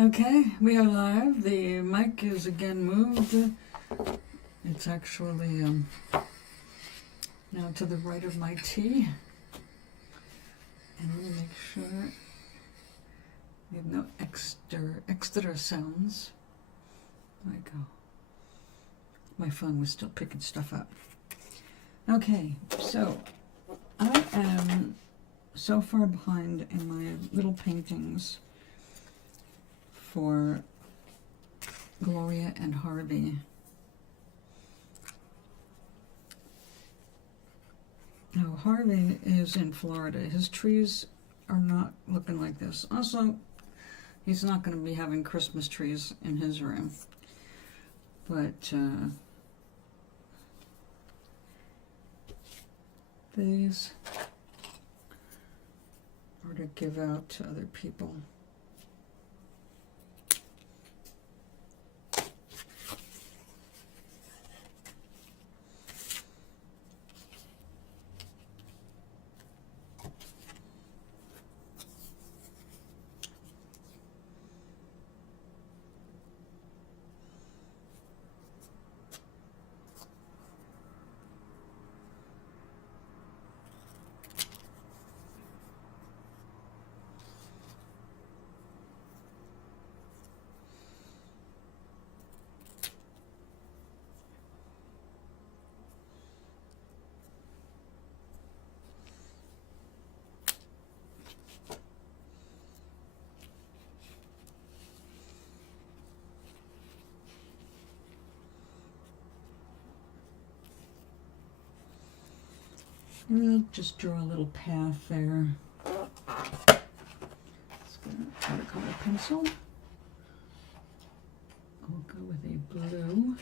Okay, we are live. The mic is again moved. It's actually now to the right of my tea. And let me make sure we have no extra sounds. There we go. My phone was still picking stuff up. Okay, so I am so far behind in my little paintings for Gloria and Harvey. Now, Harvey is in Florida. His trees are not looking like this. Also, he's not going to be having Christmas trees in his room. But these are to give out to other people. We'll just draw a little path there. Let's get a watercolor pencil. I'll go with a blue.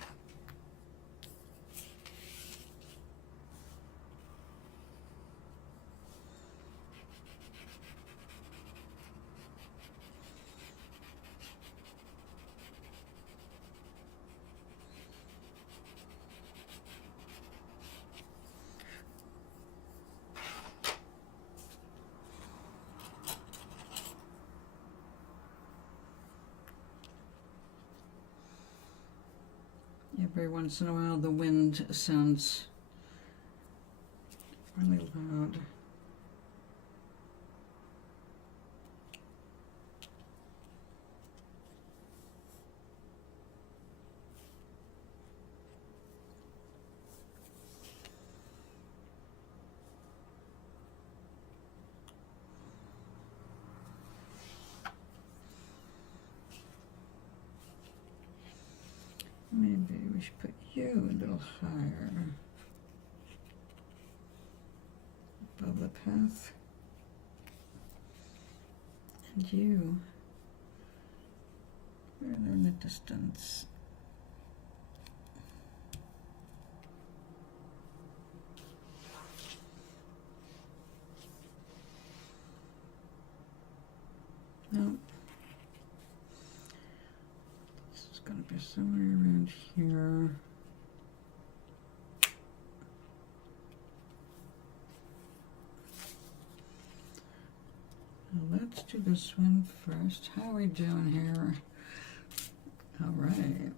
Every once in a while the wind sounds really loud. Maybe we should put you a little higher above the path. And you further in the distance. No. Going to be somewhere around here. Now let's do this one first. How are we doing here? All right.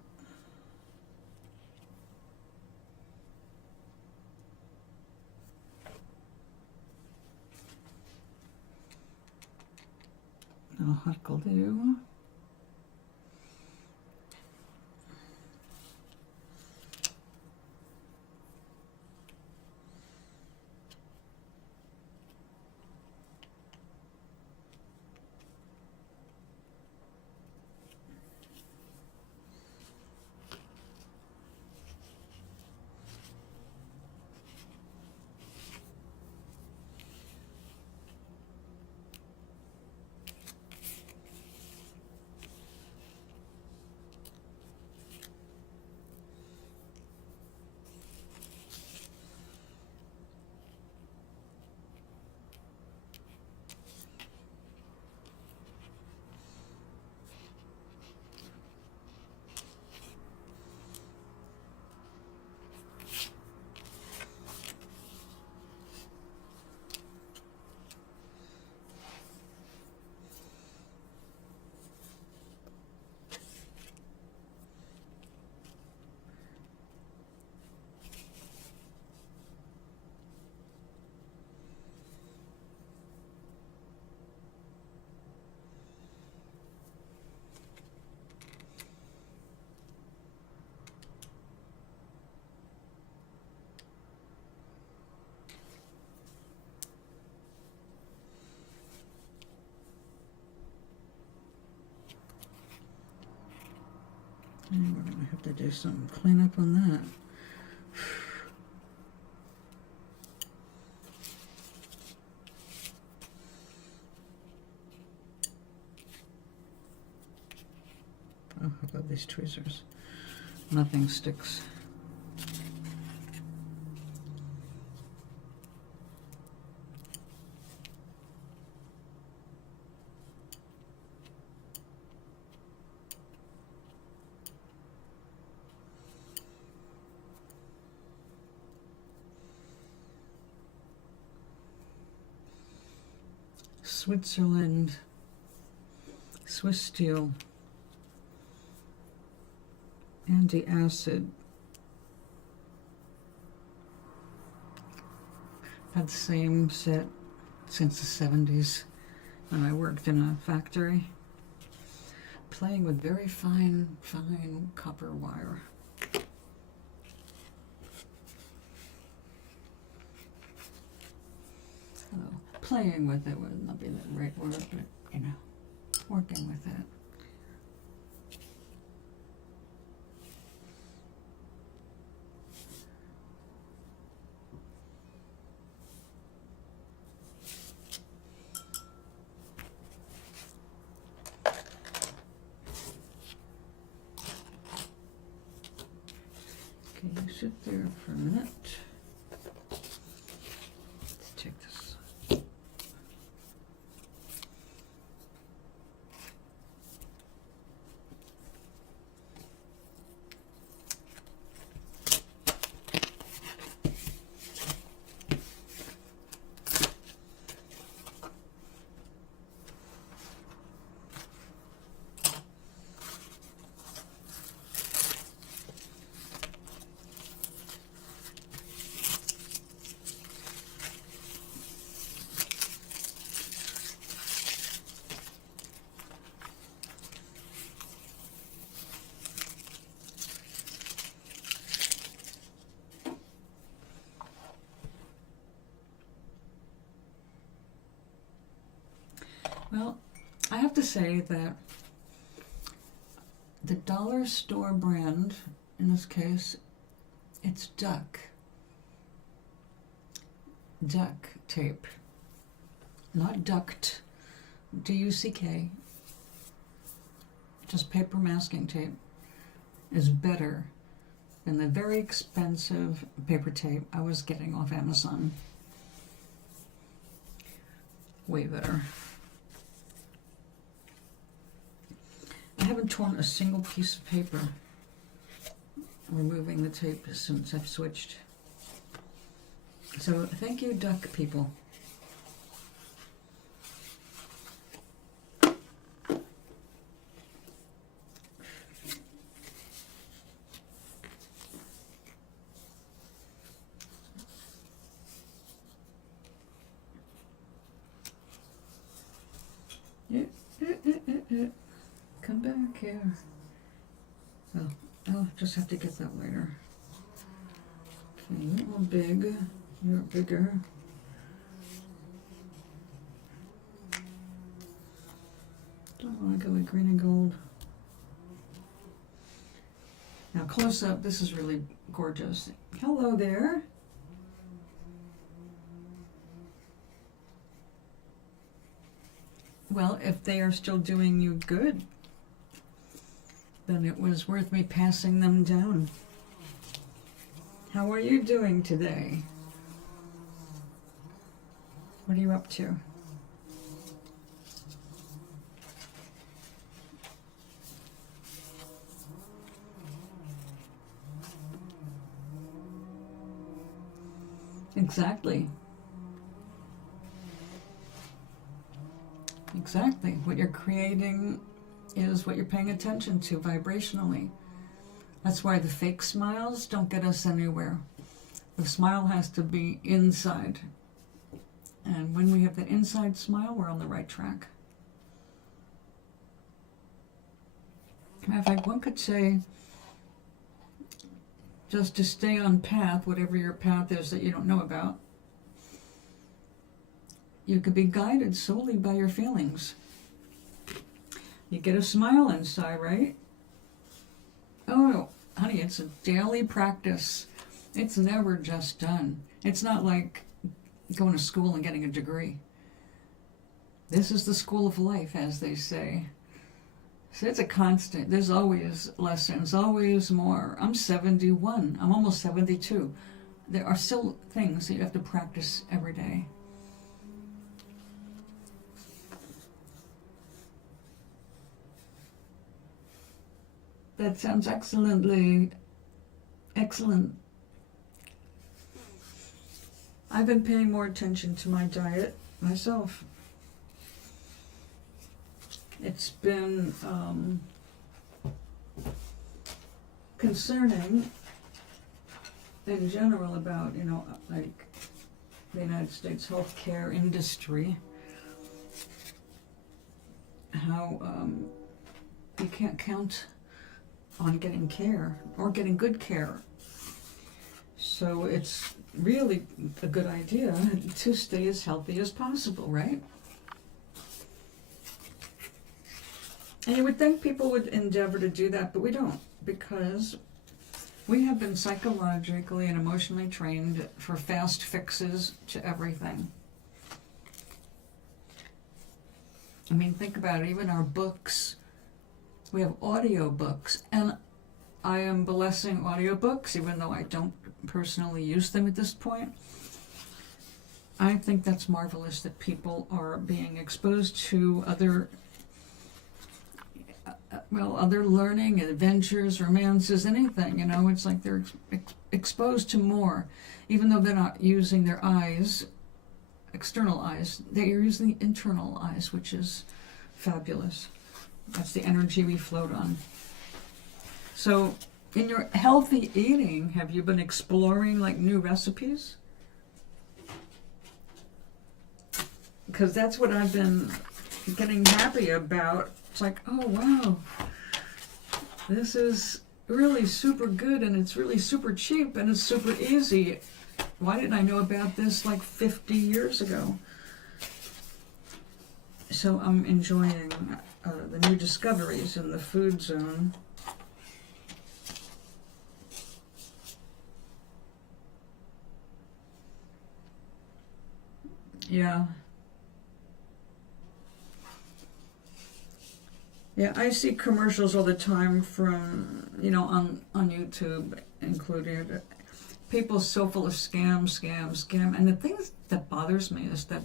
No huckle do. we're going to have to do some cleanup on that. Oh, how about these tweezers? Nothing sticks. Switzerland, Swiss steel, anti-acid. Had the same set since the 70s when I worked in a factory, playing with very fine copper wire. So playing with it would not be the right word, but you know, working with it. Okay, you sit there for a minute. Let's check this. Well, I have to say that the dollar store brand, in this case, it's duck tape, not duct, D-U-C-K, just paper masking tape, is better than the very expensive paper tape I was getting off Amazon. Way better. I haven't torn a single piece of paper removing the tape since I've switched. So thank you, duck people. Come back here. Oh, I'll just have to get that later. Okay, you're all big. You're bigger. Don't want to go with green and gold. Now close up, this is really gorgeous. Hello there. Well, if they are still doing you good, then it was worth me passing them down. How are you doing today? What are you up to? Exactly. Exactly. What you're creating is what you're paying attention to vibrationally. That's why the fake smiles don't get us anywhere. The smile has to be inside. And when we have that inside smile, we're on the right track. Matter of fact, one could say, just to stay on path, whatever your path is that you don't know about, you could be guided solely by your feelings. You get a smile inside, right? Oh, honey, it's a daily practice. It's never just done. It's not like going to school and getting a degree. This is the school of life, as they say. So it's a constant. There's always lessons, always more. I'm 71. I'm almost 72. There are still things that you have to practice every day. That sounds excellent. I've been paying more attention to my diet myself. It's been concerning in general about, like the United States healthcare industry, how you can't count on getting care or getting good care. So it's really a good idea to stay as healthy as possible, right? And you would think people would endeavor to do that, but we don't, because we have been psychologically and emotionally trained for fast fixes to everything. I mean, think about it, even our books. We have audio books, and I am blessing audiobooks, even though I don't personally use them at this point. I think that's marvelous that people are being exposed to other learning, adventures, romances, anything, it's like they're exposed to more, even though they're not using their eyes, external eyes, they're using the internal eyes, which is fabulous. That's the energy we float on. So, in your healthy eating, have you been exploring like new recipes? Because that's what I've been getting happy about. It's like, oh wow, this is really super good, and it's really super cheap, and it's super easy. Why didn't I know about this like 50 years ago? So I'm enjoying the new discoveries in the food zone. Yeah. Yeah, I see commercials all the time from, on YouTube included. People so full of scam. And the thing that bothers me is that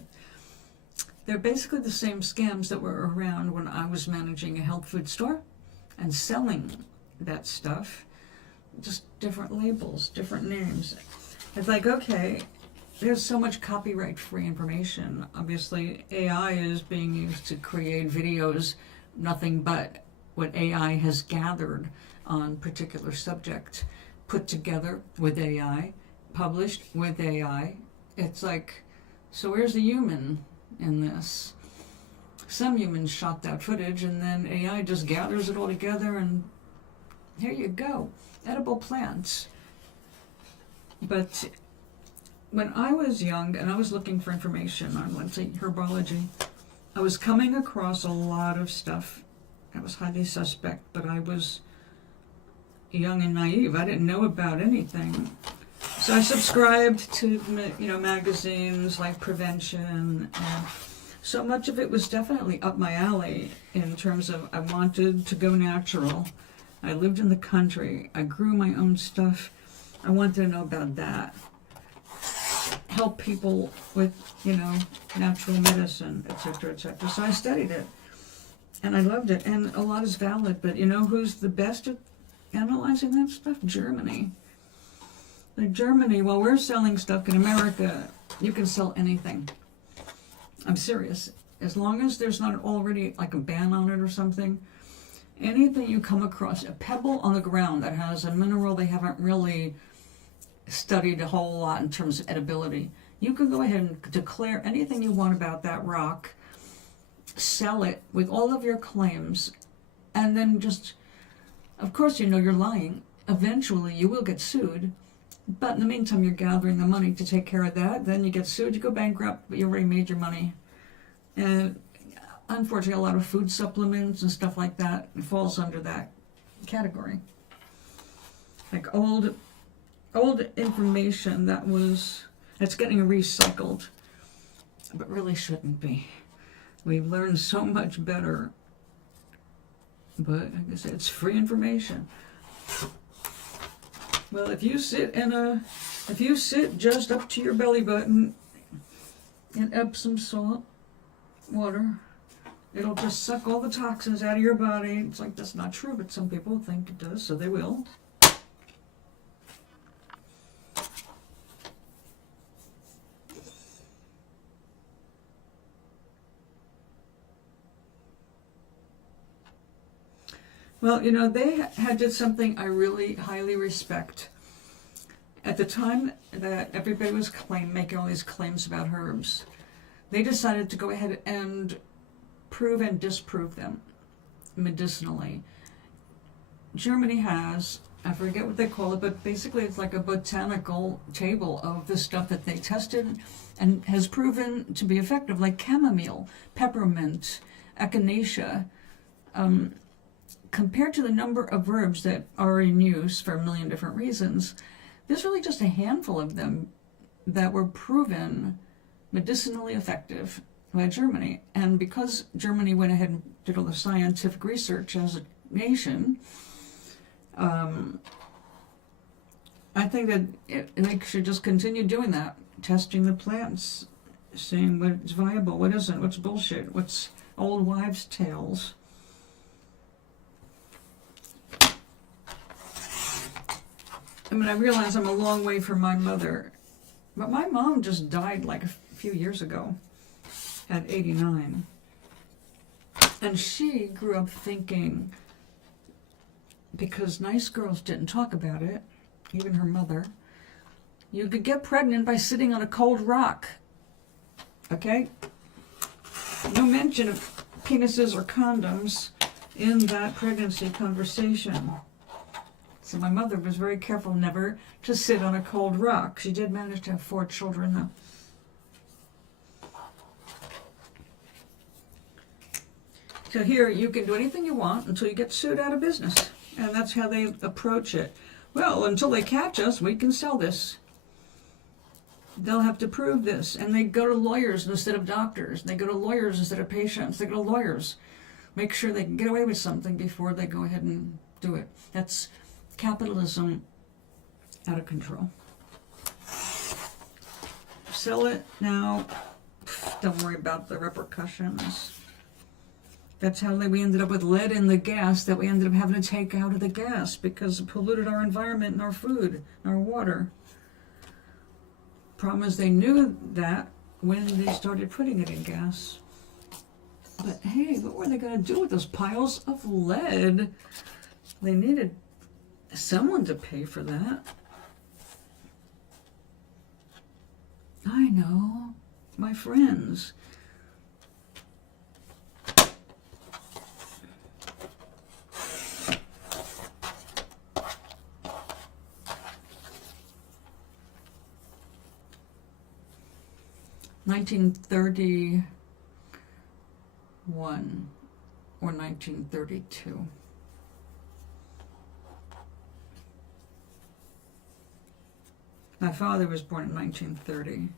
they're basically the same scams that were around when I was managing a health food store and selling that stuff. Just different labels, different names. It's like, okay, there's so much copyright-free information. Obviously, AI is being used to create videos, nothing but what AI has gathered on particular subject, put together with AI, published with AI. It's like, so where's the human in this? Some humans shot that footage, and then AI just gathers it all together, and here you go, edible plants. But when I was young and I was looking for information on, let's say, herbology, I was coming across a lot of stuff that was highly suspect, but I was young and naive. I didn't know about anything. So I subscribed to, magazines like Prevention. So much of it was definitely up my alley in terms of I wanted to go natural. I lived in the country. I grew my own stuff. I wanted to know about that. Help people with, natural medicine, etc., etc. So I studied it, and I loved it, and a lot is valid, but who's the best at analyzing that stuff? Germany. Like Germany, while we're selling stuff in America, you can sell anything. I'm serious. As long as there's not already like a ban on it or something, anything you come across, a pebble on the ground that has a mineral they haven't really studied a whole lot in terms of edibility, you can go ahead and declare anything you want about that rock, sell it with all of your claims, and then just, of course you're lying. Eventually you will get sued, but in the meantime you're gathering the money to take care of that. Then you get sued, you go bankrupt, but you already made your money. And unfortunately a lot of food supplements and stuff like that falls under that category. like old information that's getting recycled, but really shouldn't be. We've learned so much better, but like I said, it's free information. Well, if you sit just up to your belly button in Epsom salt water, it'll just suck all the toxins out of your body. It's like, that's not true, but some people think it does, so they will. Well, you know, they had did something I really highly respect. At the time that everybody was making all these claims about herbs, they decided to go ahead and prove and disprove them medicinally. Germany has, I forget what they call it, but basically it's like a botanical table of the stuff that they tested and has proven to be effective, like chamomile, peppermint, echinacea. Compared to the number of herbs that are in use for a million different reasons, there's really just a handful of them that were proven medicinally effective by Germany. And because Germany went ahead and did all the scientific research as a nation, I think that they should just continue doing that, testing the plants, seeing what's viable, what isn't, what's bullshit, what's old wives' tales. I mean, I realize I'm a long way from my mother, but my mom just died like a few years ago at 89. And she grew up thinking, because nice girls didn't talk about it, even her mother, you could get pregnant by sitting on a cold rock. Okay? No mention of penises or condoms in that pregnancy conversation. So my mother was very careful never to sit on a cold rock. She did manage to have 4 children, though. So here, you can do anything you want until you get sued out of business. And that's how they approach it. Well, until they catch us, we can sell this. They'll have to prove this. And they go to lawyers instead of doctors. They go to lawyers instead of patients. They go to lawyers. Make sure they can get away with something before they go ahead and do it. That's capitalism out of control. Sell it now. Don't worry about the repercussions. That's how we ended up with lead in the gas that we ended up having to take out of the gas because it polluted our environment and our food and our water. Problem is they knew that when they started putting it in gas. But hey, what were they going to do with those piles of lead? They needed someone to pay for that. I know, my friends. (1931) or 1932. My father was born in 1930.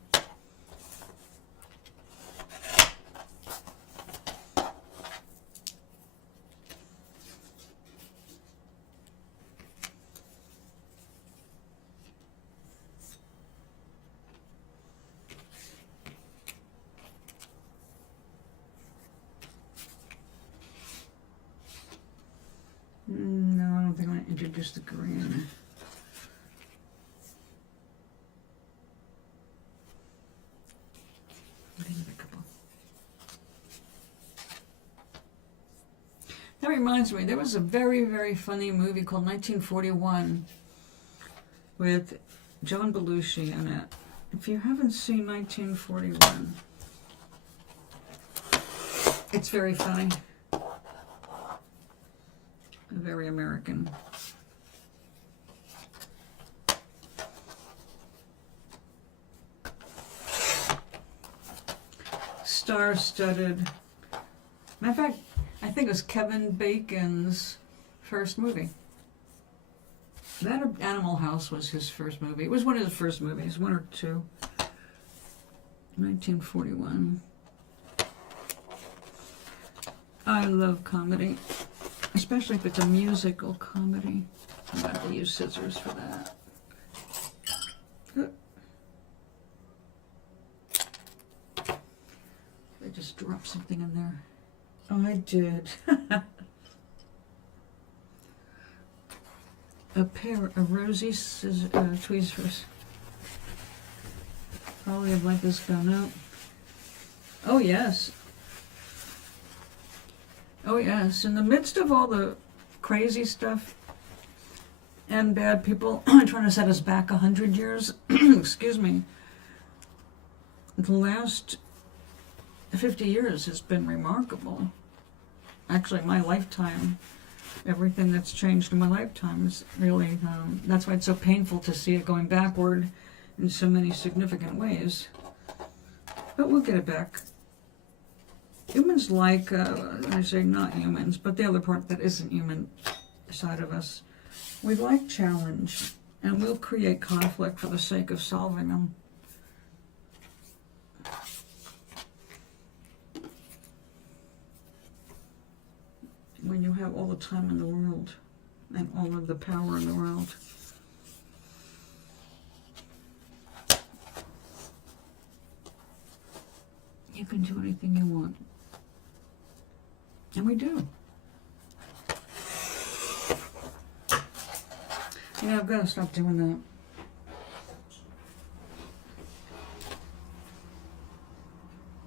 No, I don't think I want to introduce the green. That reminds me, there was a very, very funny movie called 1941 with John Belushi in it. If you haven't seen 1941, it's very funny. Very American. Star-studded. Matter of fact, I think it was Kevin Bacon's first movie. That Animal House was his first movie. It was one of his first movies, one or two. 1941. I love comedy, especially if it's a musical comedy. I'm about to use scissors for that. I just dropped something in there. Oh, I did. A pair of rosy tweezers. Probably have let this gone out. Oh yes. Oh yes. In the midst of all the crazy stuff and bad people trying to set us back 100 years, excuse me, the last 50 years has been remarkable. Actually, my lifetime, everything that's changed in my lifetime is really, that's why it's so painful to see it going backward in so many significant ways. But we'll get it back. Humans like, I say not humans, but the other part that isn't human side of us, we like challenge, and we'll create conflict for the sake of solving them. When you have all the time in the world and all of the power in the world. You can do anything you want. And we do. Yeah, I've got to stop doing that.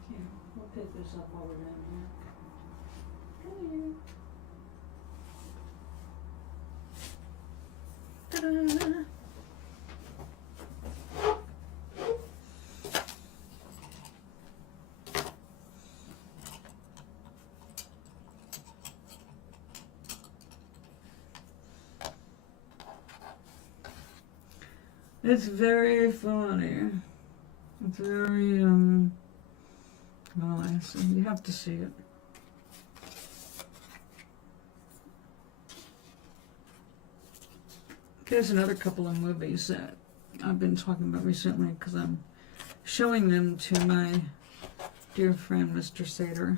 Yeah, we'll pick this up while we're down here. Ta-da! It's very funny. It's very, well, you have to see it. There's another couple of movies that I've been talking about recently because I'm showing them to my dear friend, Mr. Sater.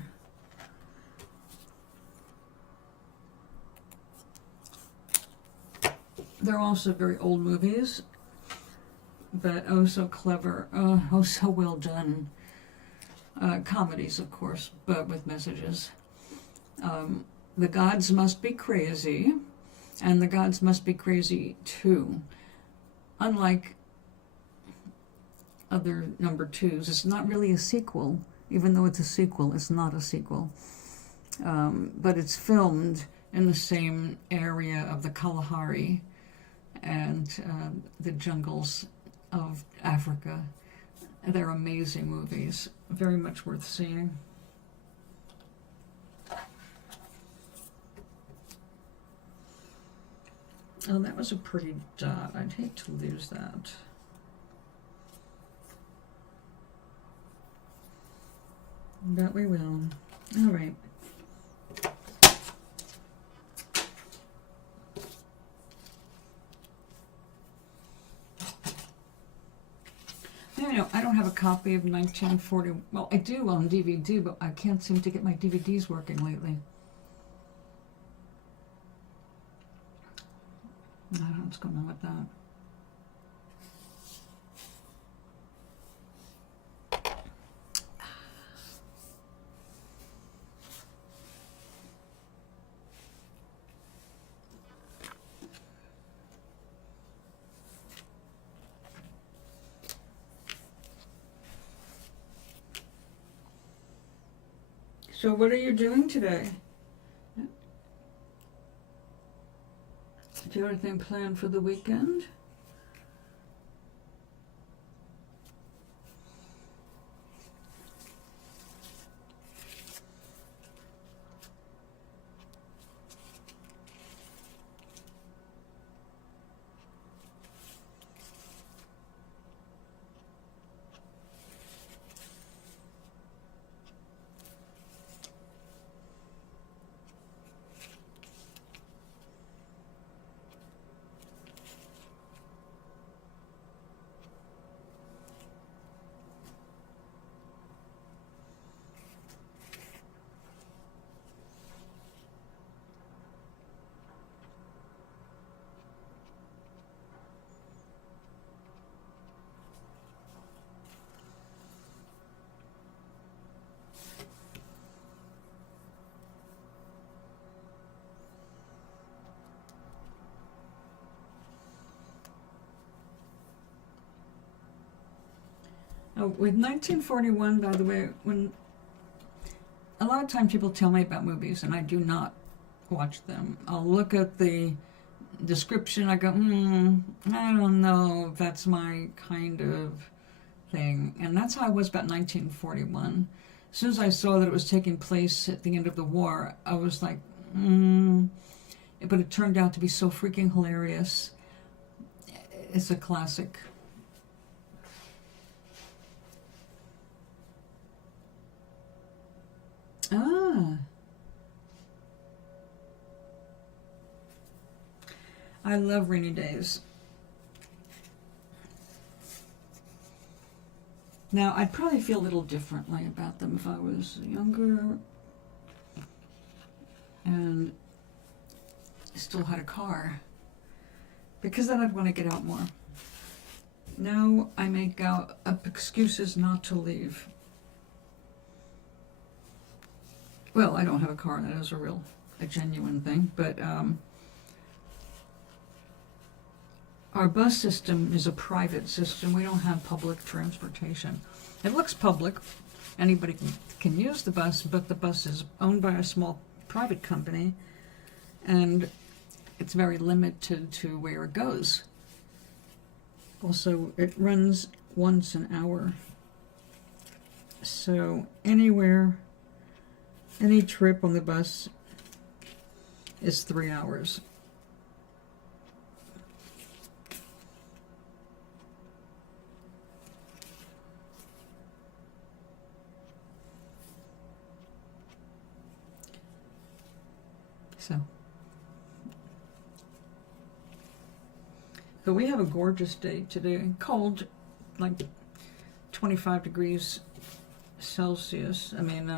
They're also very old movies, but oh so clever, oh so well done. Comedies, of course, but with messages. The Gods Must Be Crazy, and The Gods Must Be Crazy too. Unlike other number twos, it's not really a sequel. Even though it's a sequel, it's not a sequel. But it's filmed in the same area of the Kalahari and the jungles of Africa. They're amazing movies, very much worth seeing. Oh, that was a pretty dot. I'd hate to lose that. But we will. All right. I don't have a copy of 1940. Well, I do on DVD, but I can't seem to get my DVDs working lately. I don't know what's going on with that. So what are you doing today? Do you have anything planned for the weekend? Oh, with 1941, by the way, when a lot of times people tell me about movies and I do not watch them. I'll look at the description, I go, I don't know if that's my kind of thing. And that's how I was about 1941. As soon as I saw that it was taking place at the end of the war, I was like, but it turned out to be so freaking hilarious. It's a classic. I love rainy days. Now, I'd probably feel a little differently about them if I was younger and still had a car, because then I'd want to get out more. Now I make up excuses not to leave. Well, I don't have a car, and that is a genuine thing, but our bus system is a private system. We don't have public transportation. It looks public. Anybody can use the bus, but the bus is owned by a small private company, and it's very limited to where it goes. Also, it runs once an hour. So anywhere, any trip on the bus is 3 hours. So we have a gorgeous day today. Cold, like 25 degrees Celsius. I mean,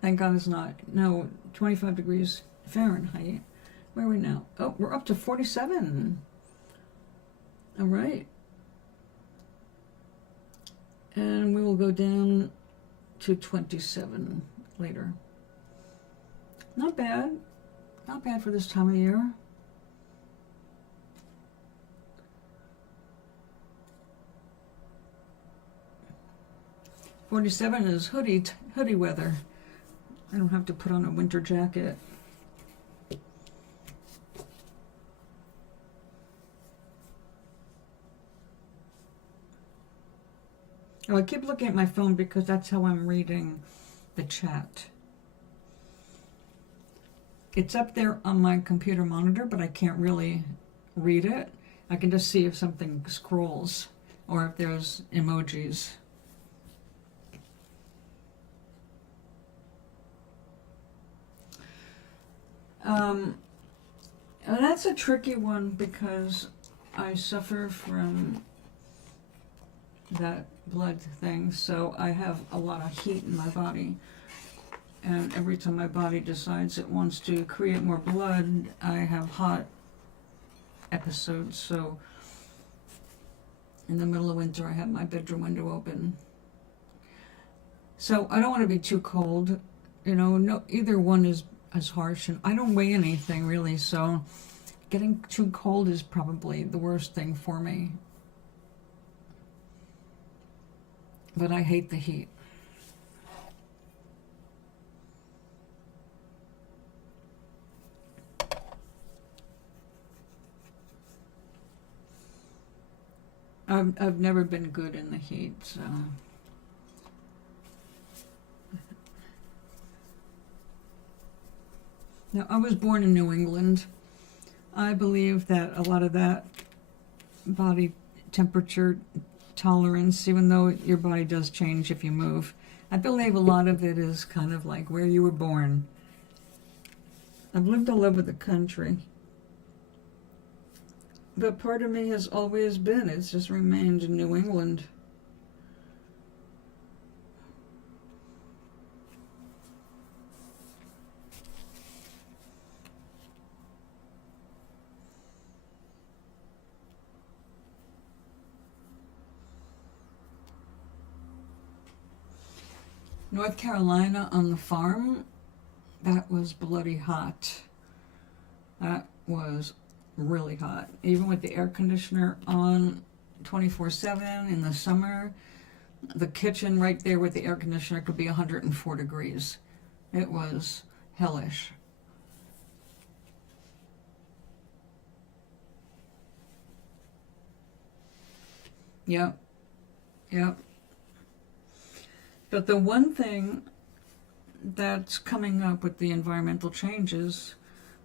thank God it's not. No, 25 degrees Fahrenheit. Where are we now? Oh, we're up to 47. All right. And we will go down to 27 later. Not bad. Not bad for this time of year. '47 is hoodie weather. I don't have to put on a winter jacket. Oh, I keep looking at my phone because that's how I'm reading the chat. It's up there on my computer monitor, but I can't really read it. I can just see if something scrolls or if there's emojis. That's a tricky one because I suffer from that blood thing, so I have a lot of heat in my body, and every time my body decides it wants to create more blood, I have hot episodes. So in the middle of winter I have my bedroom window open, so I don't want to be too cold, no, either one is as harsh, and I don't weigh anything really, so getting too cold is probably the worst thing for me. But I hate the heat. I've never been good in the heat, so. Now, I was born in New England. I believe that a lot of that body temperature tolerance, even though your body does change if you move, I believe a lot of it is kind of like where you were born. I've lived all over the country, but part of me has always been, it's just remained in New England. North Carolina on the farm, that was bloody hot. That was really hot. Even with the air conditioner on, 24/7 in the summer. The kitchen right there with the air conditioner could be 104 degrees. It was hellish. Yep. Yep. But the one thing that's coming up with the environmental changes,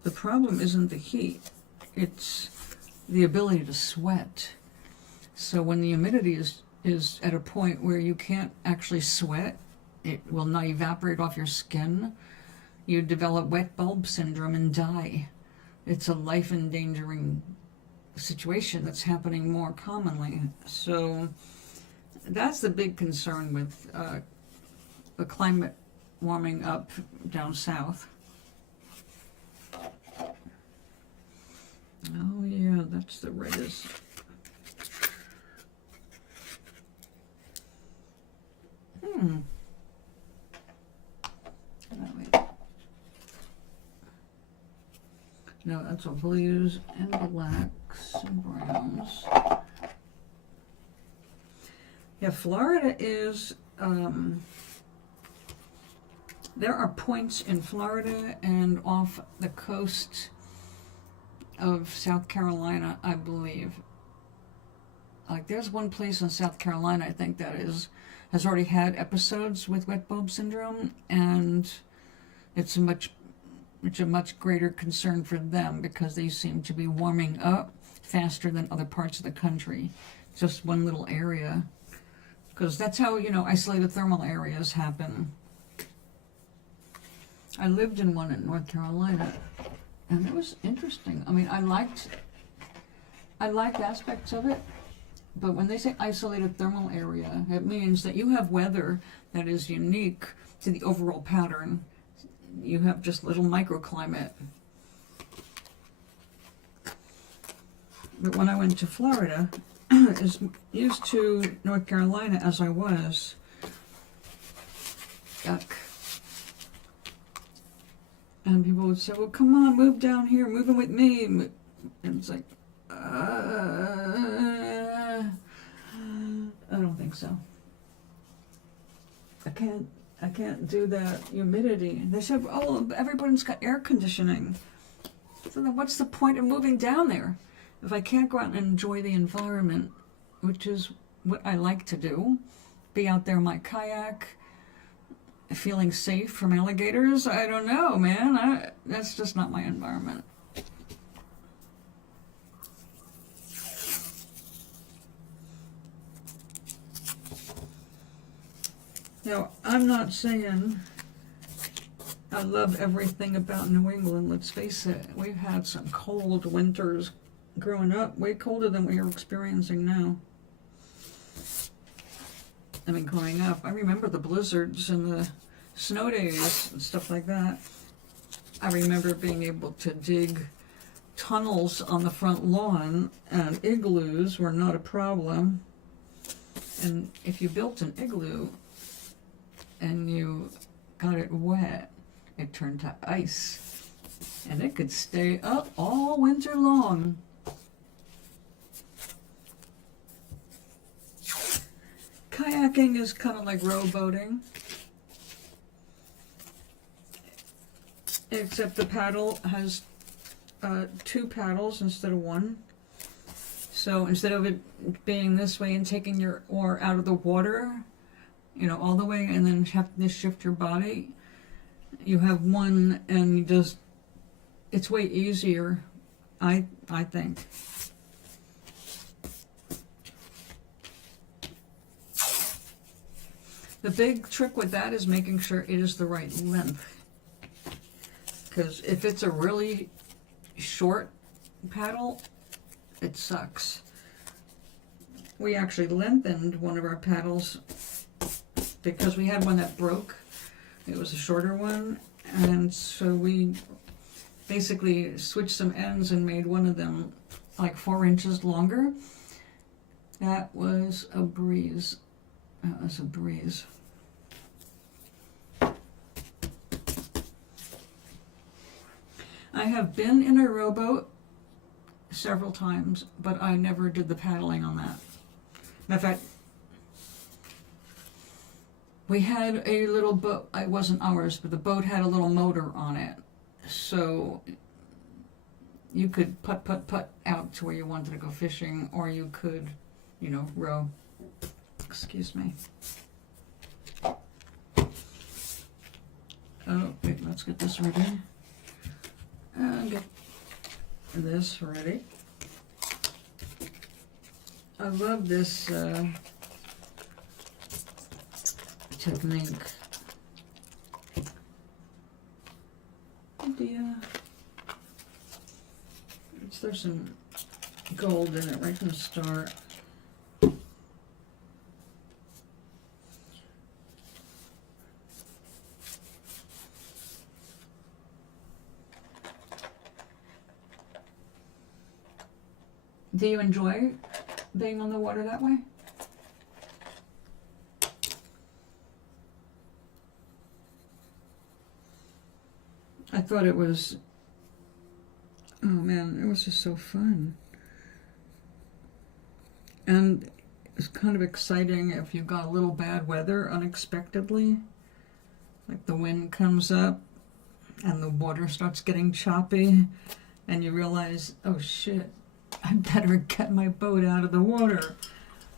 the problem isn't the heat, it's the ability to sweat. So when the humidity is at a point where you can't actually sweat, it will not evaporate off your skin, you develop wet bulb syndrome and die. It's a life-endangering situation that's happening more commonly. So that's the big concern with the climate warming up down south. Oh yeah, that's the reddest. Oh, wait. No, that's all blues and blacks and browns. Yeah, Florida is, there are points in Florida and off the coast of South Carolina, I believe. Like, there's one place in South Carolina, I think, that has already had episodes with wet bulb syndrome, and it's a much greater concern for them because they seem to be warming up faster than other parts of the country. Just one little area. Because that's how, isolated thermal areas happen. I lived in one in North Carolina, and it was interesting. I mean, I liked aspects of it, but when they say isolated thermal area, it means that you have weather that is unique to the overall pattern. You have just little microclimate. But when I went to Florida, as used to North Carolina as I was, yuck. And people would say, well, come on, move down here, move in with me. And it's like, I don't think so. I can't do that humidity. They said, oh, everybody's got air conditioning. So then what's the point of moving down there? If I can't go out and enjoy the environment, which is what I like to do, be out there in my kayak, feeling safe from alligators, I don't know, man. That's just not my environment. Now, I'm not saying I love everything about New England. Let's face it, we've had some cold winters growing up, way colder than we are experiencing now. I mean, growing up, I remember the blizzards and the snow days and stuff like that. I remember being able to dig tunnels on the front lawn, and igloos were not a problem. And if you built an igloo and you got it wet, it turned to ice, and it could stay up all winter long. Kayaking is kind of like rowboating, except the paddle has 2 paddles instead of 1. So instead of it being this way and taking your oar out of the water, all the way, and then have to shift your body, you have one, and you just, it's way easier, I think. The big trick with that is making sure it is the right length. Because if it's a really short paddle, it sucks. We actually lengthened one of our paddles because we had one that broke. It was a shorter one, and so we basically switched some ends and made one of them like 4 inches longer. That was a breeze. That was a breeze. I have been in a rowboat several times, but I never did the paddling on that. In fact, we had a little boat. It wasn't ours, but the boat had a little motor on it. So you could putt out to where you wanted to go fishing, or you could, you know, row. Excuse me. Oh, wait, let's get this ready. Get this ready. I love this technique. There's some gold in it right from the start. Do you enjoy being on the water that way? I thought it was, oh man, it was just so fun. And it was kind of exciting if you got a little bad weather unexpectedly. Like the wind comes up and the water starts getting choppy and you realize, oh shit, I better get my boat out of the water.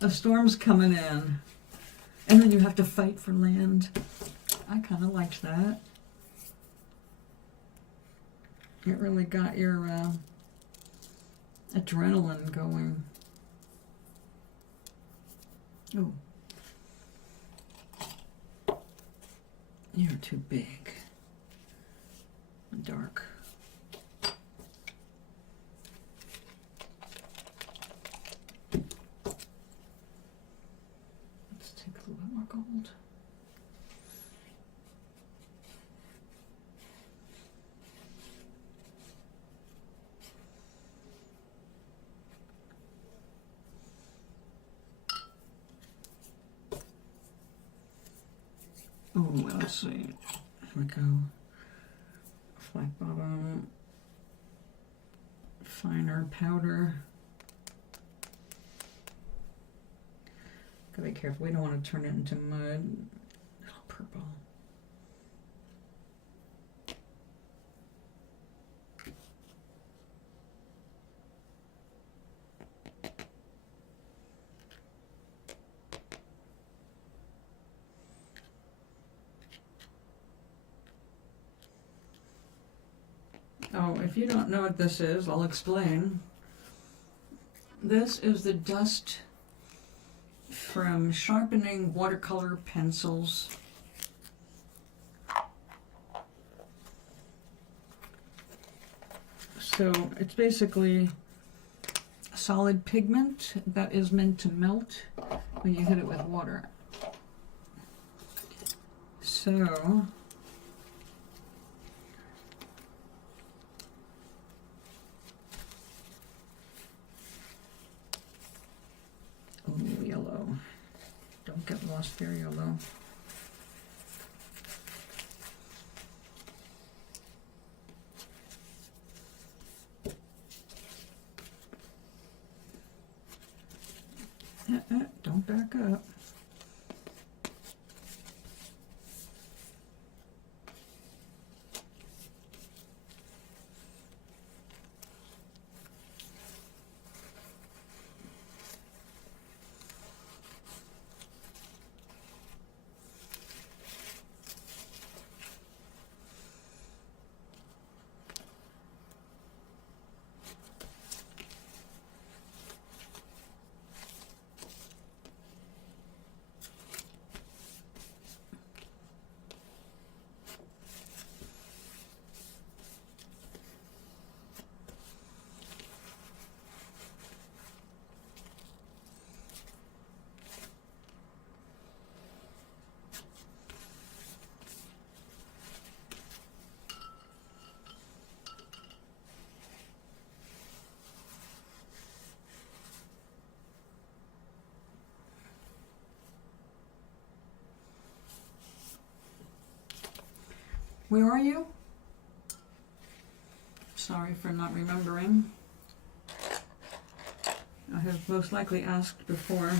A storm's coming in. And then you have to fight for land. I kind of liked that. It really got your adrenaline going. Oh. You're too big. Dark. Let's take a little bit more gold. Oh, let's see. Here we go. Flat bottom, finer powder. Gotta be careful. We don't want to turn it into mud. Oh, purple. Oh, if you don't know what this is, I'll explain. This is the dust from sharpening watercolor pencils. So it's basically solid pigment that is meant to melt when you hit it with water. So yellow. Don't get lost there, yellow. Don't back up. Where are you? Sorry for not remembering. I have most likely asked before.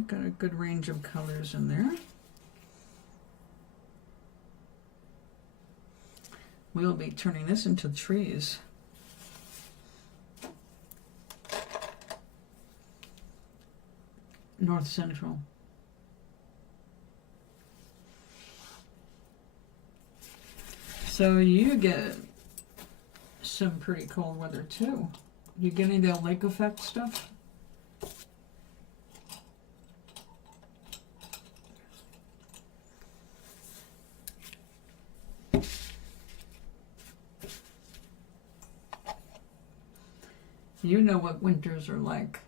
I've got a good range of colors in there. We'll be turning this into trees. North Central. So you get some pretty cold weather too. You get any of the lake effect stuff? You know what winters are like.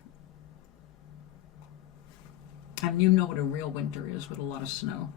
And you know what a real winter is with a lot of snow.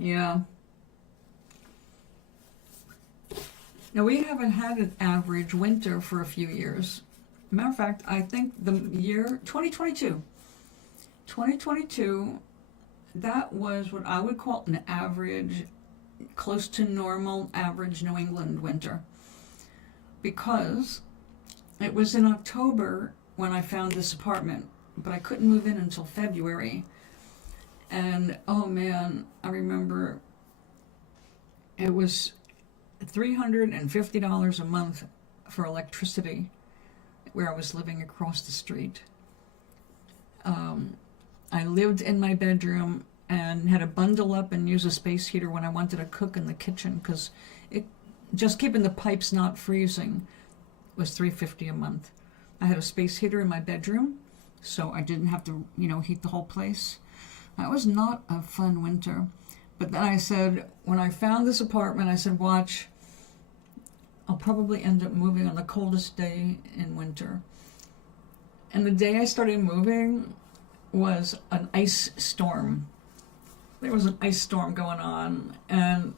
Yeah. Now we haven't had an average winter for a few years. Matter of fact, I think the year 2022, that was what I would call an average, close to normal average New England winter. Because it was in October when I found this apartment, but I couldn't move in until February. And oh man, I remember it was $350 a month for electricity where I was living across the street. I lived in my bedroom and had to bundle up and use a space heater when I wanted to cook in the kitchen, because it just keeping the pipes not freezing was $350 a month. I had a space heater in my bedroom, so I didn't have to, heat the whole place. That was not a fun winter. But then I said, when I found this apartment, I said, watch, I'll probably end up moving on the coldest day in winter. And the day I started moving was an ice storm. There was an ice storm going on. And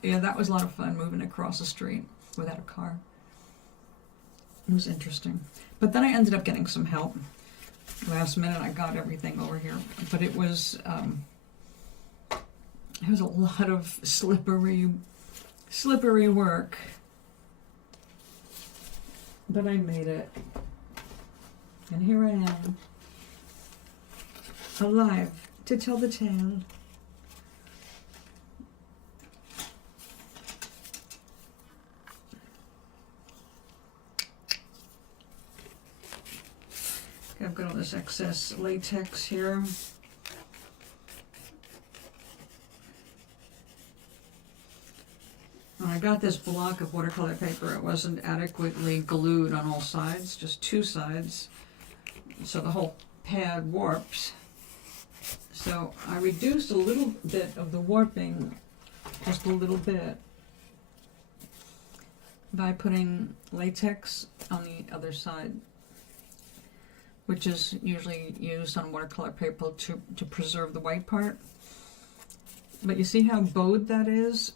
yeah, that was a lot of fun, moving across the street without a car. It was interesting. But then I ended up getting some help. Last minute I got everything over here, but it was a lot of slippery work, but I made it, and here I am, alive to tell the tale. I've got all this excess latex here. When I got this block of watercolor paper, it wasn't adequately glued on all sides, just two sides. So the whole pad warps. So I reduced a little bit of the warping, just a little bit, by putting latex on the other side, which is usually used on watercolor paper to preserve the white part. But you see how bowed that is?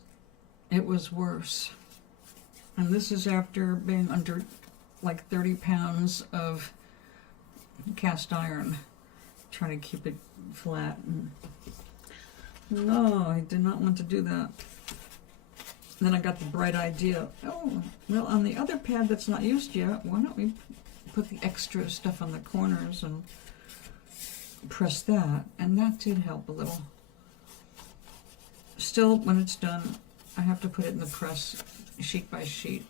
It was worse. And this is after being under like 30 pounds of cast iron, trying to keep it flat. No, I did not want to do that. And then I got the bright idea, oh, well, on the other pad that's not used yet, why don't we put the extra stuff on the corners and press that, and that did help a little. Still, when it's done, I have to put it in the press sheet by sheet.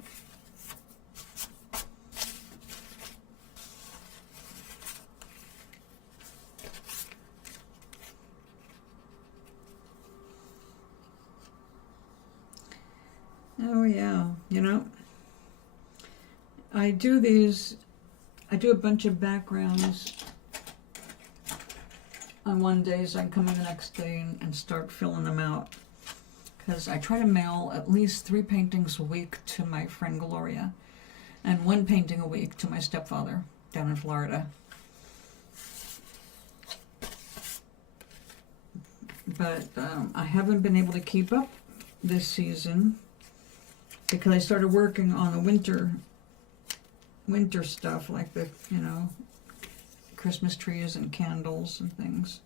Oh yeah, I do a bunch of backgrounds on one day, so I come in the next day and start filling them out. because I try to mail at least 3 paintings a week to my friend Gloria and 1 painting a week to my stepfather down in Florida. But I haven't been able to keep up this season because I started working on the winter stuff, like the, you know, Christmas trees and candles and things.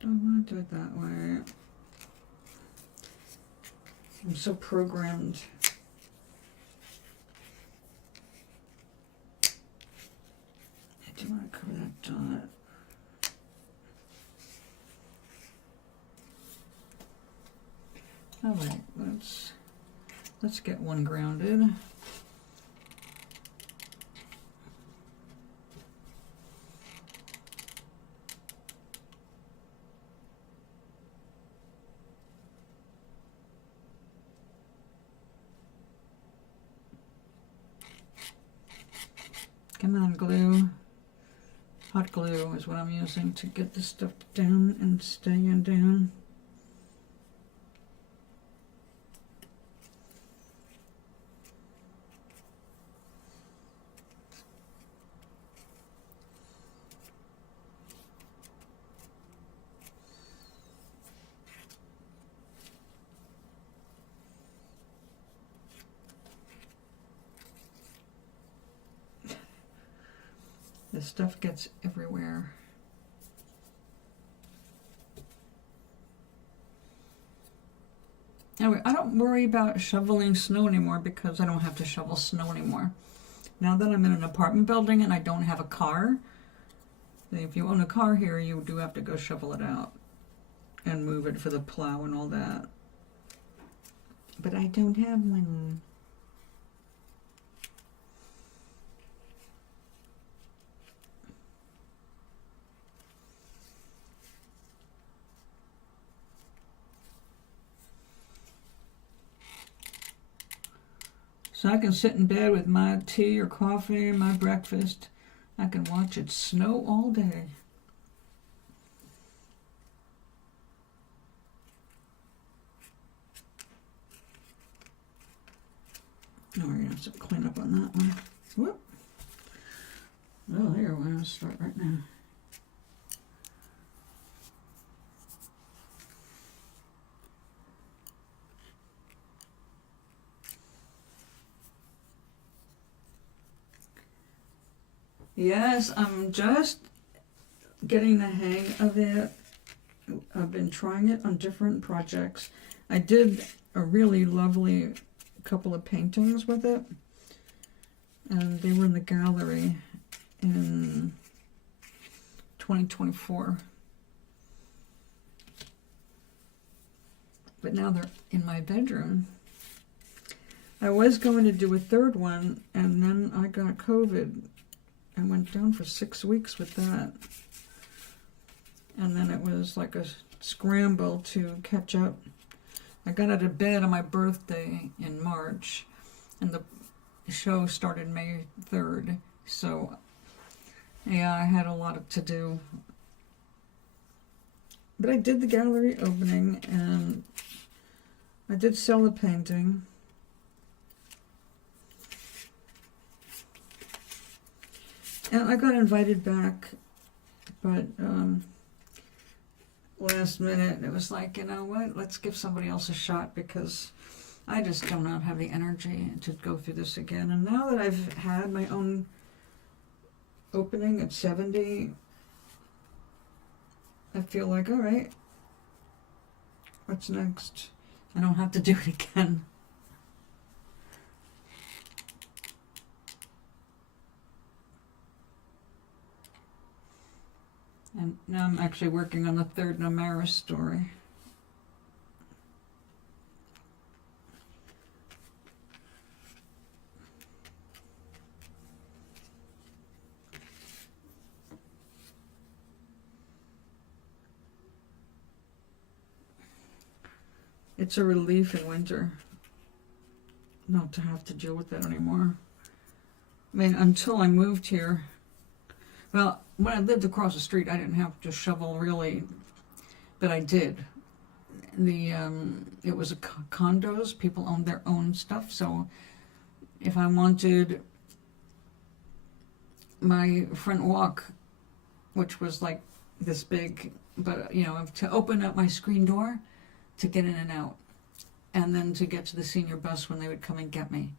Don't want to do it that way. I'm so programmed. I do want to cover that dot. All right, let's get one grounded. Come on, glue. Hot glue is what I'm using to get this stuff down and staying down. This stuff gets everywhere. Anyway, I don't worry about shoveling snow anymore because I don't have to shovel snow anymore. Now that I'm in an apartment building and I don't have a car, if you own a car here, you do have to go shovel it out and move it for the plow and all that. But I don't have one. So I can sit in bed with my tea or coffee, my breakfast. I can watch it snow all day. Oh, we're going to have to clean up on that one. Whoop. Oh, there, we're going to start right now. Yes, I'm just getting the hang of it. I've been trying it on different projects. I did a really lovely couple of paintings with it, and they were in the gallery in 2024. But now they're in my bedroom. I was going to do a third one, and then I got COVID. I went down for 6 weeks with that. And then it was like a scramble to catch up. I got out of bed on my birthday in March, and the show started May 3rd. So, yeah, I had a lot to do. But I did the gallery opening, and I did sell the painting. And I got invited back, but last minute it was like, you know what, let's give somebody else a shot because I just do not have the energy to go through this again. And now that I've had my own opening at 70, I feel like, all right, what's next? I don't have to do it again. And now I'm actually working on the third Namara story. It's a relief in winter not to have to deal with that anymore. I mean, until I moved here, well, when I lived across the street, I didn't have to shovel really, but I did. It was condos. People owned their own stuff, so if I wanted my front walk, which was like this big, but you know, to open up my screen door to get in and out, and then to get to the senior bus when they would come and get me.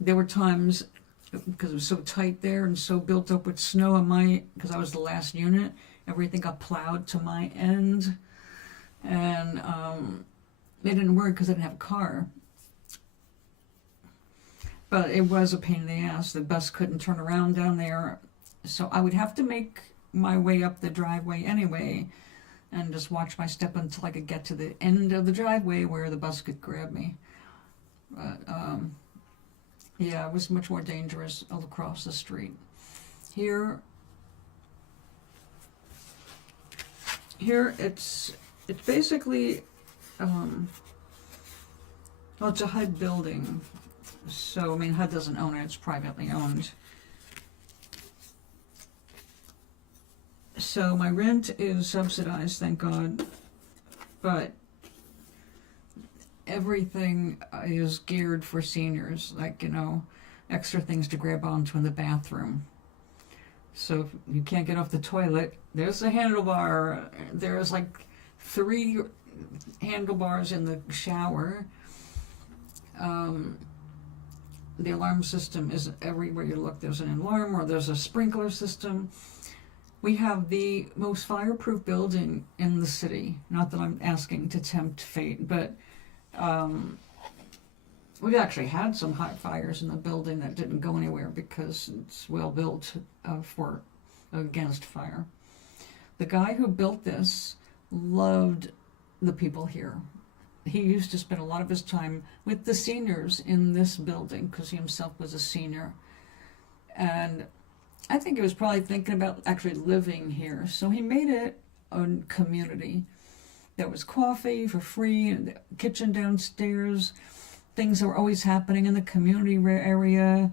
There were times, because it was so tight there and so built up with snow on because I was the last unit, everything got plowed to my end, and it didn't work because I didn't have a car. But it was a pain in the ass. The bus couldn't turn around down there, so I would have to make my way up the driveway anyway, and just watch my step until I could get to the end of the driveway where the bus could grab me. But yeah, it was much more dangerous all across the street. Here it's basically well, it's a HUD building, so I mean HUD doesn't own it; it's privately owned. So my rent is subsidized, thank God, but everything is geared for seniors, like, you know, extra things to grab onto in the bathroom. So if you can't get off the toilet, there's a handlebar. There's like 3 handlebars in the shower. The alarm system is everywhere you look. There's an alarm, or there's a sprinkler system. We have the most fireproof building in the city. Not that I'm asking to tempt fate, but we've actually had some hot fires in the building that didn't go anywhere because it's well built for against fire. The guy who built this loved the people here. He used to spend a lot of his time with the seniors in this building because he himself was a senior. And I think he was probably thinking about actually living here. So he made it a community. There was coffee for free, and the kitchen downstairs, things that were always happening in the community area.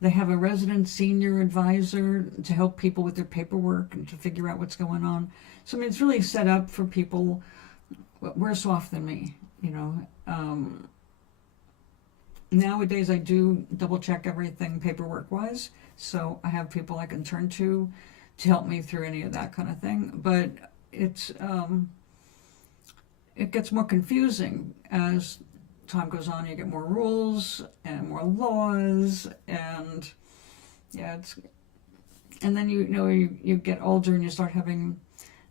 They have a resident senior advisor to help people with their paperwork and to figure out what's going on. So I mean, it's really set up for people worse off than me, you know. Nowadays I do double check everything paperwork wise, so I have people I can turn to help me through any of that kind of thing. But it's it gets more confusing as time goes on. You get more rules and more laws, and yeah, and then you know you get older and you start having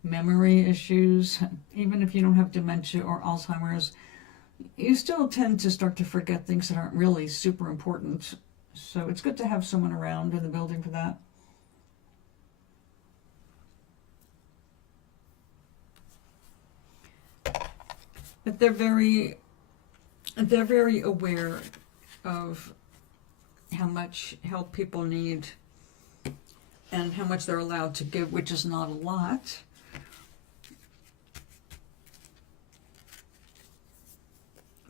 memory issues. Even if you don't have dementia or Alzheimer's, you still tend to start to forget things that aren't really super important. So it's good to have someone around in the building for that. But they're very aware of how much help people need and how much they're allowed to give, which is not a lot.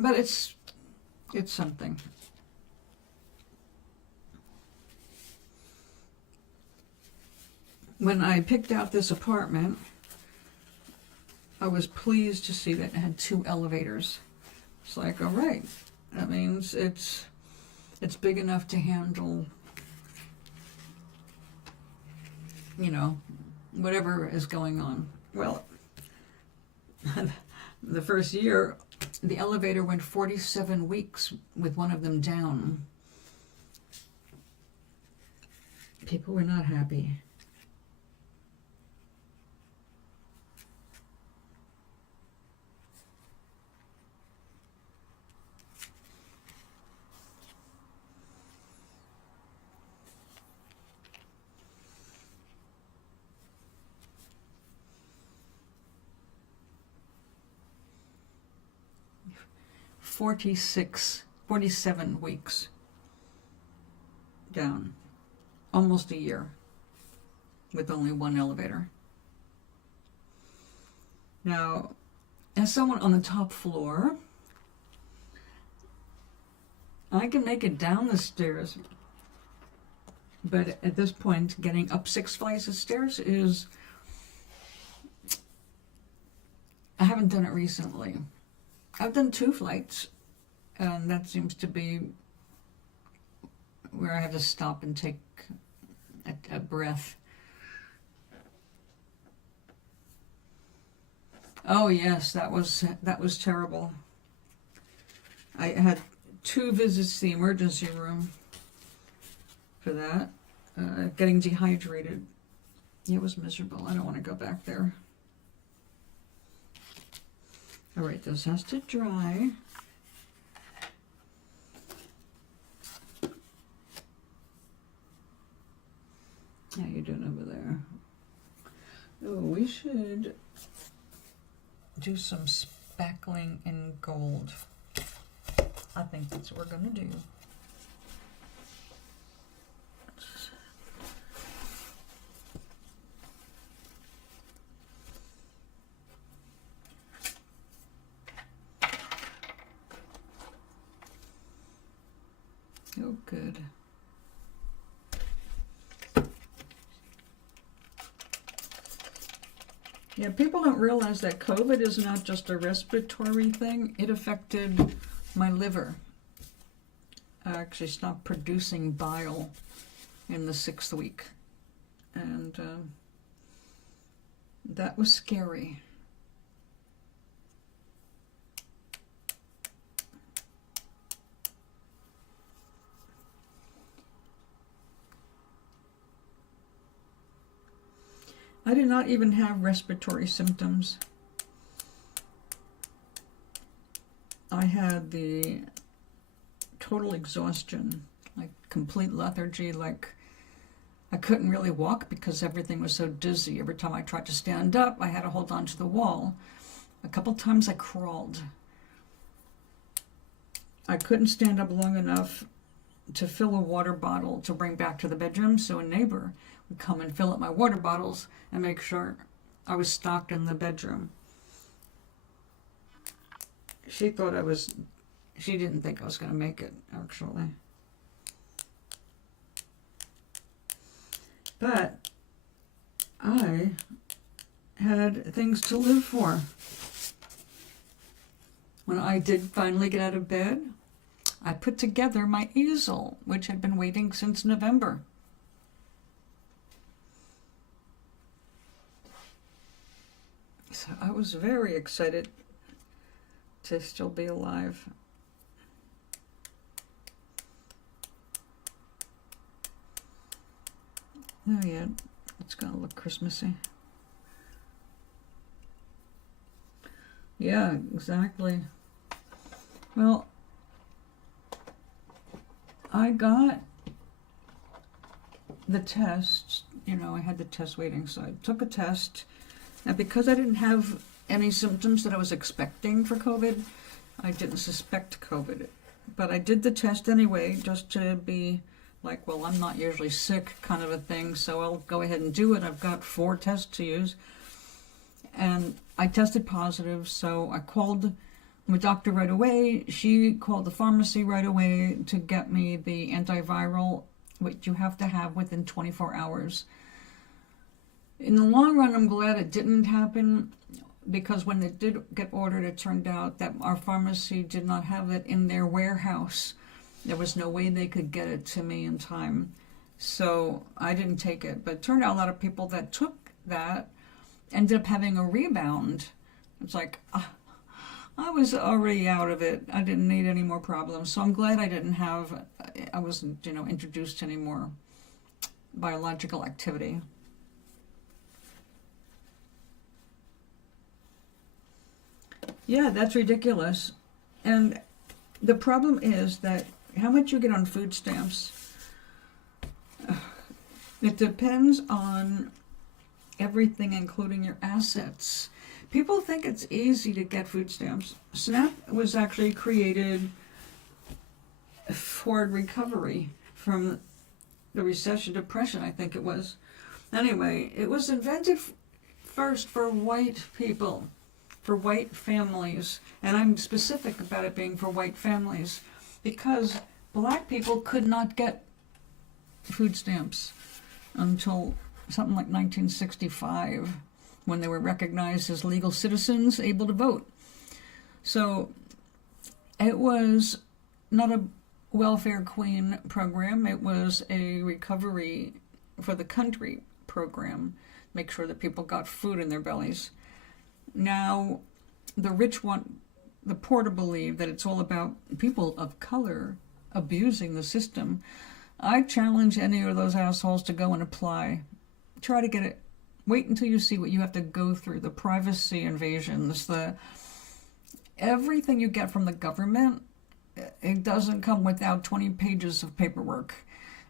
But it's something. When I picked out this apartment, I was pleased to see that it had 2 elevators. It's like, all right, that means it's big enough to handle, you know, whatever is going on. Well, the first year, the elevator went 47 weeks with one of them down. People were not happy. "47 weeks down, almost a year, with only one elevator." Now, as someone on the top floor, I can make it down the stairs, but at this point, getting up 6 flights of stairs is... I haven't done it recently. I've done 2 flights, and that seems to be where I have to stop and take a breath. Oh yes, that was terrible. I had 2 visits to the emergency room for that. Getting dehydrated. It was miserable. I don't want to go back there. All right, this has to dry. How you doing over there? Oh, we should do some spackling in gold. I think that's what we're going to do. Oh, good. Yeah, people don't realize that COVID is not just a respiratory thing. It affected my liver. I actually stopped producing bile in the 6th week. And that was scary. I did not even have respiratory symptoms. I had the total exhaustion, like complete lethargy, like I couldn't really walk because everything was so dizzy. Every time I tried to stand up, I had to hold on to the wall. A couple times I crawled. I couldn't stand up long enough to fill a water bottle to bring back to the bedroom, so a neighbor would come and fill up my water bottles and make sure I was stocked in the bedroom. She didn't think I was going to make it, actually. But I had things to live for. When I did finally get out of bed, I put together my easel, which had been waiting since November. So I was very excited to still be alive. Oh yeah, it's gonna look Christmassy. Yeah, exactly. Well, I got the test, I had the test waiting, so I took a test. And because I didn't have any symptoms that I was expecting for COVID, I didn't suspect COVID. But I did the test anyway, just to be like, well, I'm not usually sick kind of a thing, so I'll go ahead and do it. I've got 4 tests to use. And I tested positive, so I called my doctor right away. She called the pharmacy right away to get me the antiviral, which you have to have within 24 hours. In the long run, I'm glad it didn't happen, because when it did get ordered, it turned out that our pharmacy did not have it in their warehouse. There was no way they could get it to me in time. So I didn't take it. But it turned out a lot of people that took that ended up having a rebound. It's like, I was already out of it. I didn't need any more problems. So I'm glad I wasn't, introduced to any more biological activity. Yeah, that's ridiculous. And the problem is that how much you get on food stamps, it depends on everything, including your assets. People think it's easy to get food stamps. SNAP was actually created for recovery from the recession, depression, I think it was. Anyway, it was invented first for white people, for white families, and I'm specific about it being for white families, because black people could not get food stamps until something like 1965, when they were recognized as legal citizens able to vote. So it was not a welfare queen program, it was a recovery for the country program, make sure that people got food in their bellies. Now the rich want the poor to believe that it's all about people of color abusing the system. I challenge any of those assholes to go and apply. Try to get it. Wait until you see what you have to go through, the privacy invasions, everything you get from the government. It doesn't come without 20 pages of paperwork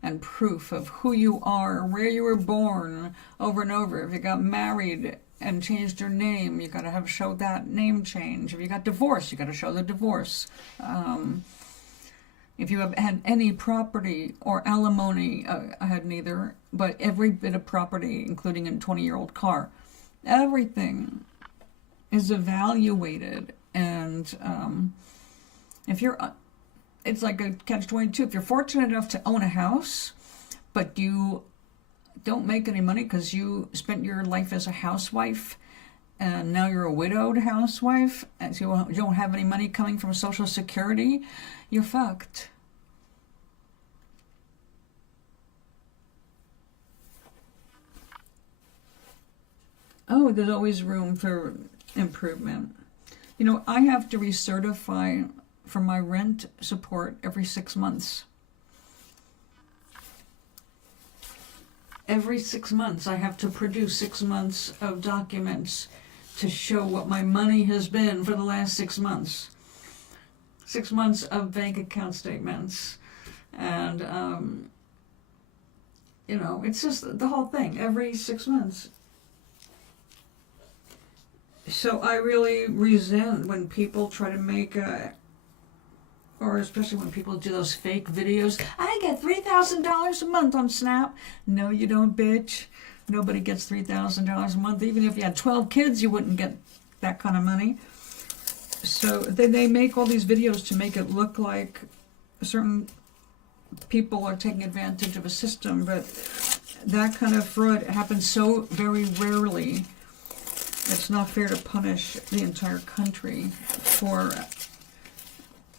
and proof of who you are, where you were born, over and over. If you got married and changed your name, you got to show that name change. If you got divorced, you got to show the divorce. If you have had any property or alimony, I had neither, but every bit of property, including a 20-year-old car, everything is evaluated. And if you're, it's like a catch-22. If you're fortunate enough to own a house, but you don't make any money because you spent your life as a housewife, and now you're a widowed housewife, and so you don't have any money coming from Social Security, you're fucked. Oh, there's always room for improvement. You know, I have to recertify for my rent support every 6 months. Every 6 months I have to produce 6 months of documents to show what my money has been for the last 6 months. 6 months of bank account statements. And, you know, it's just the whole thing, every 6 months. So I really resent when people try to make or especially when people do those fake videos. I get $3,000 a month on Snap. No, you don't, bitch. Nobody gets $3,000 a month. Even if you had 12 kids, you wouldn't get that kind of money. So they make all these videos to make it look like certain people are taking advantage of a system, but that kind of fraud happens so very rarely. It's not fair to punish the entire country for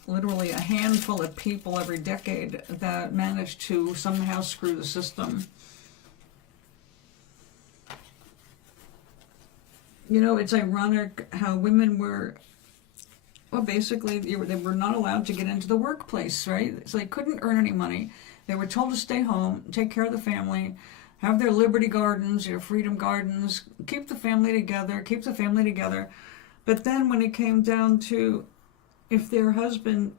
literally a handful of people every decade that manage to somehow screw the system. You know, it's ironic how women were, well, basically, they were not allowed to get into the workplace, right? So they couldn't earn any money. They were told to stay home, take care of the family, have their liberty gardens, your freedom gardens, keep the family together. But then when it came down to if their husband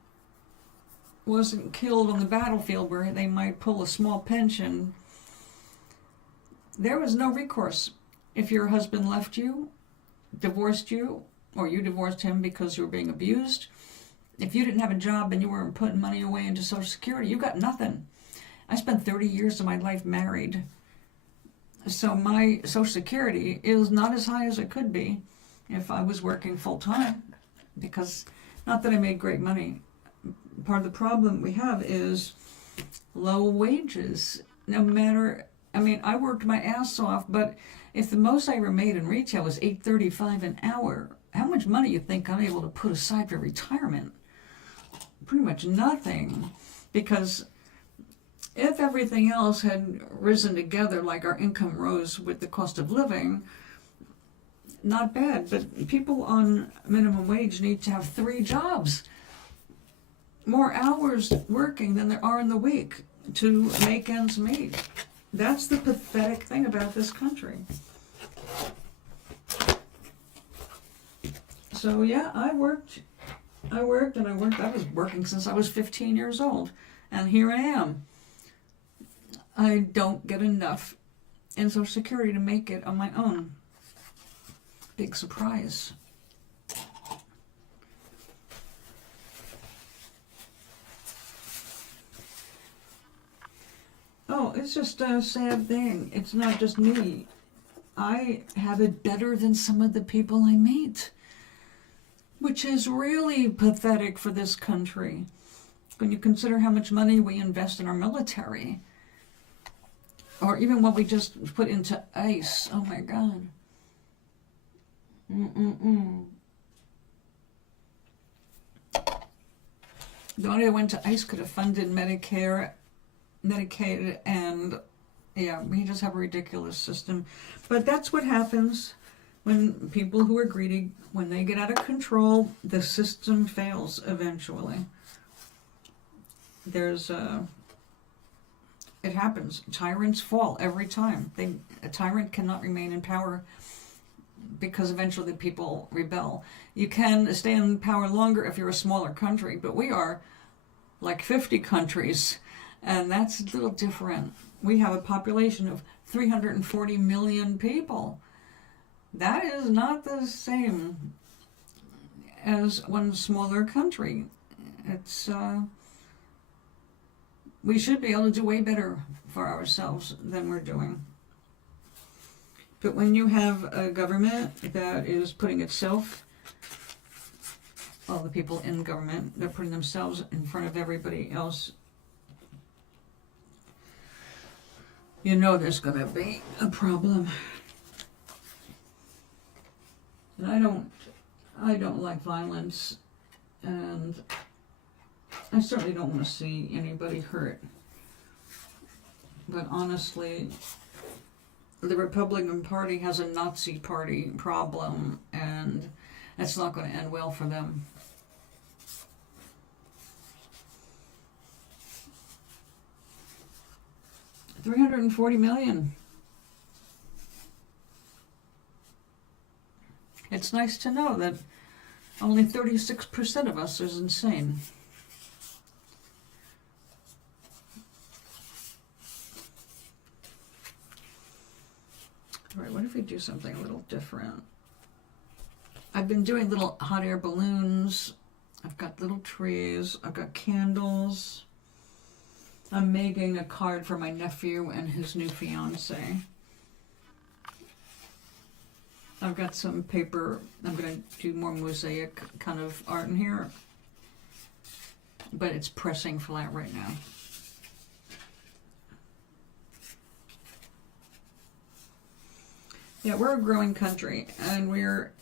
wasn't killed on the battlefield where they might pull a small pension, there was no recourse. If your husband left you, divorced you, or you divorced him because you were being abused, if you didn't have a job and you weren't putting money away into Social Security, you got nothing. I spent 30 years of my life married. So my Social Security is not as high as it could be if I was working full-time, because not that I made great money. Part of the problem we have is low wages. No matter, I mean, I worked my ass off, but if the most I ever made in retail was $8.35 an hour, how much money you think I'm able to put aside for retirement? Pretty much nothing, because if everything else had risen together like our income rose with the cost of living, not bad, but people on minimum wage need to have 3 jobs. More hours working than there are in the week to make ends meet. That's the pathetic thing about this country. So yeah, I worked. I was working since I was 15 years old, and here I am. I don't get enough in Social Security to make it on my own. Big surprise. Oh, it's just a sad thing. It's not just me. I have it better than some of the people I meet, which is really pathetic for this country. when you consider how much money we invest in our military, or even what we just put into ICE. Oh my God. The money that went to ICE could have funded Medicare, Medicaid, and yeah, we just have a ridiculous system. But that's what happens when people who are greedy, when they get out of control, the system fails eventually. It happens. Tyrants fall every time. A tyrant cannot remain in power because eventually the people rebel. You can stay in power longer if you're a smaller country, but we are like 50 countries, and that's a little different. We have a population of 340 million people. That is not the same as one smaller country. We should be able to do way better for ourselves than we're doing. But when you have a government that is putting itself, all the people in government, they're putting themselves in front of everybody else, you know there's going to be a problem. And I don't like violence, and I certainly don't want to see anybody hurt. But honestly, the Republican Party has a Nazi Party problem, and it's not going to end well for them. $340 million. It's nice to know that only 36% of us is insane. All right, what if we do something a little different? I've been doing little hot air balloons. I've got little trees. I've got candles. I'm making a card for my nephew and his new fiance. I've got some paper. I'm going to do more mosaic kind of art in here, but it's pressing flat right now. Yeah, we're a growing country, and we're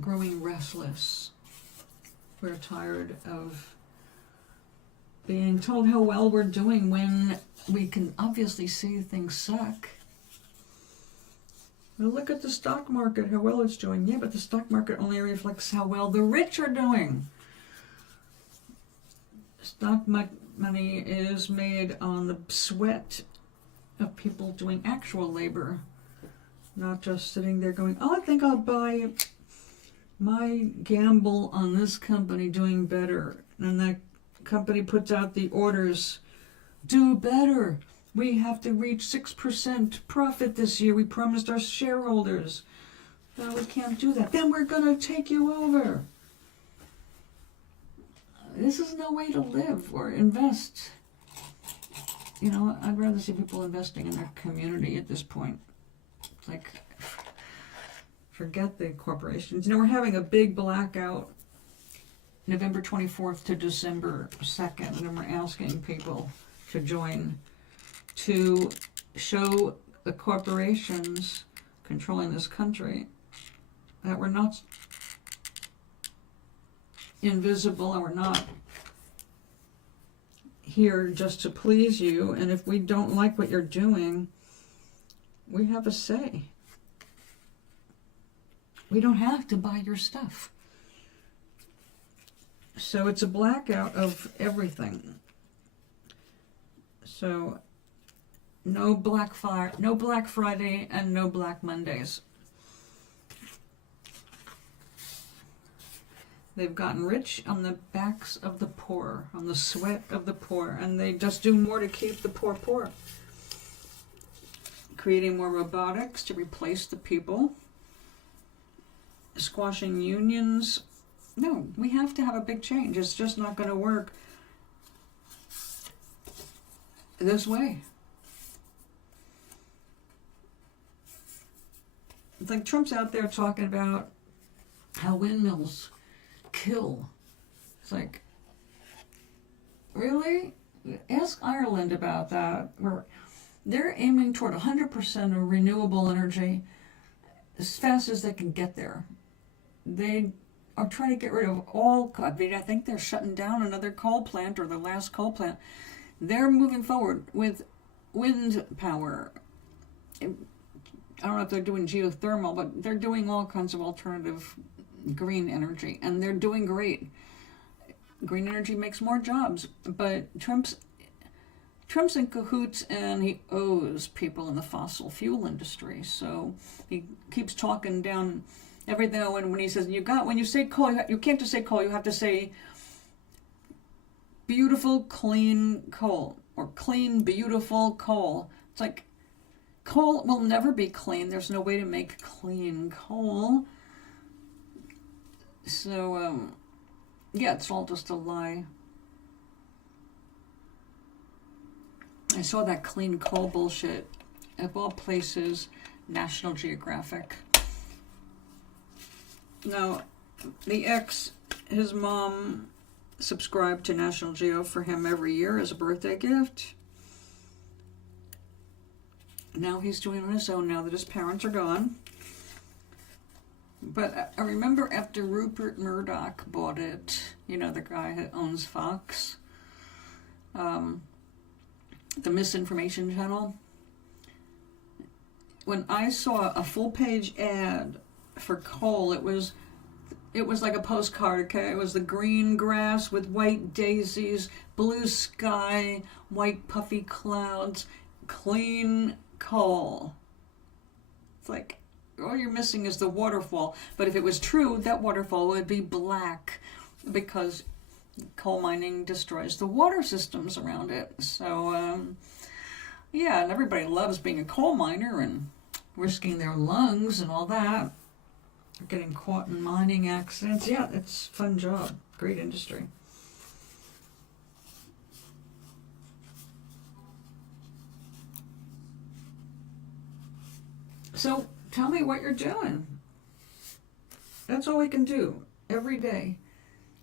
growing restless. We're tired of being told how well we're doing when we can obviously see things suck. Well, look at the stock market, how well it's doing. Yeah, but the stock market only reflects how well the rich are doing. Stock money is made on the sweat of people doing actual labor, not just sitting there going, oh, I think I'll buy my gamble on this company doing better. And that company puts out the orders, do better. We have to reach 6% profit this year. We promised our shareholders. No, we can't do that. Then we're going to take you over. This is no way to live or invest. You know, I'd rather see people investing in their community at this point. It's like, forget the corporations. You know, we're having a big blackout November 24th to December 2nd, and we're asking people to join to show the corporations controlling this country that we're not invisible and we're not here just to please you. And if we don't like what you're doing, we have a say. We don't have to buy your stuff. So it's a blackout of everything. So no Black Friday and no Black Mondays. They've gotten rich on the backs of the poor, on the sweat of the poor, and they just do more to keep the poor poor. Creating more robotics to replace the people. Squashing unions. No, we have to have a big change. It's just not going to work this way. It's like Trump's out there talking about how windmills kill. It's like, Really? Ask Ireland about that. They're aiming toward 100% of renewable energy as fast as they can get there. They are trying to get rid of all, I think they're shutting down another coal plant, or the last coal plant. They're moving forward with wind power. I don't know if they're doing geothermal, but they're doing all kinds of alternative green energy, and they're doing great. Green energy makes more jobs, but Trump's in cahoots, and he owes people in the fossil fuel industry. So he keeps talking down everything. When he says when you say coal, you can't just say coal. You have to say beautiful, clean coal, or clean, beautiful coal. It's like coal will never be clean. There's no way to make clean coal. So yeah, it's all just a lie. I saw that clean coal bullshit, of all places, National Geographic. Now, the ex, his mom subscribed to National Geo for him every year as a birthday gift. Now he's doing it on his own now that his parents are gone. But I remember after Rupert Murdoch bought it, you know, the guy who owns Fox, the misinformation channel. When I saw a full-page ad for coal, it was like a postcard, okay? It was the green grass with white daisies, blue sky, white puffy clouds, clean coal. It's like, all you're missing is the waterfall. But if it was true, that waterfall would be black, because coal mining destroys the water systems around it. So, yeah, and everybody loves being a coal miner and risking their lungs and all that. Getting caught in mining accidents. Yeah, it's a fun job. Great industry. So, tell me what you're doing. That's all we can do every day.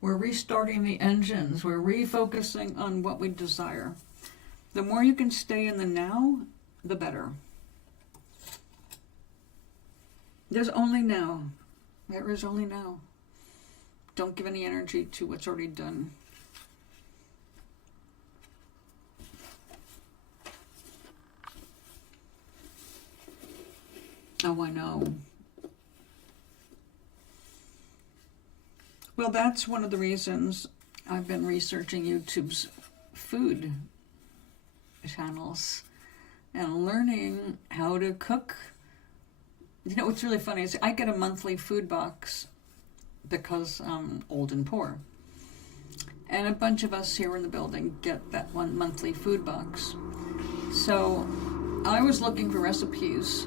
We're restarting the engines. We're refocusing on what we desire. The more you can stay in the now, the better. There's only now. There is only now. Don't give any energy to what's already done. Oh, I know. Well, that's one of the reasons I've been researching YouTube's food channels and learning how to cook. You know, what's really funny is I get a monthly food box because I'm old and poor. And a bunch of us here in the building get that one monthly food box. So I was looking for recipes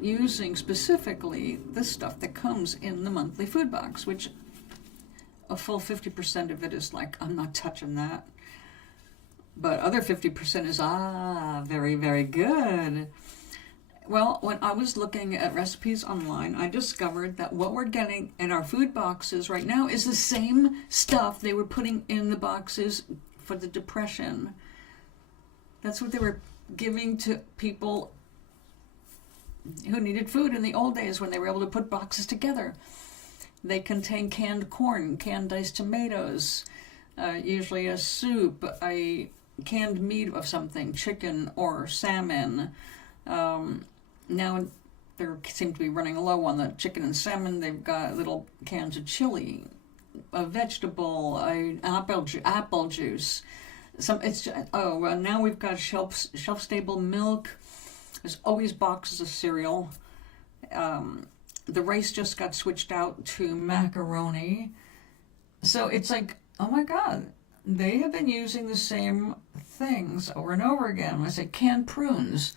using specifically the stuff that comes in the monthly food box, which a full 50% of it is like, I'm not touching that. But other 50% is, very, very good. Well, when I was looking at recipes online, I discovered that what we're getting in our food boxes right now is the same stuff they were putting in the boxes for the Depression. That's what they were giving to people who needed food in the old days when they were able to put boxes together. They contain canned corn, canned diced tomatoes, usually a soup, a canned meat of something, chicken or salmon. Now they seem to be running low on the chicken and salmon. They've got little cans of chili, a vegetable, apple juice. Now we've got shelf-stable milk. There's always boxes of cereal. The rice just got switched out to macaroni. So it's like, oh my God, they have been using the same things over and over again. When I say canned prunes,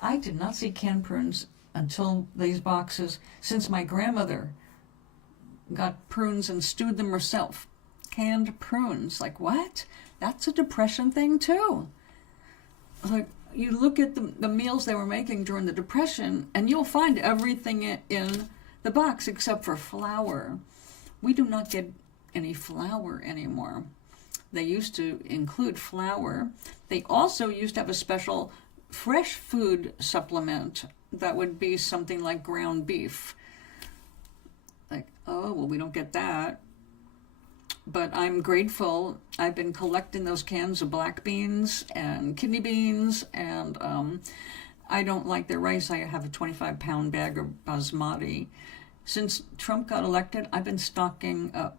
I did not see canned prunes until these boxes, since my grandmother got prunes and stewed them herself. Canned prunes, like what? That's a Depression thing too. Like, you look at the meals they were making during the Depression, and you'll find everything in the box except for flour. We do not get any flour anymore. They used to include flour. They also used to have a special fresh food supplement that would be something like ground beef. Like, oh, well, we don't get that. But I'm grateful. I've been collecting those cans of black beans and kidney beans, and I don't like their rice. I have a 25-pound bag of basmati. Since Trump got elected, I've been stocking up.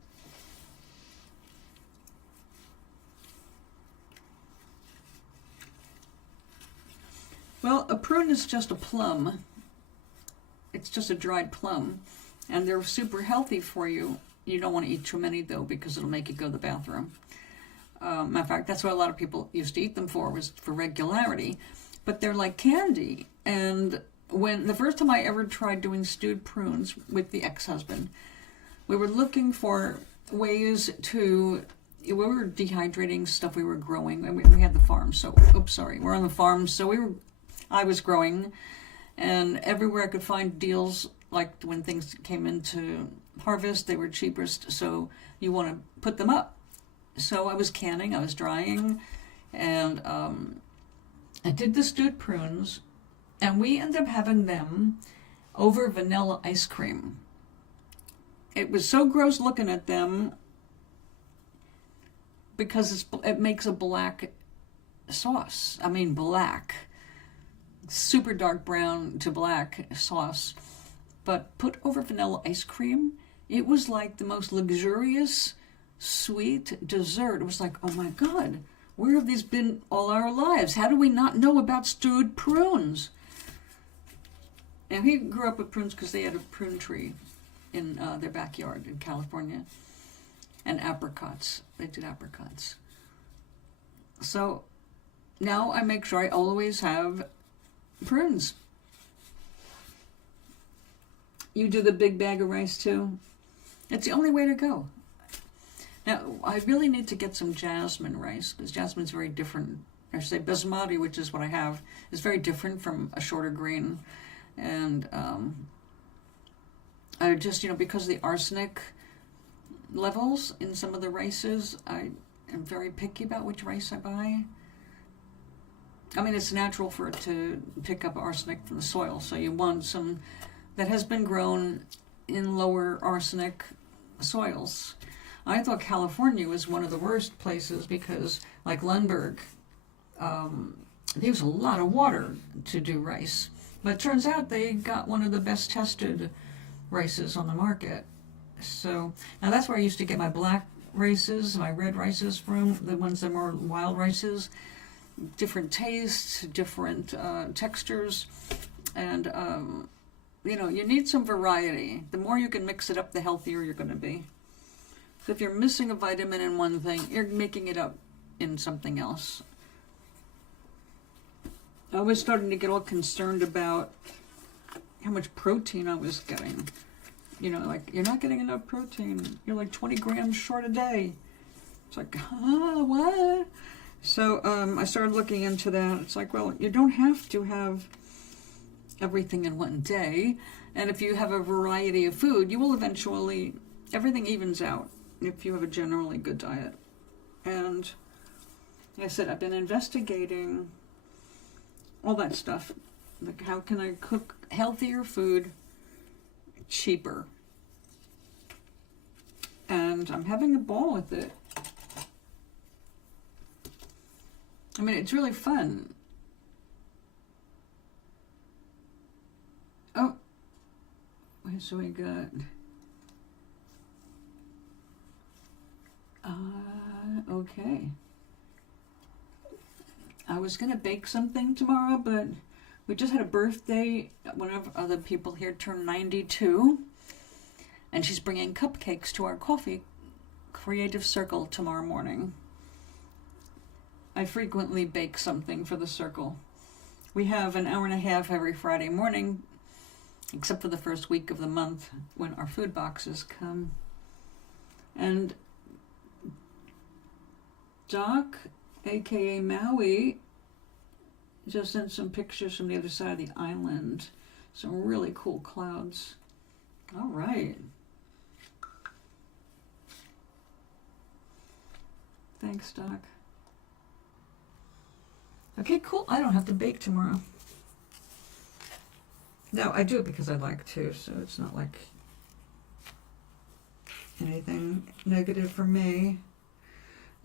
Well, a prune is just a plum. It's just a dried plum, and they're super healthy for you. You don't want to eat too many, though, because it'll make you go to the bathroom. Matter of fact, that's what a lot of people used to eat them for, was for regularity. But they're like candy. And when the first time I ever tried doing stewed prunes with the ex-husband, we were looking for ways to... We were dehydrating stuff we were growing, and we had the farm. So, we're on the farm. So I was growing, and everywhere I could find deals, like when things came into harvest, they were cheapest, so you want to put them up. So I was canning, I was drying, and I did the stewed prunes, and we ended up having them over vanilla ice cream. It was so gross looking at them because it makes a black sauce. I mean black. Super dark brown to black sauce. But put over vanilla ice cream, it was like the most luxurious, sweet dessert. It was like, oh my God, where have these been all our lives? How do we not know about stewed prunes? And he grew up with prunes because they had a prune tree in their backyard in California. And apricots. They did apricots. So now I make sure I always have prunes. You do the big bag of rice too? It's the only way to go. Now, I really need to get some jasmine rice, because jasmine's very different. I should say basmati, which is what I have, is very different from a shorter grain. And I just, because of the arsenic levels in some of the rices, I am very picky about which rice I buy. I mean, it's natural for it to pick up arsenic from the soil, so you want some that has been grown in lower arsenic soils. I thought California was one of the worst places because, like Lundberg, they use a lot of water to do rice. But it turns out they got one of the best tested rices on the market. So now that's where I used to get my black rices, my red rices from, the ones that are more wild rices. Different tastes, different textures, and you need some variety. The more you can mix it up, the healthier you're going to be. So if you're missing a vitamin in one thing, you're making it up in something else. I was starting to get all concerned about how much protein I was getting. Like, you're not getting enough protein. You're like 20 grams short a day. It's like, what? So I started looking into that. It's like, well, you don't have to have everything in one day. And if you have a variety of food, you will eventually, everything evens out if you have a generally good diet. And like I said, I've been investigating all that stuff. Like, how can I cook healthier food cheaper? And I'm having a ball with it. I mean, it's really fun. Oh, so we got okay. I was gonna bake something tomorrow, but we just had a birthday. One of other people here turned 92, and she's bringing cupcakes to our coffee creative circle tomorrow morning. I frequently bake something for the circle. We have an hour and a half every Friday morning, except for the first week of the month when our food boxes come. And Doc, aka Maui, just sent some pictures from the other side of the island. Some really cool clouds. All right. Thanks, Doc. Okay, cool. I don't have to bake tomorrow. No, I do because I like to, so it's not like anything negative for me.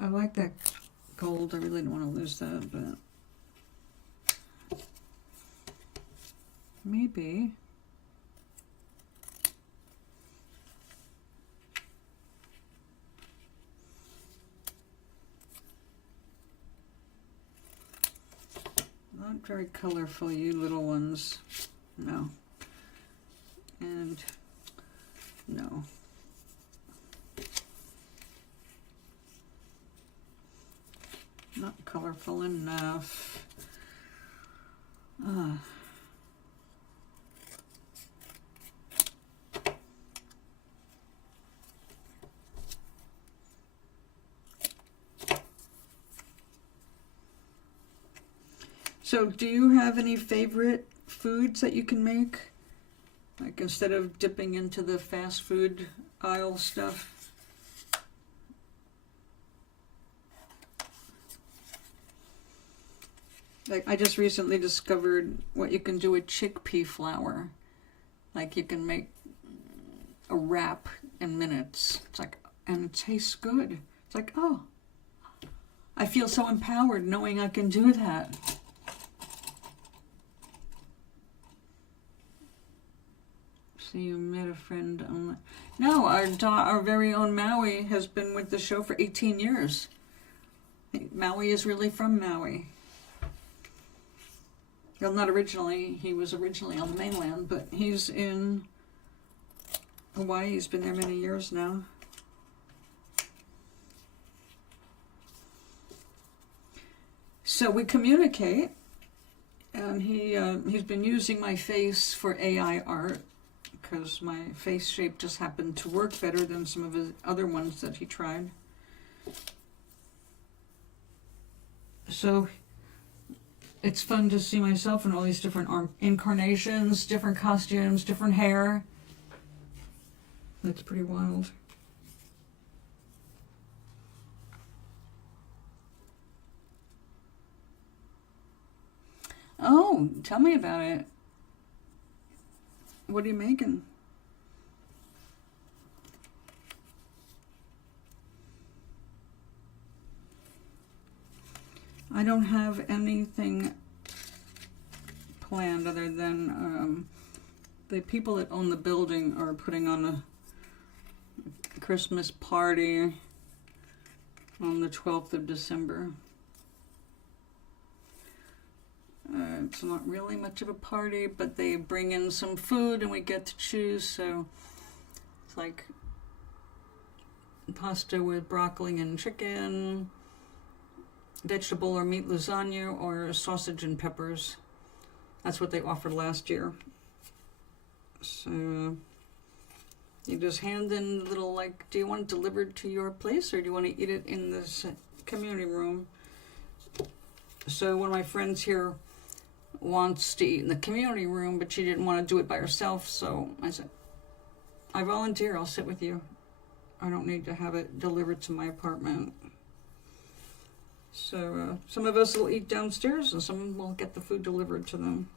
I like that gold. I really don't want to lose that, but maybe. Not very colorful, you little ones. No. And no. Not colorful enough. So do you have any favorite foods that you can make? Like instead of dipping into the fast food aisle stuff? Like I just recently discovered what you can do with chickpea flour. Like you can make a wrap in minutes. It's like, and it tastes good. It's like, oh, I feel so empowered knowing I can do that. So you met a friend on... No, our very own Maui has been with the show for 18 years. Maui is really from Maui. Well, not originally. He was originally on the mainland, but he's in Hawaii. He's been there many years now. So we communicate, and he's been using my face for AI art, because my face shape just happened to work better than some of his other ones that he tried. So it's fun to see myself in all these different incarnations, different costumes, different hair. That's pretty wild. Oh, tell me about it. What are you making? I don't have anything planned other than the people that own the building are putting on a Christmas party on the 12th of December. It's not really much of a party, but they bring in some food and we get to choose. So it's like pasta with broccoli and chicken, vegetable or meat lasagna, or sausage and peppers. That's what they offered last year. So you just hand in little, like, do you want it delivered to your place or do you want to eat it in this community room? So one of my friends here wants to eat in the community room, but she didn't want to do it by herself, so I said, I volunteer, I'll sit with you. I don't need to have it delivered to my apartment. So some of us will eat downstairs and some will get the food delivered to them.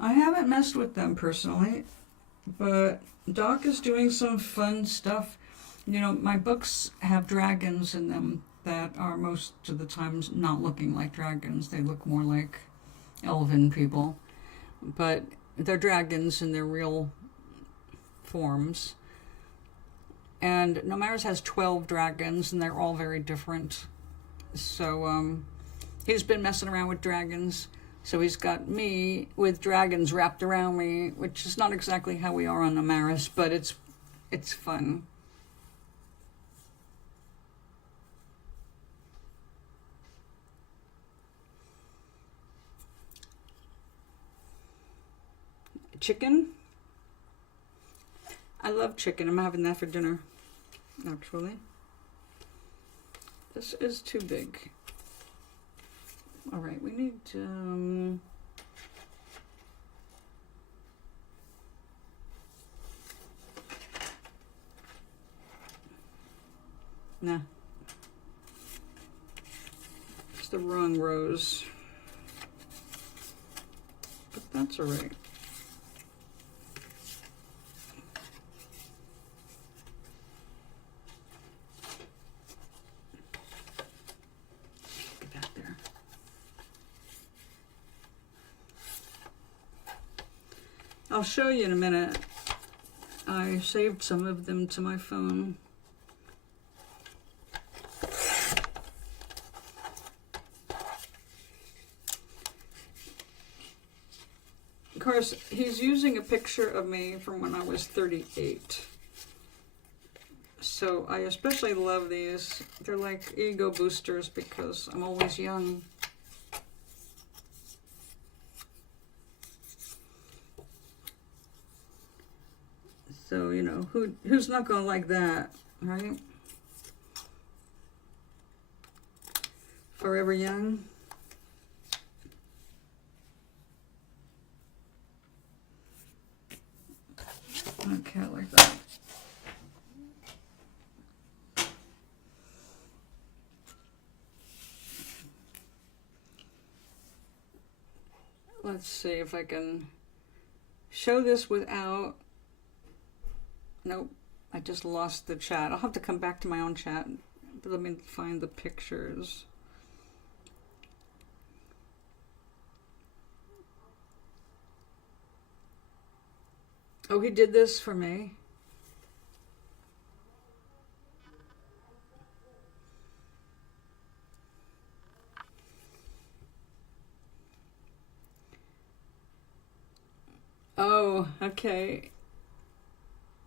I haven't messed with them personally, but Doc is doing some fun stuff. You know, my books have dragons in them that are most of the times not looking like dragons. They look more like elven people, but they're dragons in their real forms. And Nomara's has 12 dragons, and they're all very different. So he's been messing around with dragons. So he's got me with dragons wrapped around me, which is not exactly how we are on Amaris, but it's fun. Chicken? I love chicken. I'm having that for dinner, actually. This is too big. All right, we need nah. It's the wrong rose. But that's all right. Get that there. I'll show you in a minute. I saved some of them to my phone. Of course, he's using a picture of me from when I was 38. So I especially love these. They're like ego boosters because I'm always young. So, you know, who's not going to like that, right? Forever young. Okay, I like that. Let's see if I can show this without... Nope, I just lost the chat. I'll have to come back to my own chat. But let me find the pictures. Oh, he did this for me. Oh, okay.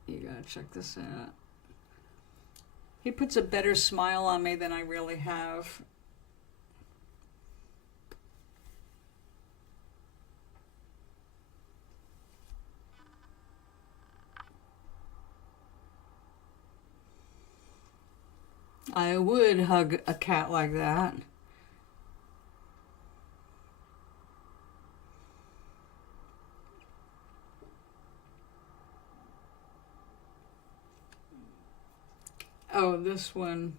You gotta check this out. He puts a better smile on me than I really have. I would hug a cat like that. Oh, this one.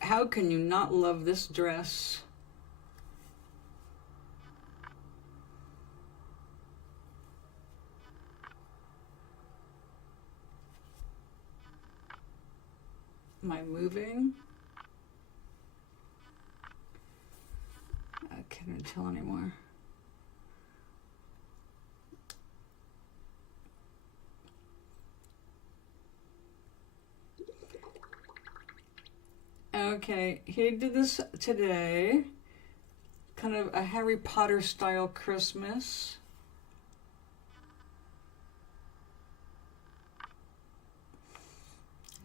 How can you not love this dress? Am I moving? I can't tell anymore. Okay, he did this today. Kind of a Harry Potter style Christmas.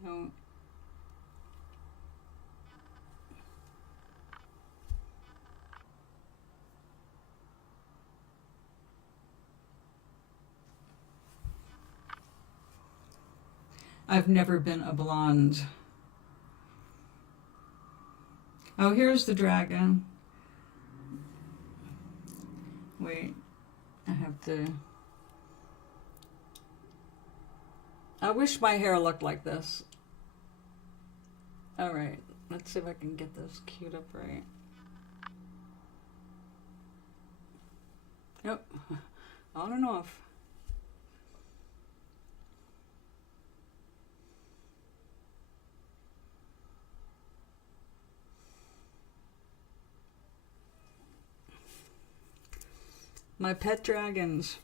Oh. I've never been a blonde. Oh, here's the dragon. Wait, I have to... I wish my hair looked like this. All right, let's see if I can get this queued up right. Nope, on and off. My pet dragons.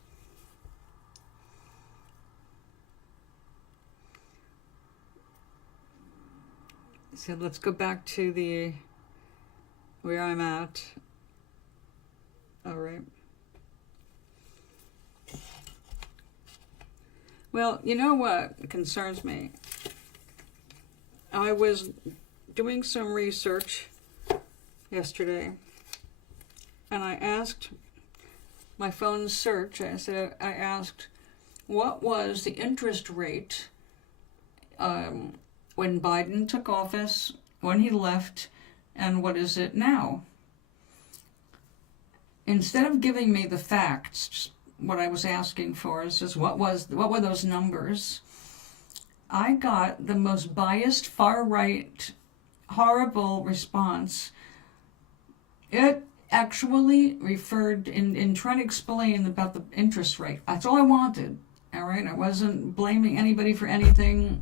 So let's go back to the where I'm at. All right. Well, you know what concerns me? I was doing some research yesterday, and I asked my phone search, I asked, what was the interest rate when Biden took office, when he left, and what is it now? instead of giving me the facts, what I was asking for is just what were those numbers. I got the most biased, far-right, horrible response. It actually referred, in trying to explain about the interest rate. That's all I wanted, all right? I wasn't blaming anybody for anything.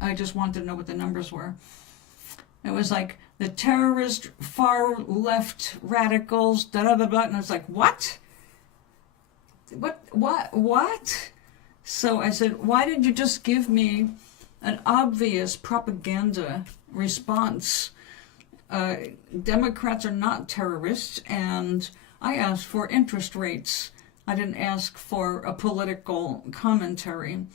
I just wanted to know what the numbers were. It was like the terrorist far left radicals, da-da-da-da, and I was like, what? What? So I said, why did you just give me an obvious propaganda response? Democrats are not terrorists, and I asked for interest rates. I didn't ask for a political commentary.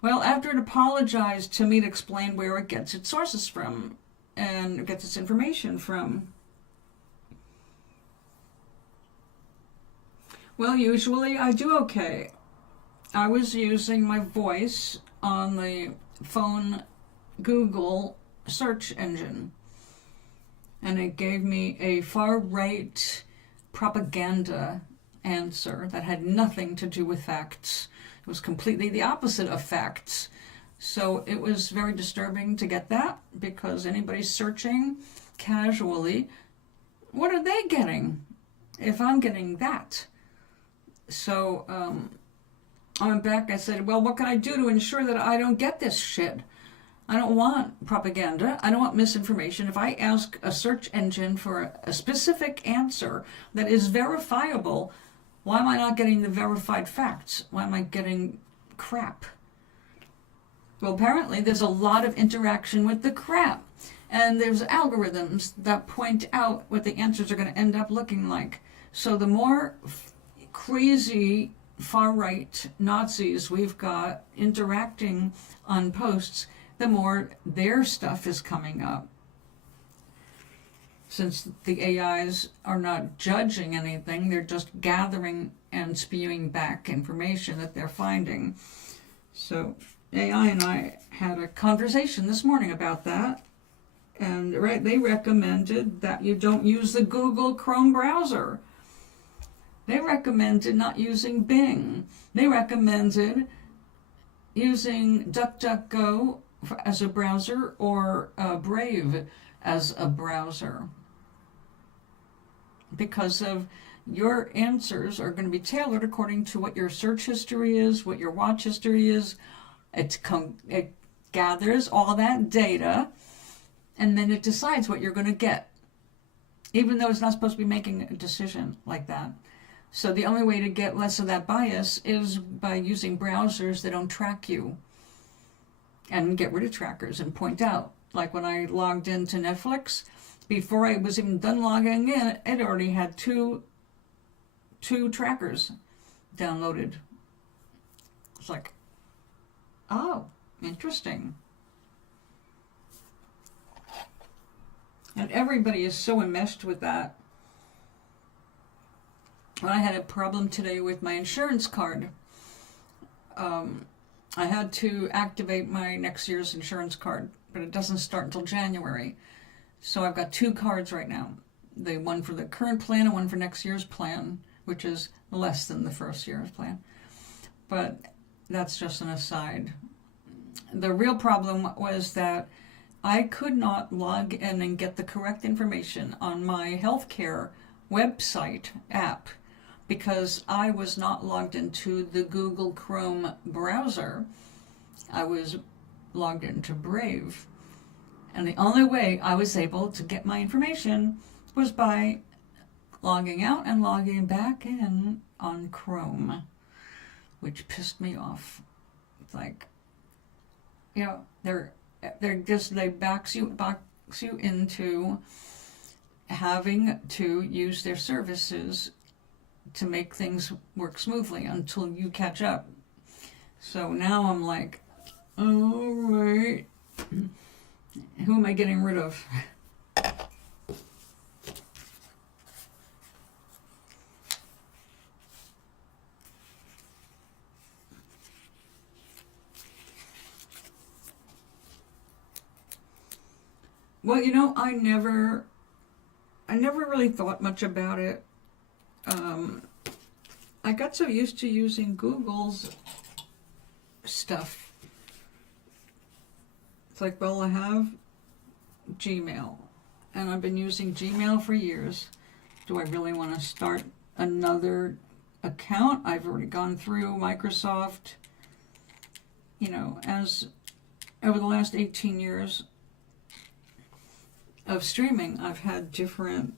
Well, after it apologized to me to explain where it gets its sources from and gets its information from. Well, usually I do okay. I was using my voice on the phone Google search engine, and it gave me a far-right propaganda answer that had nothing to do with facts. It was completely the opposite of facts. So it was very disturbing to get that, because anybody searching casually, what are they getting if I'm getting that? So I went back, I said, well, what can I do to ensure that I don't get this shit? I don't want propaganda. I don't want misinformation. If I ask a search engine for a specific answer that is verifiable, why am I not getting the verified facts? Why am I getting crap? Well, apparently there's a lot of interaction with the crap. And there's algorithms that point out what the answers are going to end up looking like. So the more crazy far-right Nazis we've got interacting on posts, the more their stuff is coming up. Since the AIs are not judging anything, they're just gathering and spewing back information that they're finding. So AI and I had a conversation this morning about that. And right, they recommended that you don't use the Google Chrome browser. They recommended not using Bing. They recommended using DuckDuckGo as a browser, or Brave as a browser, because of your answers are going to be tailored according to what your search history is, what your watch history is. It gathers all that data, and then it decides what you're going to get, even though it's not supposed to be making a decision like that. So the only way to get less of that bias is by using browsers that don't track you, and get rid of trackers and point out. Like when I logged into Netflix, before I was even done logging in, it already had two trackers downloaded. It's like, oh, interesting. And everybody is so enmeshed with that. When I had a problem today with my insurance card, I had to activate my next year's insurance card, but it doesn't start until January. So I've got two cards right now. The one for the current plan and one for next year's plan, which is less than the first year's plan. But that's just an aside. The real problem was that I could not log in and get the correct information on my healthcare website app, because I was not logged into the Google Chrome browser. I was logged into Brave. And the only way I was able to get my information was by logging out and logging back in on Chrome, which pissed me off. It's like, you know, they box you into having to use their services to make things work smoothly until you catch up. So now I'm like, all right, who am I getting rid of? Well, you know, I never really thought much about it. I got so used to using Google's stuff. It's like, well, I have Gmail, and I've been using Gmail for years. Do I really want to start another account? I've already gone through Microsoft. You know, as over the last 18 years of streaming, I've had different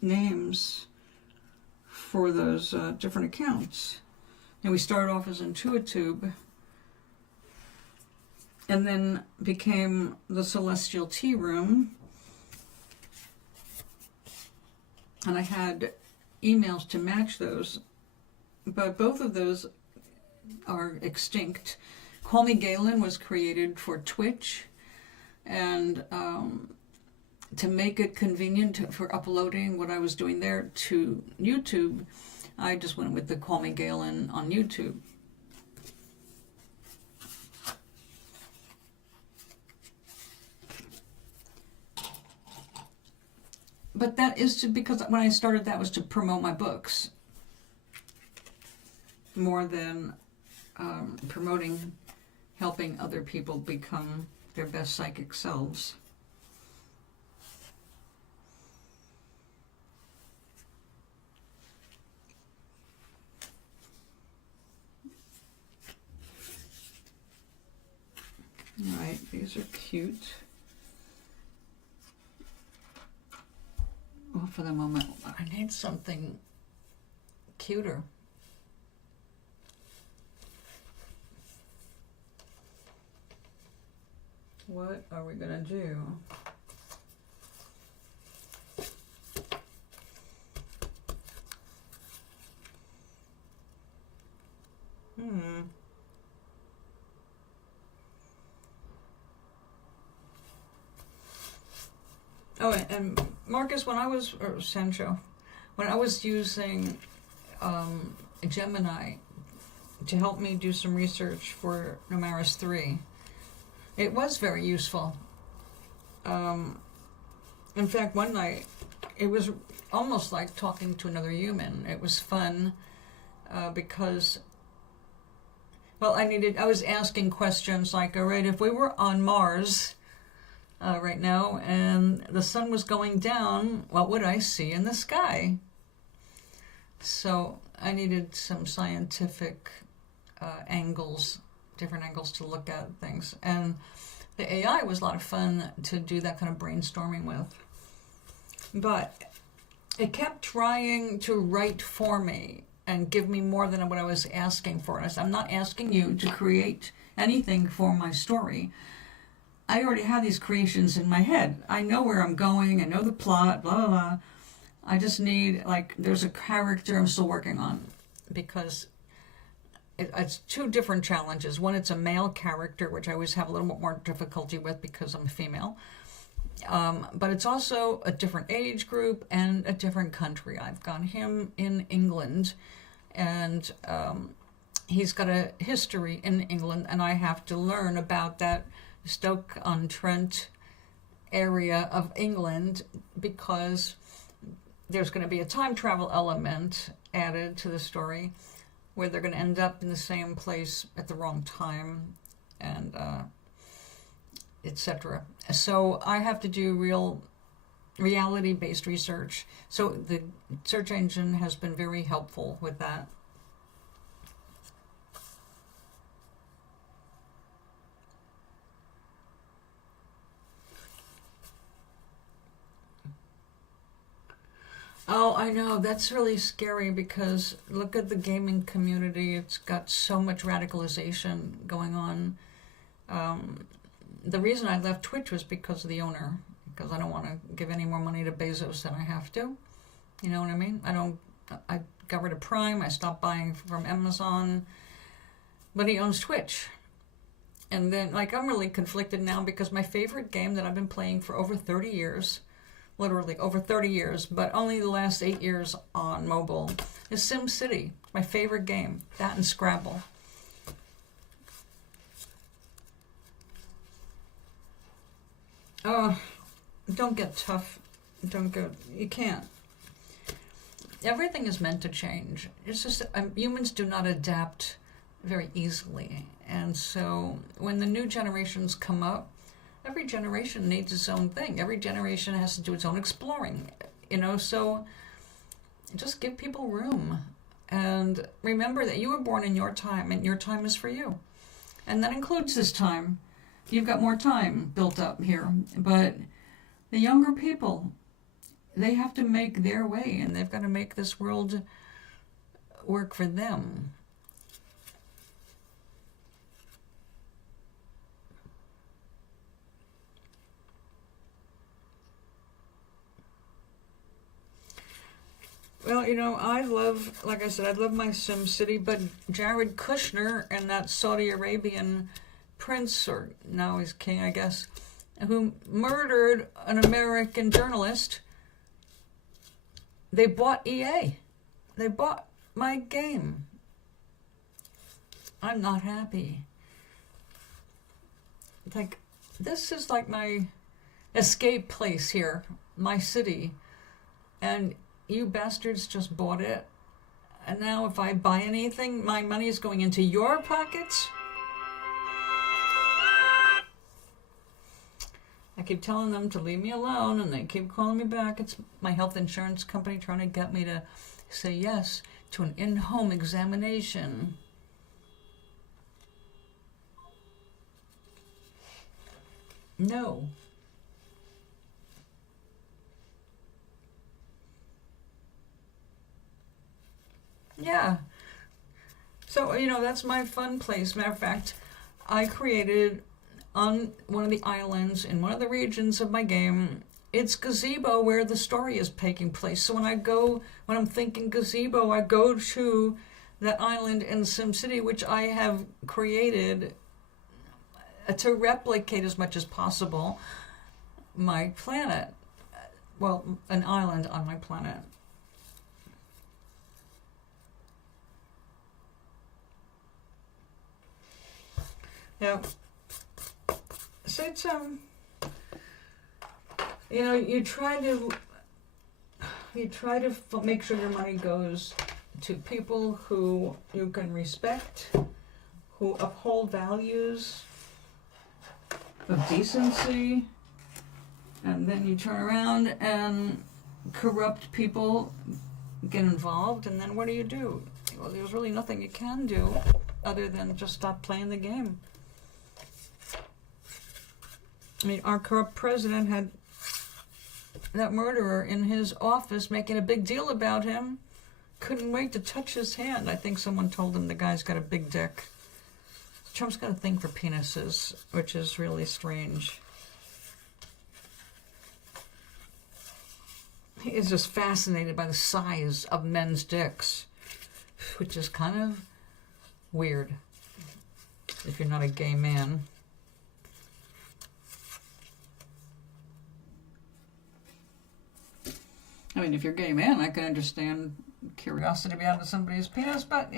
names for those different accounts. And we started off as Intuitube, and then became the Celestial Tea Room. And I had emails to match those, but both of those are extinct. Call Me Galen was created for Twitch, and to make it convenient for uploading what I was doing there to YouTube, I just went with the Call Me Galen on YouTube. But that is because when I started, that was to promote my books more than promoting, helping other people become their best psychic selves. All right, these are cute. Well, for the moment, I need something cuter. What are we gonna do? Oh, and Marcus, when I was, or Sancho, when I was using Gemini to help me do some research for Numeris 3, it was very useful. In fact, one night, it was almost like talking to another human. It was fun because, well, I was asking questions like, all right, if we were on Mars right now and the sun was going down, what would I see in the sky? So I needed some scientific angles, different angles to look at things. And the AI was a lot of fun to do that kind of brainstorming with. But it kept trying to write for me and give me more than what I was asking for. And I said, I'm not asking you to create anything for my story. I already have these creations in my head. I know where I'm going. I know the plot, blah, blah, blah. I just need, like, there's a character I'm still working on because it's two different challenges. One, it's a male character, which I always have a little bit more difficulty with because I'm a female. But it's also a different age group and a different country. I've got him in England, and he's got a history in England, and I have to learn about that Stoke-on-Trent area of England because there's going to be a time travel element added to the story where they're going to end up in the same place at the wrong time, and etc. So I have to do real reality-based research. So the search engine has been very helpful with that. Oh, I know. That's really scary because look at the gaming community. It's got so much radicalization going on. The reason I left Twitch was because of the owner, because I don't want to give any more money to Bezos than I have to. You know what I mean? I got rid of Prime. I stopped buying from Amazon. But he owns Twitch. And then, like, I'm really conflicted now because my favorite game that I've been playing for over 30 years, literally over 30 years, but only the last 8 years on mobile, is SimCity. My favorite game. That and Scrabble. Oh, don't get tough. You can't. everything is meant to change. It's just humans do not adapt very easily. And so when the new generations come up, every generation needs its own thing. Every generation has to do its own exploring, so just give people room. And remember that you were born in your time, and your time is for you. And that includes this time. You've got more time built up here. But the younger people, they have to make their way, and they've got to make this world work for them. Well, I love, like I said, I love my Sim City, but Jared Kushner and that Saudi Arabian prince, or now he's king, I guess, who murdered an American journalist, they bought EA. They bought my game. I'm not happy. Like, this is like my escape place here, my city, and you bastards just bought it. And now if I buy anything, my money is going into your pockets? I keep telling them to leave me alone, and they keep calling me back. It's my health insurance company trying to get me to say yes to an in-home examination. No. Yeah. So, that's my fun place. Matter of fact, I created on one of the islands in one of the regions of my game, it's gazebo where the story is taking place. So when I'm thinking gazebo, I go to that island in SimCity, which I have created to replicate as much as possible my planet. Well, an island on my planet. Yeah. So it's you try to make sure your money goes to people who you can respect, who uphold values of decency, and then you turn around and corrupt people get involved, and then what do? Well, there's really nothing you can do other than just stop playing the game. I mean, our corrupt president had that murderer in his office making a big deal about him. Couldn't wait to touch his hand. I think someone told him the guy's got a big dick. Trump's got a thing for penises, which is really strange. He is just fascinated by the size of men's dicks, which is kind of weird if you're not a gay man. I mean, if you're a gay man, I can understand curiosity about somebody's penis, but,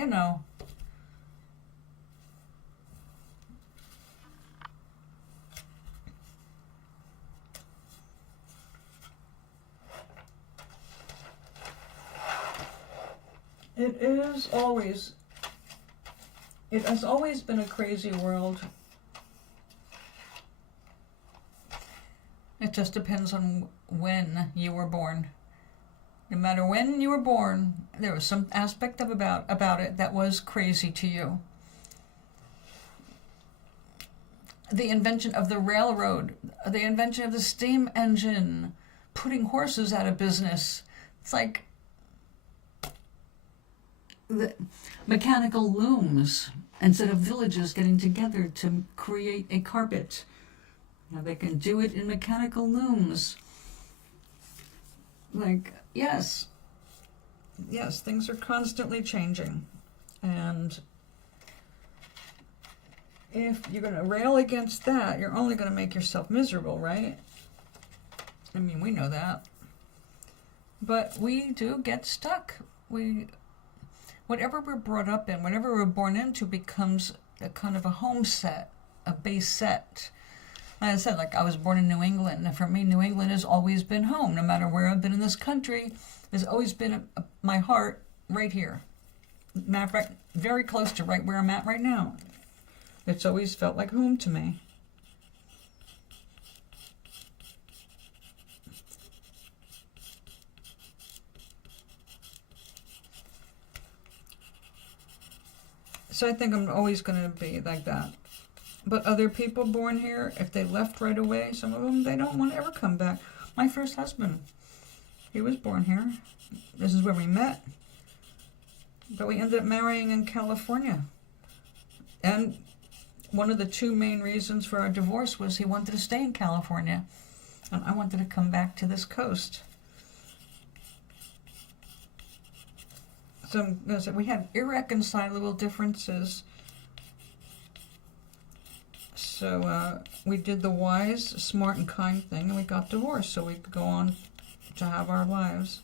It has always been a crazy world. It just depends on when you were born. No matter when you were born, there was some aspect about it that was crazy to you. The invention of the railroad, the invention of the steam engine, putting horses out of business. It's like the mechanical looms, instead of villages getting together to create a carpet. Now they can do it in mechanical looms. Like, yes, things are constantly changing. And if you're going to rail against that, you're only going to make yourself miserable, right? I mean, we know that. But we do get stuck. Whatever we're brought up in, whatever we're born into becomes a kind of a home set, a base set. Like I said, I was born in New England, and for me, New England has always been home. No matter where I've been in this country, has always been my heart right here. Matter of fact, very close to right where I'm at right now. It's always felt like home to me. So I think I'm always going to be like that. But other people born here, if they left right away, some of them, they don't want to ever come back. My first husband, he was born here. This is where we met. But we ended up marrying in California. And one of the two main reasons for our divorce was he wanted to stay in California. And I wanted to come back to this coast. So we had irreconcilable differences. So we did the wise, smart, and kind thing, and we got divorced so we could go on to have our lives.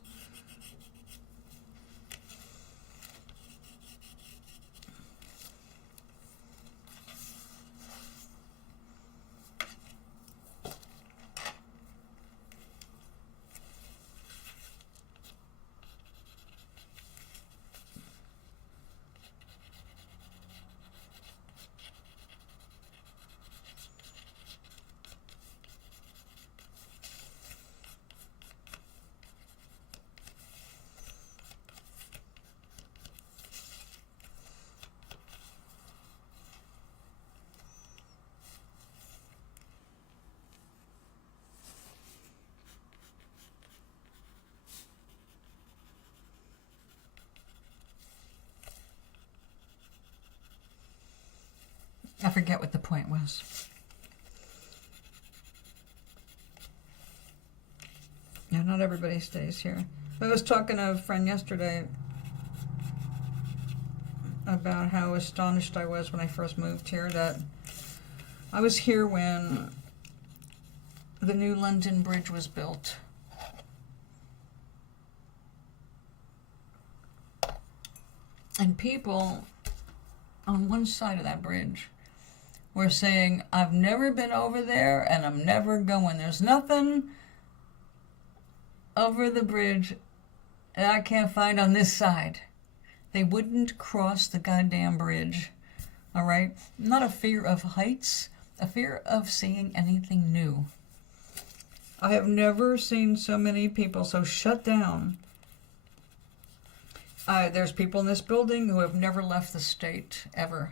I forget what the point was. Yeah, not everybody stays here. I was talking to a friend yesterday about how astonished I was when I first moved here, that I was here when the new London Bridge was built. And people on one side of that bridge were saying, I've never been over there and I'm never going. There's nothing over the bridge that I can't find on this side. They wouldn't cross the goddamn bridge. All right? Not a fear of heights, a fear of seeing anything new. I have never seen so many people so shut down. There's people in this building who have never left the state, ever.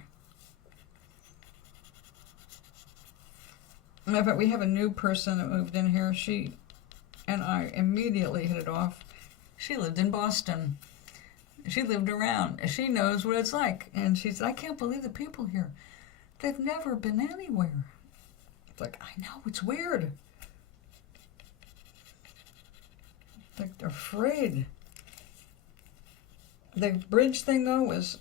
Matter of fact, we have a new person that moved in here. She and I immediately hit it off. She lived in Boston. She lived around. She knows what it's like. And she said, I can't believe the people here. They've never been anywhere. It's like, I know, it's weird. It's like they're afraid. The bridge thing, though, was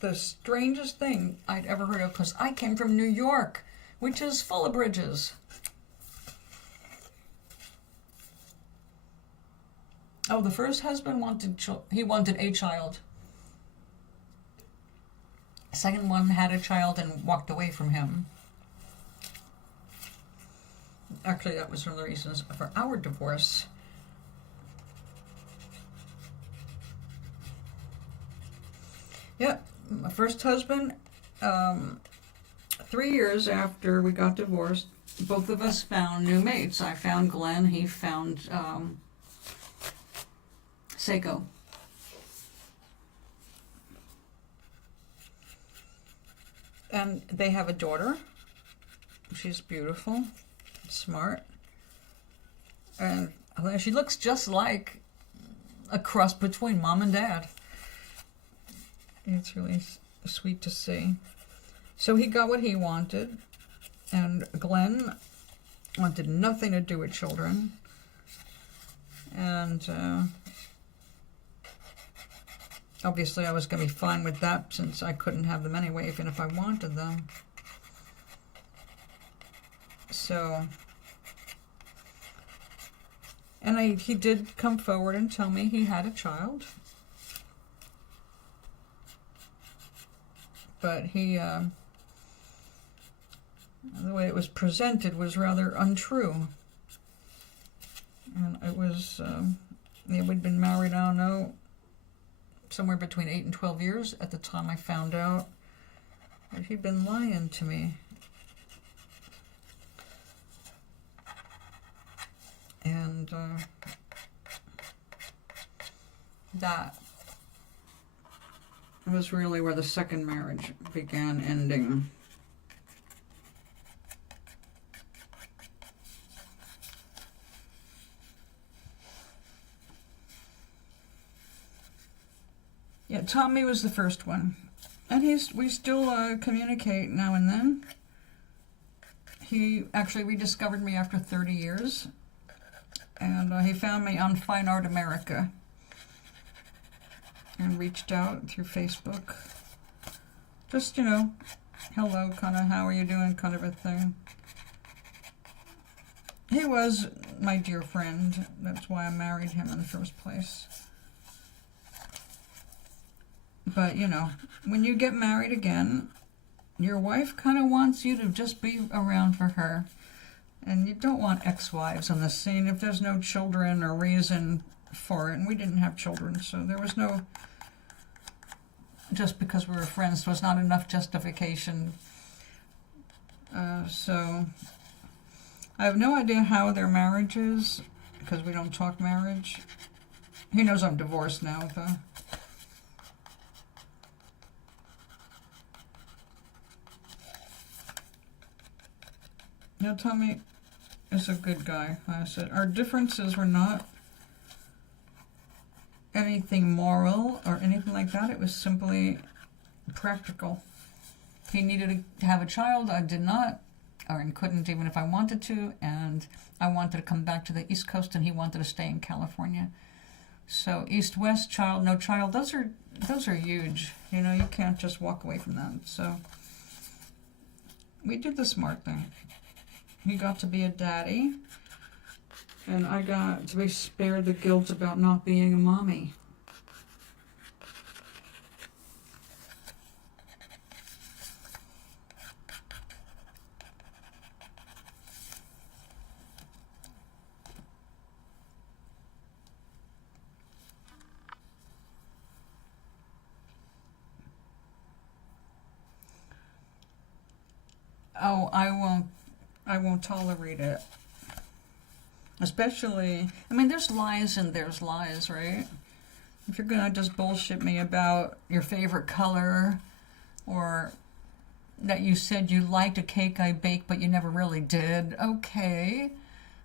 the strangest thing I'd ever heard of, because I came from New York, which is full of bridges. Oh, the first husband wanted a child. The second one had a child and walked away from him. Actually, that was one of the reasons for our divorce. Yeah, my first husband, 3 years after we got divorced, both of us found new mates. I found Glenn, he found Seiko. And they have a daughter. She's beautiful, smart, and she looks just like a cross between mom and dad. It's really sweet to see. So he got what he wanted, and Glenn wanted nothing to do with children. And obviously I was going to be fine with that, since I couldn't have them anyway, even if I wanted them. So, and he did come forward and tell me he had a child. But he, the way it was presented was rather untrue. And it was Yeah, we'd been married, I don't know, somewhere between 8 and 12 years at the time I found out that he'd been lying to me. And that was really where the second marriage began ending. Yeah, Tommy was the first one. And we still communicate now and then. He actually rediscovered me after 30 years. And he found me on Fine Art America. And reached out through Facebook. Just, you know, hello, kind of, how are you doing, kind of a thing. He was my dear friend. That's why I married him in the first place. But, you know, when you get married again, your wife kind of wants you to just be around for her. And you don't want ex-wives on the scene if there's no children or reason for it. And we didn't have children, so there was no... Just because we were friends was not enough justification. So I have no idea how their marriage is, because we don't talk marriage. He knows I'm divorced now, though. Now Tommy is a good guy. Like I said, our differences were not anything moral or anything like that. It was simply practical. He needed to have a child. I did not, or couldn't even if I wanted to, and I wanted to come back to the East Coast, and he wanted to stay in California. So East-West, child, no child, those are huge. You know, you can't just walk away from that. So we did the smart thing. He got to be a daddy, and I got to be spared the guilt about not being a mommy. Oh, I won't tolerate it. Especially, I mean, there's lies and there's lies, right? If you're gonna just bullshit me about your favorite color, or that you said you liked a cake I baked but you never really did, okay,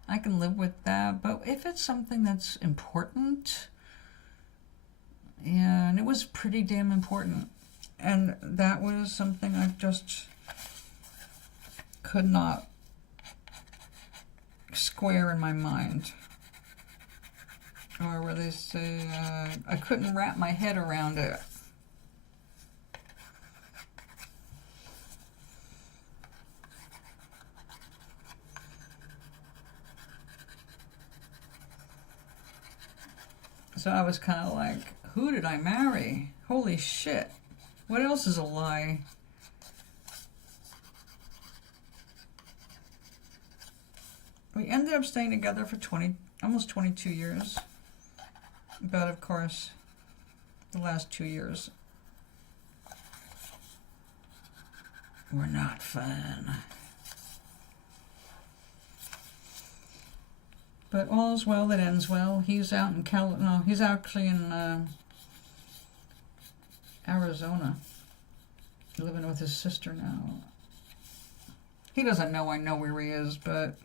I can live with that. But if it's something that's important, yeah, and it was pretty damn important, and that was something I just could not square in my mind. Or where they say, I couldn't wrap my head around it. So I was kind of like, who did I marry? Holy shit. What else is a lie? We ended up staying together for almost 22 years. But of course, the last 2 years were not fun. But all's well that ends well. He's out in he's actually in Arizona, living with his sister now. He doesn't know I know where he is, but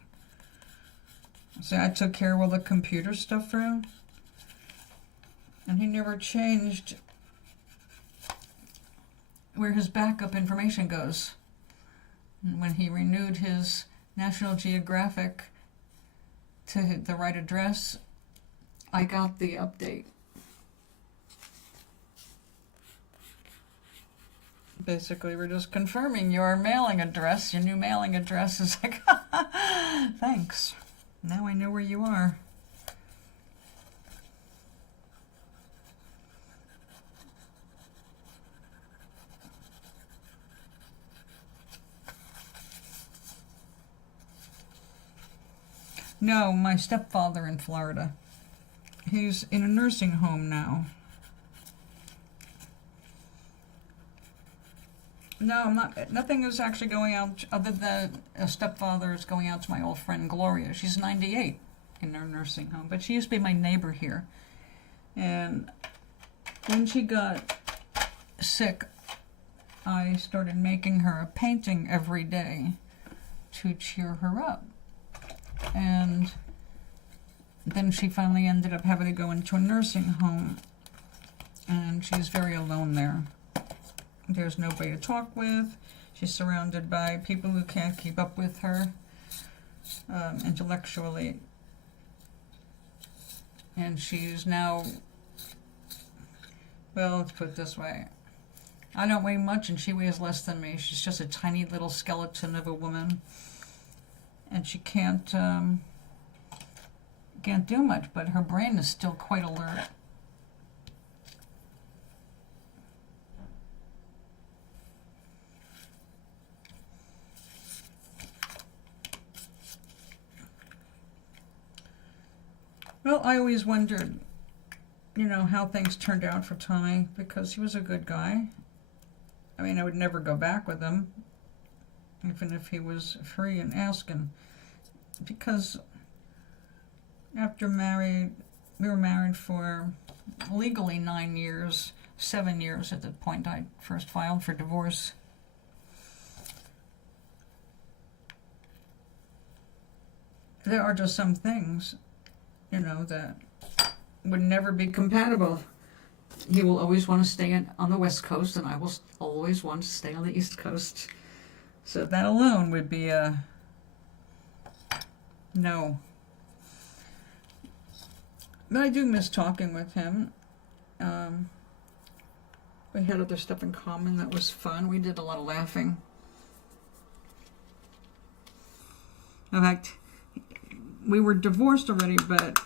see, I took care of all the computer stuff for him, and he never changed where his backup information goes. And when he renewed his National Geographic to the right address, I got the update. Basically, we're just confirming your mailing address. Your new mailing address is like, thanks. Now I know where you are. No, my stepfather in Florida. He's in a nursing home now. No, I'm not. Nothing is actually going out other than a stepfather is going out to my old friend Gloria. She's 98 in her nursing home, but she used to be my neighbor here. And when she got sick, I started making her a painting every day to cheer her up. And then she finally ended up having to go into a nursing home, and she's very alone there. There's nobody to talk with. She's surrounded by people who can't keep up with her intellectually. And she's now, well, let's put it this way. I don't weigh much and she weighs less than me. She's just a tiny little skeleton of a woman. And she can't do much, but her brain is still quite alert. Well, I always wondered, you know, how things turned out for Tommy, because he was a good guy. I mean, I would never go back with him, even if he was free and asking, because after we were married for legally 9 years, 7 years at the point I first filed for divorce. There are just some things, you know, that would never be compatible. He will always want to stay on the West Coast, and I will always want to stay on the East Coast. So that alone would be a no. But I do miss talking with him. We had other stuff in common that was fun. We did a lot of laughing. In fact, we were divorced already, but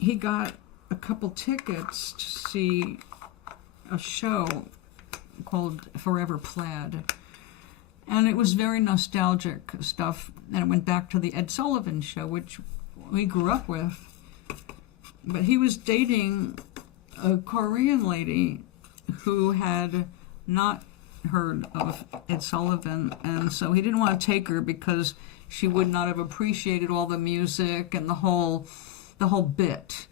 he got a couple tickets to see a show called Forever Plaid. And it was very nostalgic stuff. And it went back to the Ed Sullivan Show, which we grew up with. But he was dating a Korean lady who had not heard of Ed Sullivan. And so he didn't want to take her because she would not have appreciated all the music and the whole bit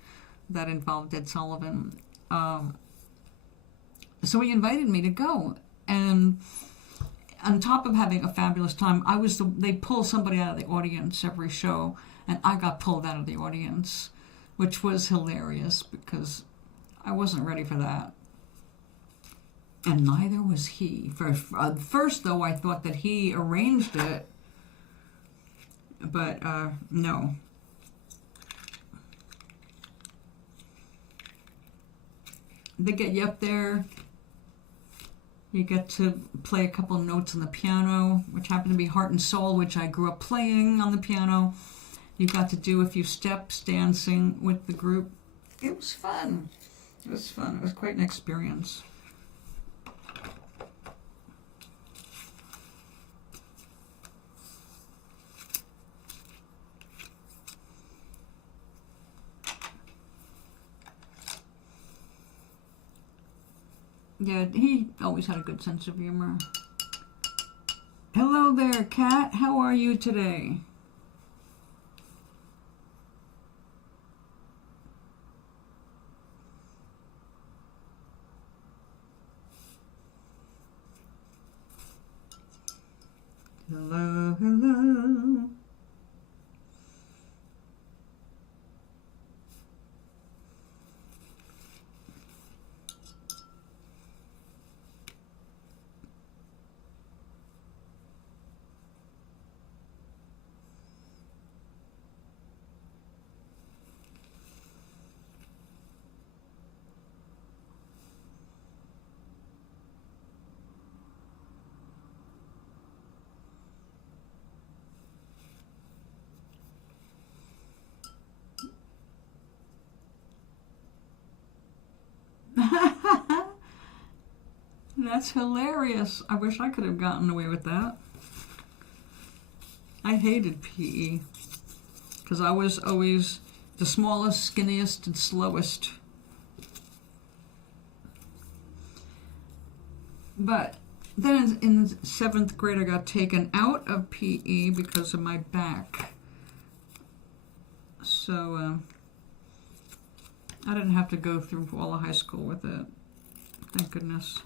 that involved Ed Sullivan. So he invited me to go, and on top of having a fabulous time, they pull somebody out of the audience every show, and I got pulled out of the audience, which was hilarious because I wasn't ready for that. And neither was he. First, though, I thought that he arranged it, but no. They get you up there. You get to play a couple notes on the piano, which happened to be Heart and Soul, which I grew up playing on the piano. You got to do a few steps dancing with the group. It was fun. It was fun. It was quite an experience. Yeah, he always had a good sense of humor. Hello there, Kat. How are you today? Hello, hello. That's hilarious. I wish I could have gotten away with that. I hated PE because I was always the smallest, skinniest, and slowest. But then in 7th grade, I got taken out of PE because of my back. So I didn't have to go through all of high school with it. Thank goodness.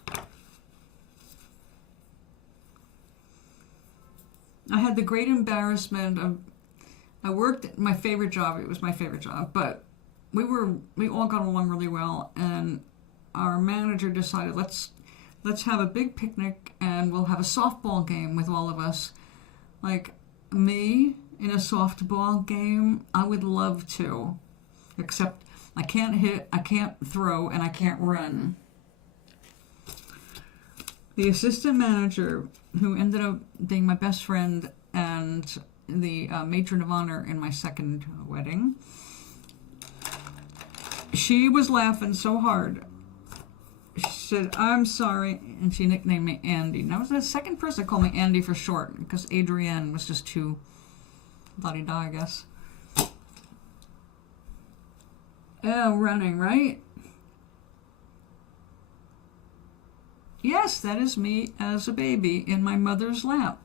I had the great embarrassment of, I worked at my favorite job. It was my favorite job, but we all got along really well, and our manager decided, let's have a big picnic and we'll have a softball game with all of us. Like, me in a softball game, I would love to, except I can't hit, I can't throw, and I can't run. The assistant manager, who ended up being my best friend and the matron of honor in my second wedding, she was laughing so hard. She said, "I'm sorry," and she nicknamed me Andy. And I was the second person to call me Andy for short, because Adrienne was just too la-di-da, I guess. Oh, running, right? Yes, that is me as a baby in my mother's lap.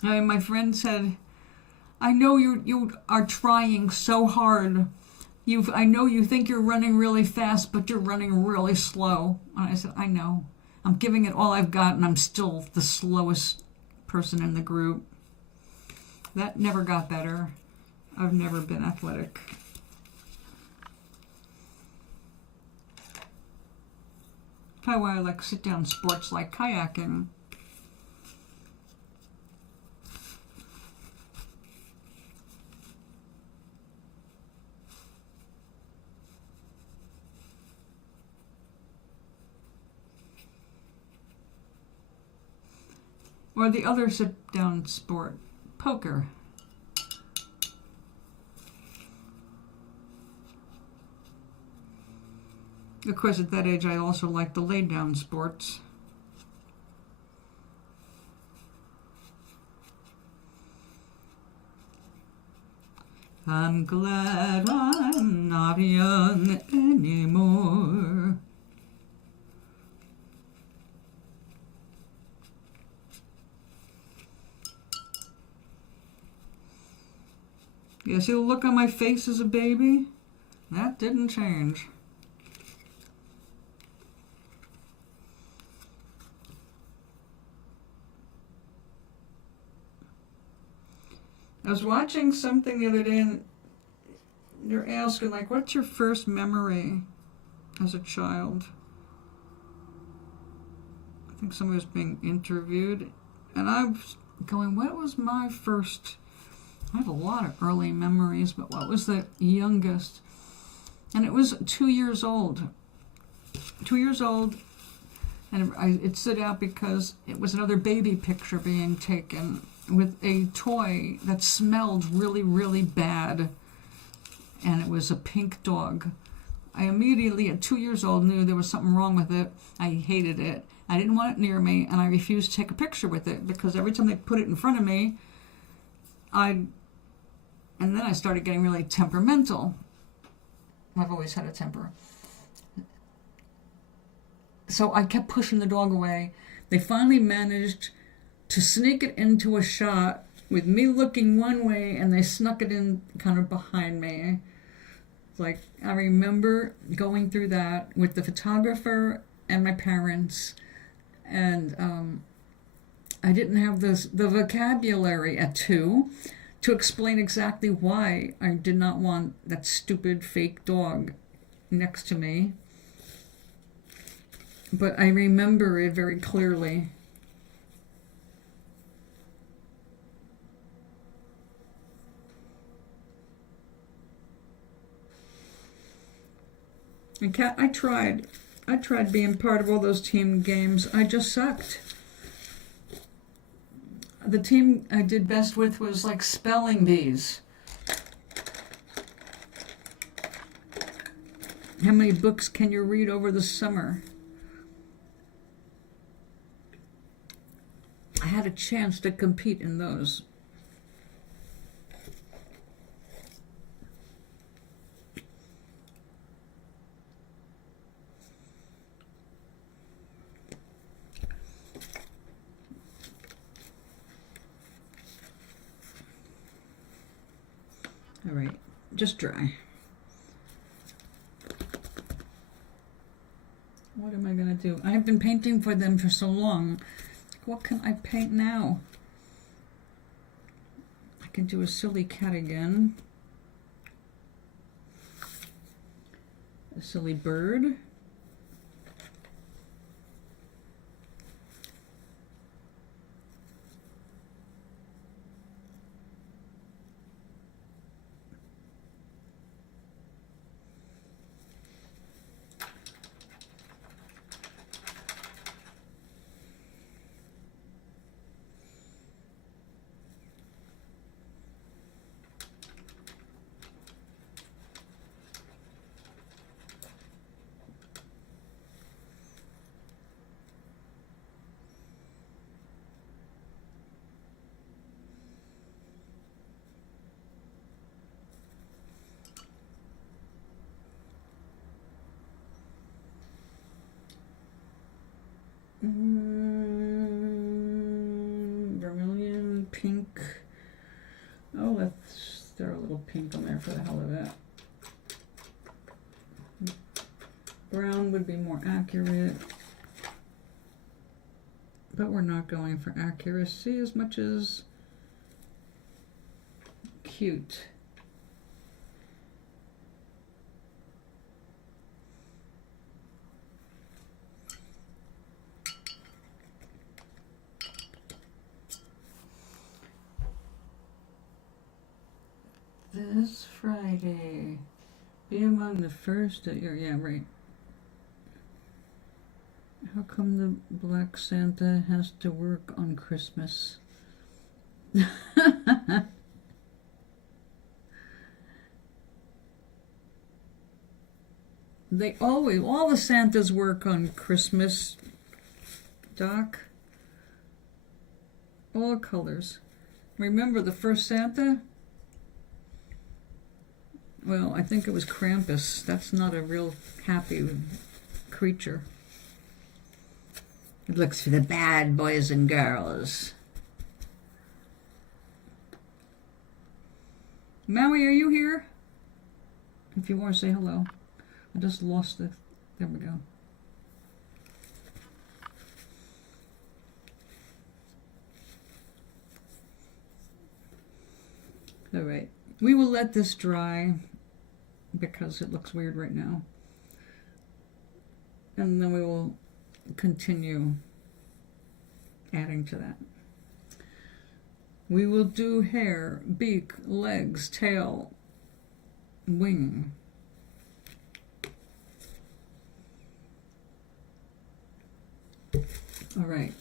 My friend said, "I know you are trying so hard. I know you think you're running really fast, but you're running really slow." And I said, "I know. I'm giving it all I've got, and I'm still the slowest person in the group." That never got better. I've never been athletic. Probably why I like sit-down sports like kayaking. Or the other sit-down sport, poker. Of course, at that age, I also liked the lay-down sports. I'm glad I'm not young anymore. You see the look on my face as a baby? That didn't change. I was watching something the other day, and they're asking, like, what's your first memory as a child? I think somebody was being interviewed, and I was going, what was my first... I have a lot of early memories, but what was the youngest? And it was 2 years old. 2 years old, and it stood out because it was another baby picture being taken with a toy that smelled really, really bad, and it was a pink dog. I immediately, at 2 years old, knew there was something wrong with it. I hated it. I didn't want it near me, and I refused to take a picture with it, because every time they put it in front of me, and then I started getting really temperamental. I've always had a temper. So I kept pushing the dog away. They finally managed to sneak it into a shot with me looking one way, and they snuck it in kind of behind me. Like, I remember going through that with the photographer and my parents, and I didn't have the vocabulary at 2 to explain exactly why I did not want that stupid fake dog next to me. But I remember it very clearly. And I tried being part of all those team games. I just sucked. The team I did best with was like spelling bees. How many books can you read over the summer? I had a chance to compete in those. All right, just dry. What am I going to do? I've been painting for them for so long. What can I paint now? I can do a silly cat again. A silly bird. Vermilion, pink. Oh, let's throw a little pink on there for the hell of it. Brown would be more accurate, but we're not going for accuracy as much as cute. This Friday, be among the first at your, yeah, right. How come the Black Santa has to work on Christmas? They always, all the Santas work on Christmas, Doc. All colors. Remember the first Santa? Well, I think it was Krampus. That's not a real happy creature. It looks for the bad boys and girls. Maui, are you here? If you want to say hello. I just lost the... There we go. All right. We will let this dry because it looks weird right now. And then we will continue adding to that. We will do hair, beak, legs, tail, wing. All right.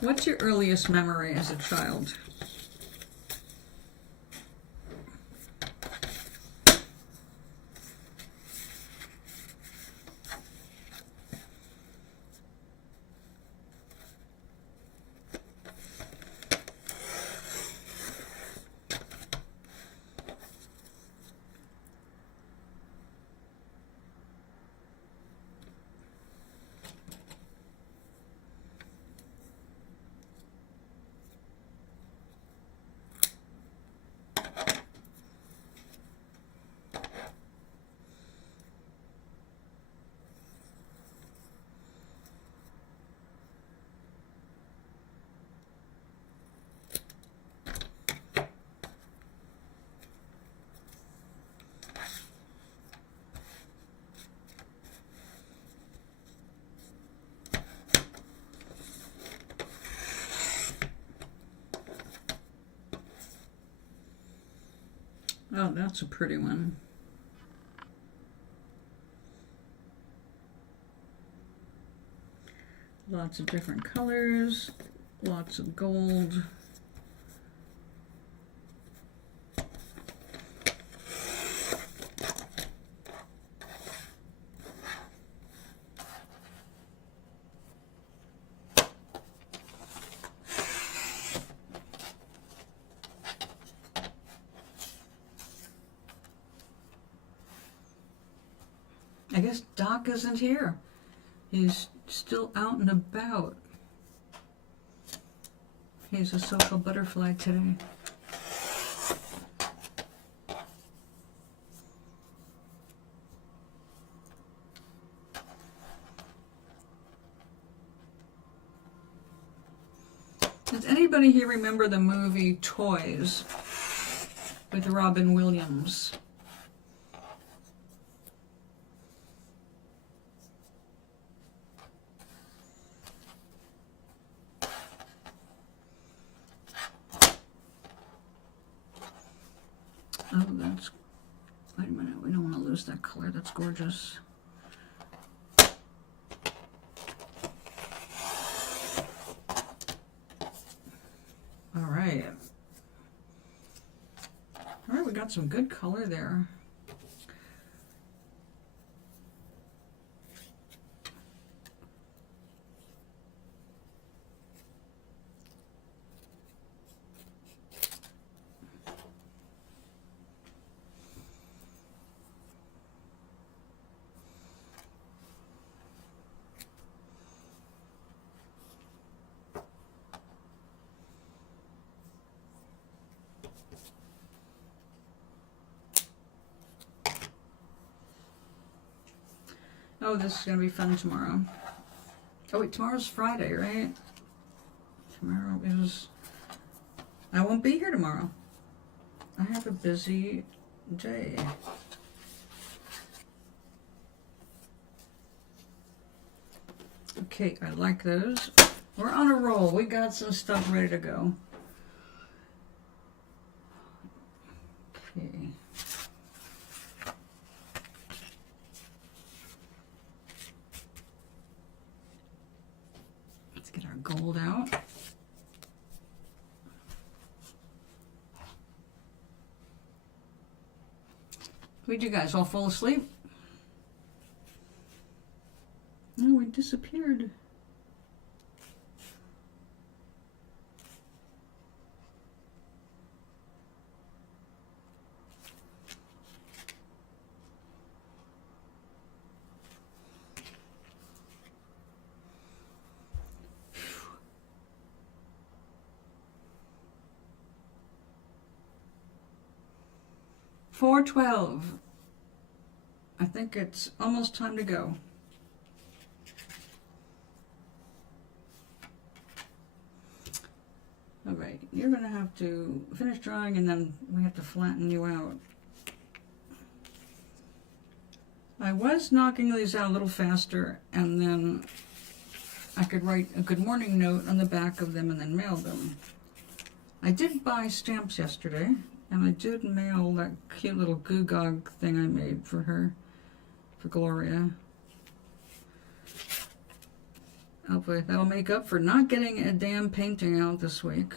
What's your earliest memory as a child? Oh, that's a pretty one. Lots of different colors, lots of gold. I guess Doc isn't here. He's still out and about. He's a social butterfly today. Does anybody here remember the movie Toys with Robin Williams? Oh, that's, wait a minute, we don't want to lose that color. That's gorgeous. All right. All right, we got some good color there. Oh, this is going to be fun tomorrow. Oh, wait, tomorrow's Friday, right? Tomorrow is... I won't be here tomorrow. I have a busy day. Okay, I like those. We're on a roll. We got some stuff ready to go. Okay. Let's get our gold out. Where'd you guys all fall asleep? No, we disappeared. $4:12. I think it's almost time to go. All right, you're going to have to finish drawing and then we have to flatten you out. I was knocking these out a little faster and then I could write a good morning note on the back of them and then mail them. I did buy stamps yesterday and I did mail that cute little goo gog thing I made for her, for Gloria. Hopefully that'll make up for not getting a damn painting out this week.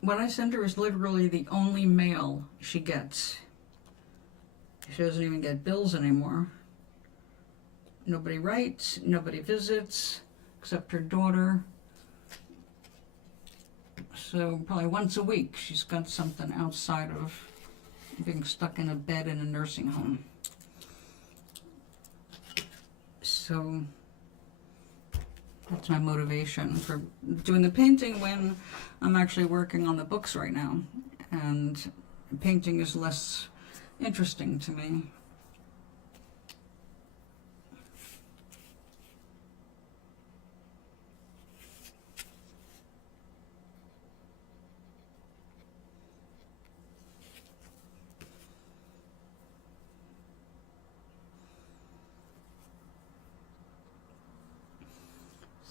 What I send her is literally the only mail she gets. She doesn't even get bills anymore. Nobody writes, nobody visits, except her daughter. So probably once a week she's got something outside of being stuck in a bed in a nursing home. So that's my motivation for doing the painting when I'm actually working on the books right now. And painting is less interesting to me.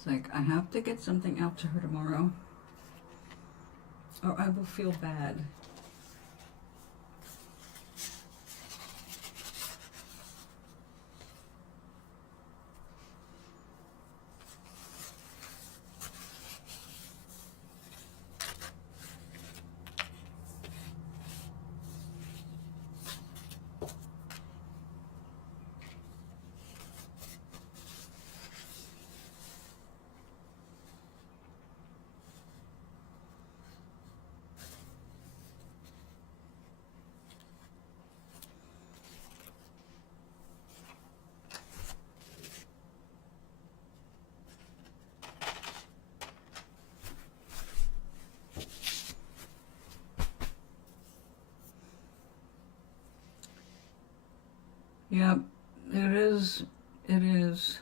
It's like, I have to get something out to her tomorrow, or I will feel bad. Yep, it is. It is.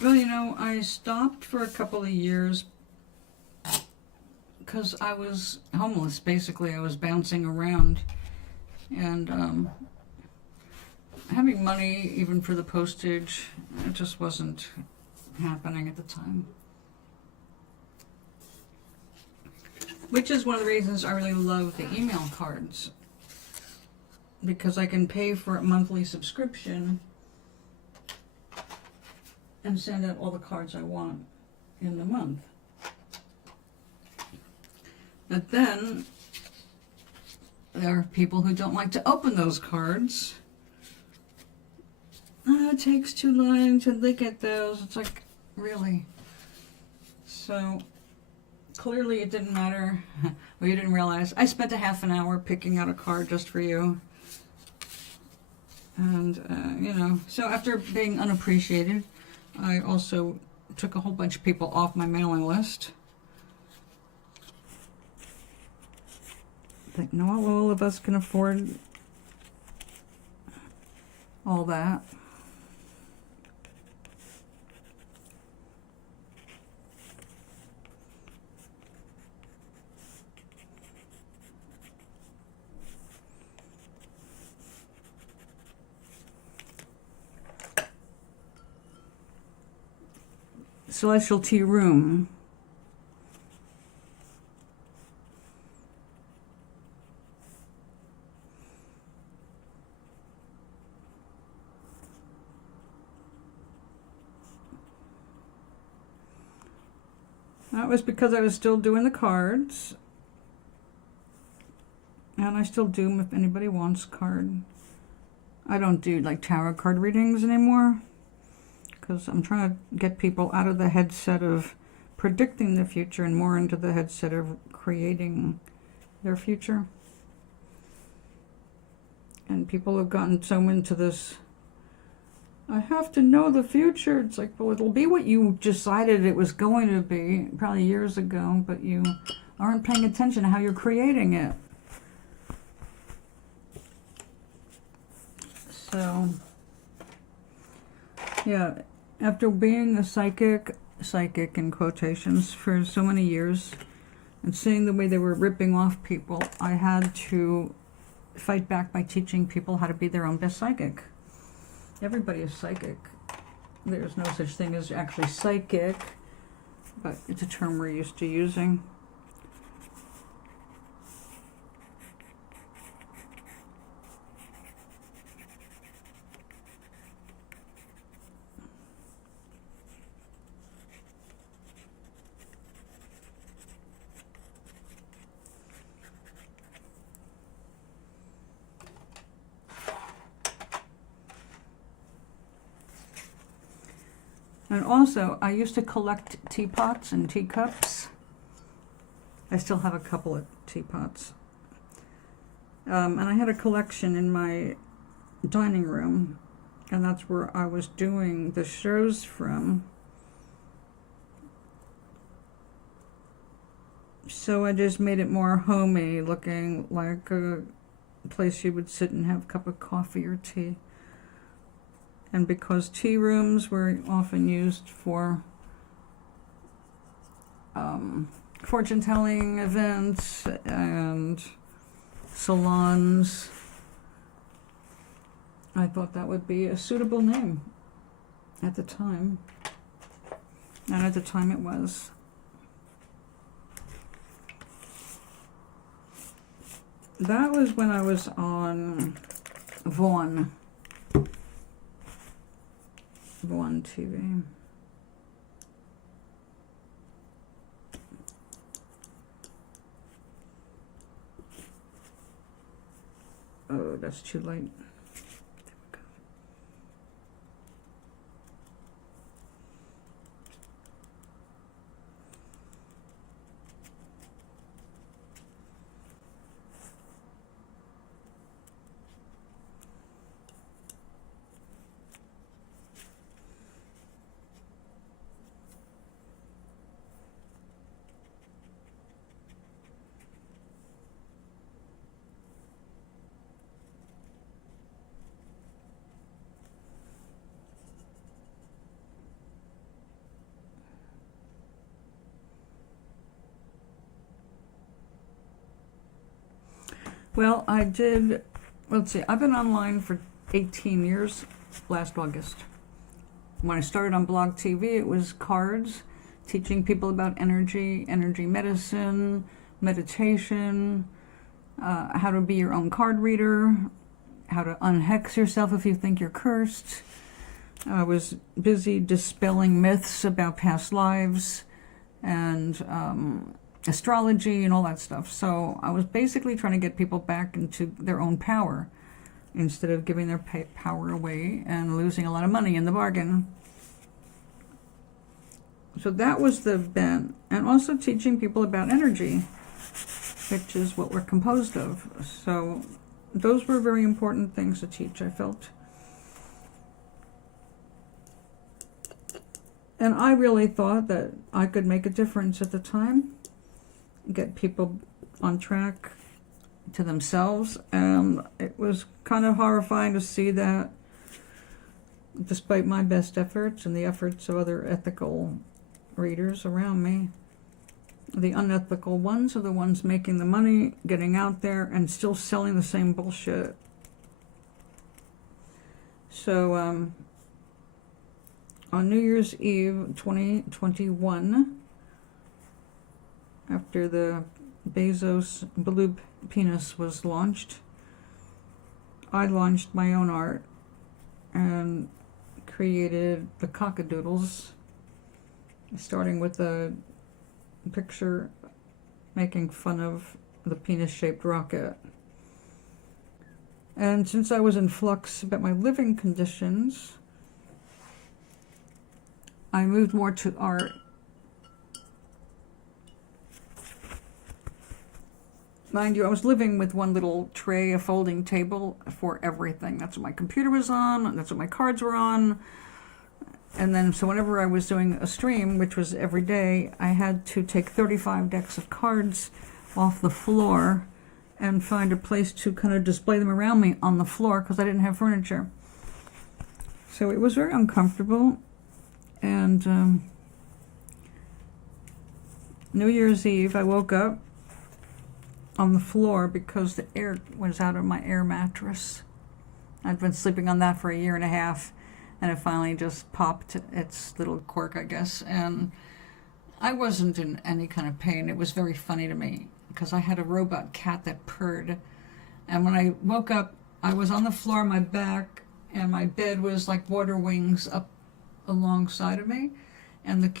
Well, you know, I stopped for a couple of years because I was homeless, basically. I was bouncing around. And having money, even for the postage, it just wasn't happening at the time. Which is one of the reasons I really love the email cards, because I can pay for a monthly subscription and send out all the cards I want in the month. But then there are people who don't like to open those cards. Oh, it takes too long to look at those. It's like, really? So clearly it didn't matter. Well, you didn't realize. I spent a half an hour picking out a card just for you. And, you know, so after being unappreciated, I also took a whole bunch of people off my mailing list. I think not all of us can afford all that. Celestial Tea Room. That was because I was still doing the cards. And I still do them if anybody wants card. I don't do like tarot card readings anymore, because I'm trying to get people out of the headset of predicting the future and more into the headset of creating their future. And people have gotten so into this, I have to know the future. It's like, well, it'll be what you decided it was going to be probably years ago, but you aren't paying attention to how you're creating it. So, yeah, after being a psychic in quotations, for so many years, and seeing the way they were ripping off people, I had to fight back by teaching people how to be their own best psychic. Everybody is psychic. There's no such thing as actually psychic, but it's a term we're used to using. And also, I used to collect teapots and teacups. I still have a couple of teapots. And I had a collection in my dining room, and that's where I was doing the shows from. So I just made it more homey, looking like a place you would sit and have a cup of coffee or tea. And because tea rooms were often used for fortune-telling events and salons, I thought that would be a suitable name at the time. And at the time it was. That was when I was on Vaughn TV. Oh, that's too late. Well, I did, let's see, I've been online for 18 years, last August. When I started on Blog TV, it was cards, teaching people about energy, energy medicine, meditation, how to be your own card reader, how to unhex yourself if you think you're cursed. I was busy dispelling myths about past lives and astrology and all that stuff. So I was basically trying to get people back into their own power instead of giving their power away and losing a lot of money in the bargain. So that was the bent. And also teaching people about energy, which is what we're composed of. So those were very important things to teach, I felt. And I really thought that I could make a difference at the time, get people on track to themselves. And it was kind of horrifying to see that despite my best efforts and the efforts of other ethical readers around me, the unethical ones are the ones making the money, getting out there, and still selling the same bullshit. So on New Year's Eve 2021, after the Bezos blue penis was launched, I launched my own art and created the cockadoodles, starting with a picture making fun of the penis-shaped rocket. And since I was in flux about my living conditions, I moved more to art. Mind you, I was living with one little tray, a folding table for everything. That's what my computer was on, that's what my cards were on. And then, so whenever I was doing a stream, which was every day, I had to take 35 decks of cards off the floor and find a place to kind of display them around me on the floor because I didn't have furniture. So it was very uncomfortable. And New Year's Eve, I woke up on the floor because the air was out of my air mattress. I'd been sleeping on that for 1.5 years, and it finally just popped its little cork, I guess. And I wasn't in any kind of pain. It was very funny to me because I had a robot cat that purred. And when I woke up, I was on the floor on my back, and my bed was like water wings up alongside of me. And the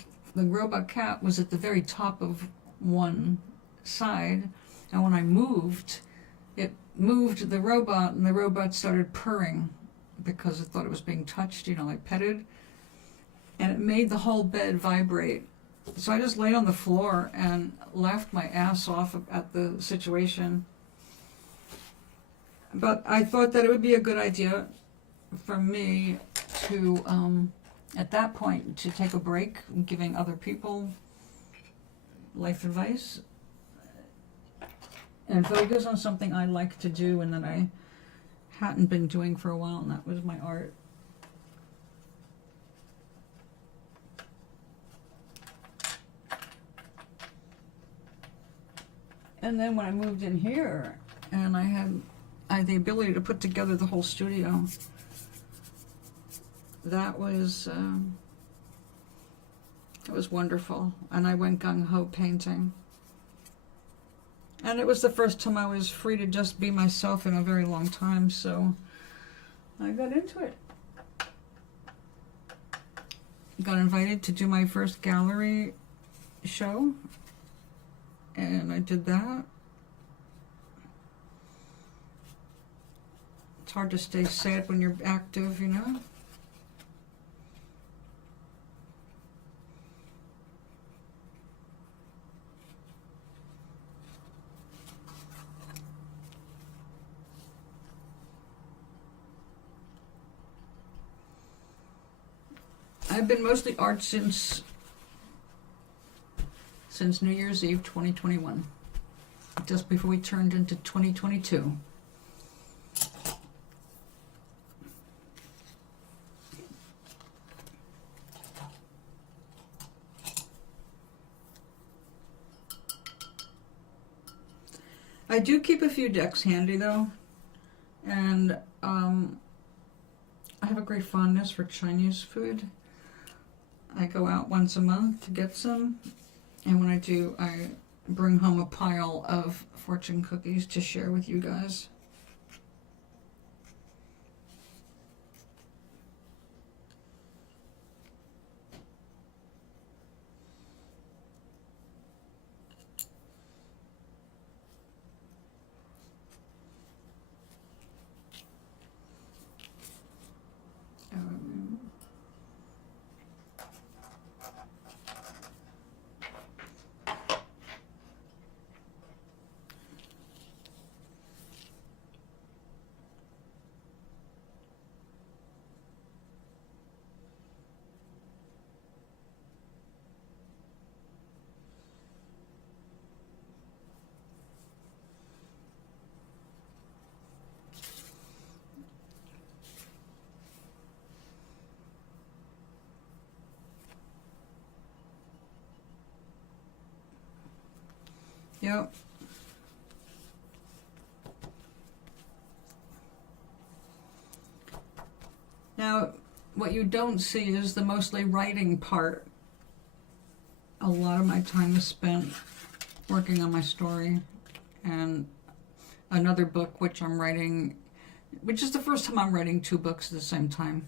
robot cat was at the very top of one side. And when I moved, it moved the robot, and the robot started purring because it thought it was being touched, you know, like petted. And it made the whole bed vibrate. So I just laid on the floor and laughed my ass off at the situation. But I thought that it would be a good idea for me to, at that point, to take a break, giving other people life advice, and focus on something I like to do and that I hadn't been doing for a while, and that was my art. And then when I moved in here and I had the ability to put together the whole studio, that was wonderful. And I went gung-ho painting. And it was the first time I was free to just be myself in a very long time, so I got into it. Got invited to do my first gallery show, and I did that. It's hard to stay sad when you're active, you know? I've been mostly art since New Year's Eve 2021, just before we turned into 2022. I do keep a few decks handy though, and I have a great fondness for Chinese food. I go out once a month to get some, and when I do, I bring home a pile of fortune cookies to share with you guys. Yep. Now, what you don't see is the mostly writing part. A lot of my time is spent working on my story and another book which I'm writing, which is the first time I'm writing 2 books at the same time.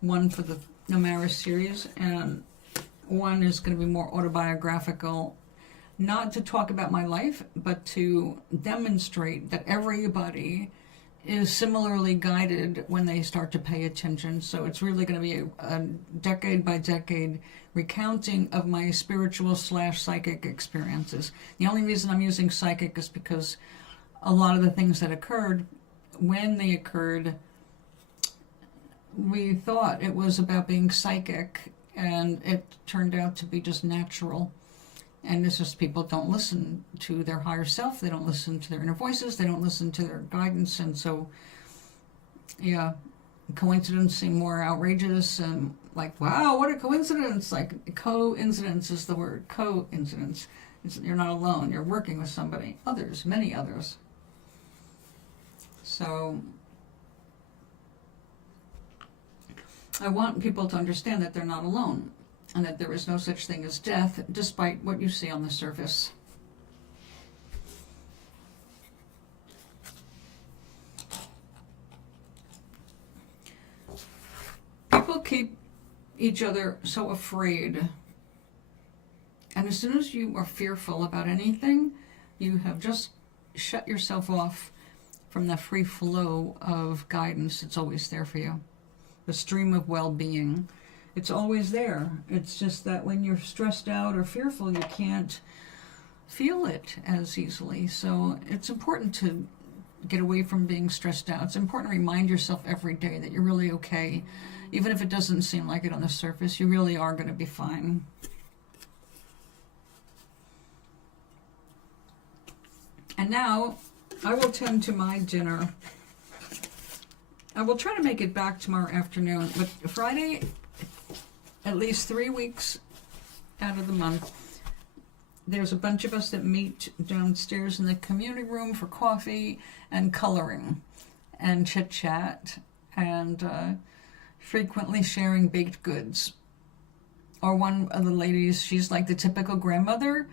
One for the Nomara series, and one is going to be more autobiographical, not to talk about my life, but to demonstrate that everybody is similarly guided when they start to pay attention. So it's really going to be a decade by decade recounting of my spiritual / psychic experiences. The only reason I'm using psychic is because a lot of the things that occurred, when they occurred, we thought it was about being psychic, and it turned out to be just natural. And it's just people don't listen to their higher self, they don't listen to their inner voices, they don't listen to their guidance, and so, yeah, coincidence seem more outrageous and like, wow, what a coincidence. Like, coincidence is the word, coincidence. You're not alone, you're working with somebody, others, many others. So I want people to understand that they're not alone, and that there is no such thing as death, despite what you see on the surface. People keep each other so afraid. And as soon as you are fearful about anything, you have just shut yourself off from the free flow of guidance that's always there for you. The stream of well-being. It's always there. It's just that when you're stressed out or fearful, you can't feel it as easily. So it's important to get away from being stressed out. It's important to remind yourself every day that you're really okay. Even if it doesn't seem like it on the surface, you really are going to be fine. And now I will tend to my dinner. I will try to make it back tomorrow afternoon, but Friday, at least 3 weeks out of the month, there's a bunch of us that meet downstairs in the community room for coffee and coloring and chit-chat and frequently sharing baked goods. Or one of the ladies, she's like the typical grandmother.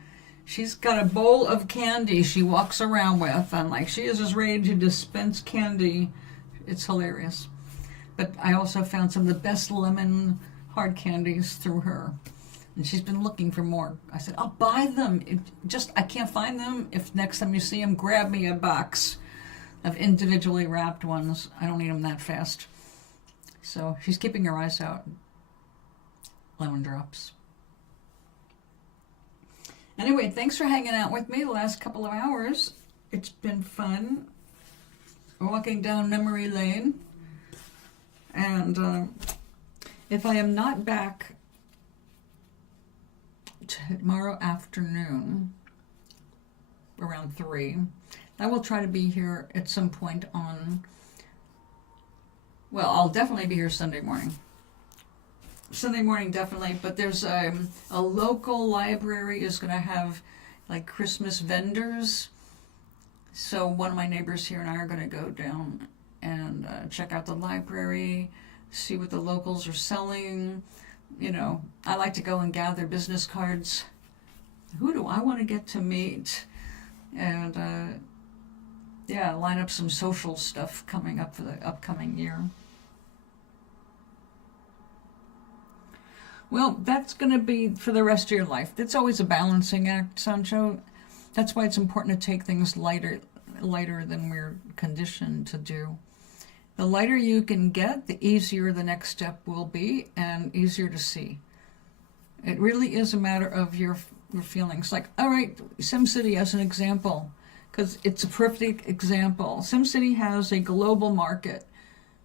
She's got a bowl of candy she walks around with, and like she is just ready to dispense candy. It's hilarious. But I also found some of the best lemon hard candies through her. And she's been looking for more. I said, I'll buy them. I can't find them. If next time you see them, grab me a box of individually wrapped ones. I don't need them that fast. So she's keeping her eyes out. Lemon drops. Anyway, thanks for hanging out with me the last couple of hours. It's been fun walking down memory lane. And if I am not back tomorrow afternoon around 3, I will try to be here at some point on, well, I'll definitely be here Sunday morning. Sunday morning, definitely, but there's a local library is going to have like Christmas vendors. So one of my neighbors here and I are going to go down and check out the library, see what the locals are selling. You know, I like to go and gather business cards. Who do I want to get to meet? And yeah, line up some social stuff coming up for the upcoming year. Well, that's going to be for the rest of your life. It's always a balancing act, Sancho. That's why it's important to take things lighter than we're conditioned to do. The lighter you can get, the easier the next step will be and easier to see. It really is a matter of your feelings. Like, all right, SimCity as an example, because it's a perfect example. SimCity has a global market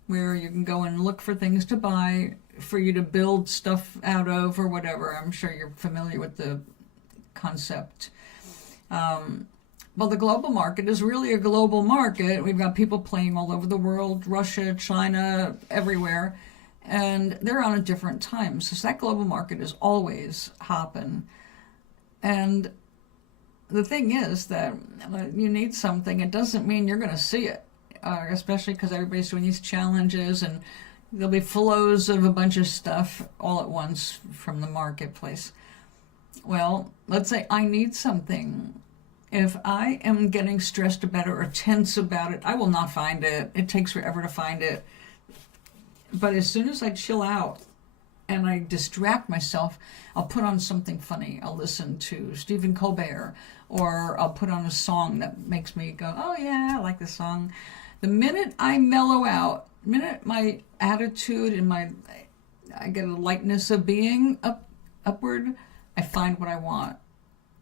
where you can go and look for things to buy, for you to build stuff out of or whatever. I'm sure you're familiar with the concept. Well, the global market is really a global market. We've got people playing all over the world, Russia, China, everywhere, and they're on at different times. So that global market is always hopping. And the thing is that you need something. It doesn't mean you're going to see it, especially because everybody's doing these challenges and there'll be flows of a bunch of stuff all at once from the marketplace. Well, let's say I need something. If I am getting stressed about it or tense about it, I will not find it. It takes forever to find it. But as soon as I chill out and I distract myself, I'll put on something funny. I'll listen to Stephen Colbert, or I'll put on a song that makes me go, oh yeah, I like this song. The minute I mellow out, the minute my attitude and I get a lightness of being upward, I find what I want.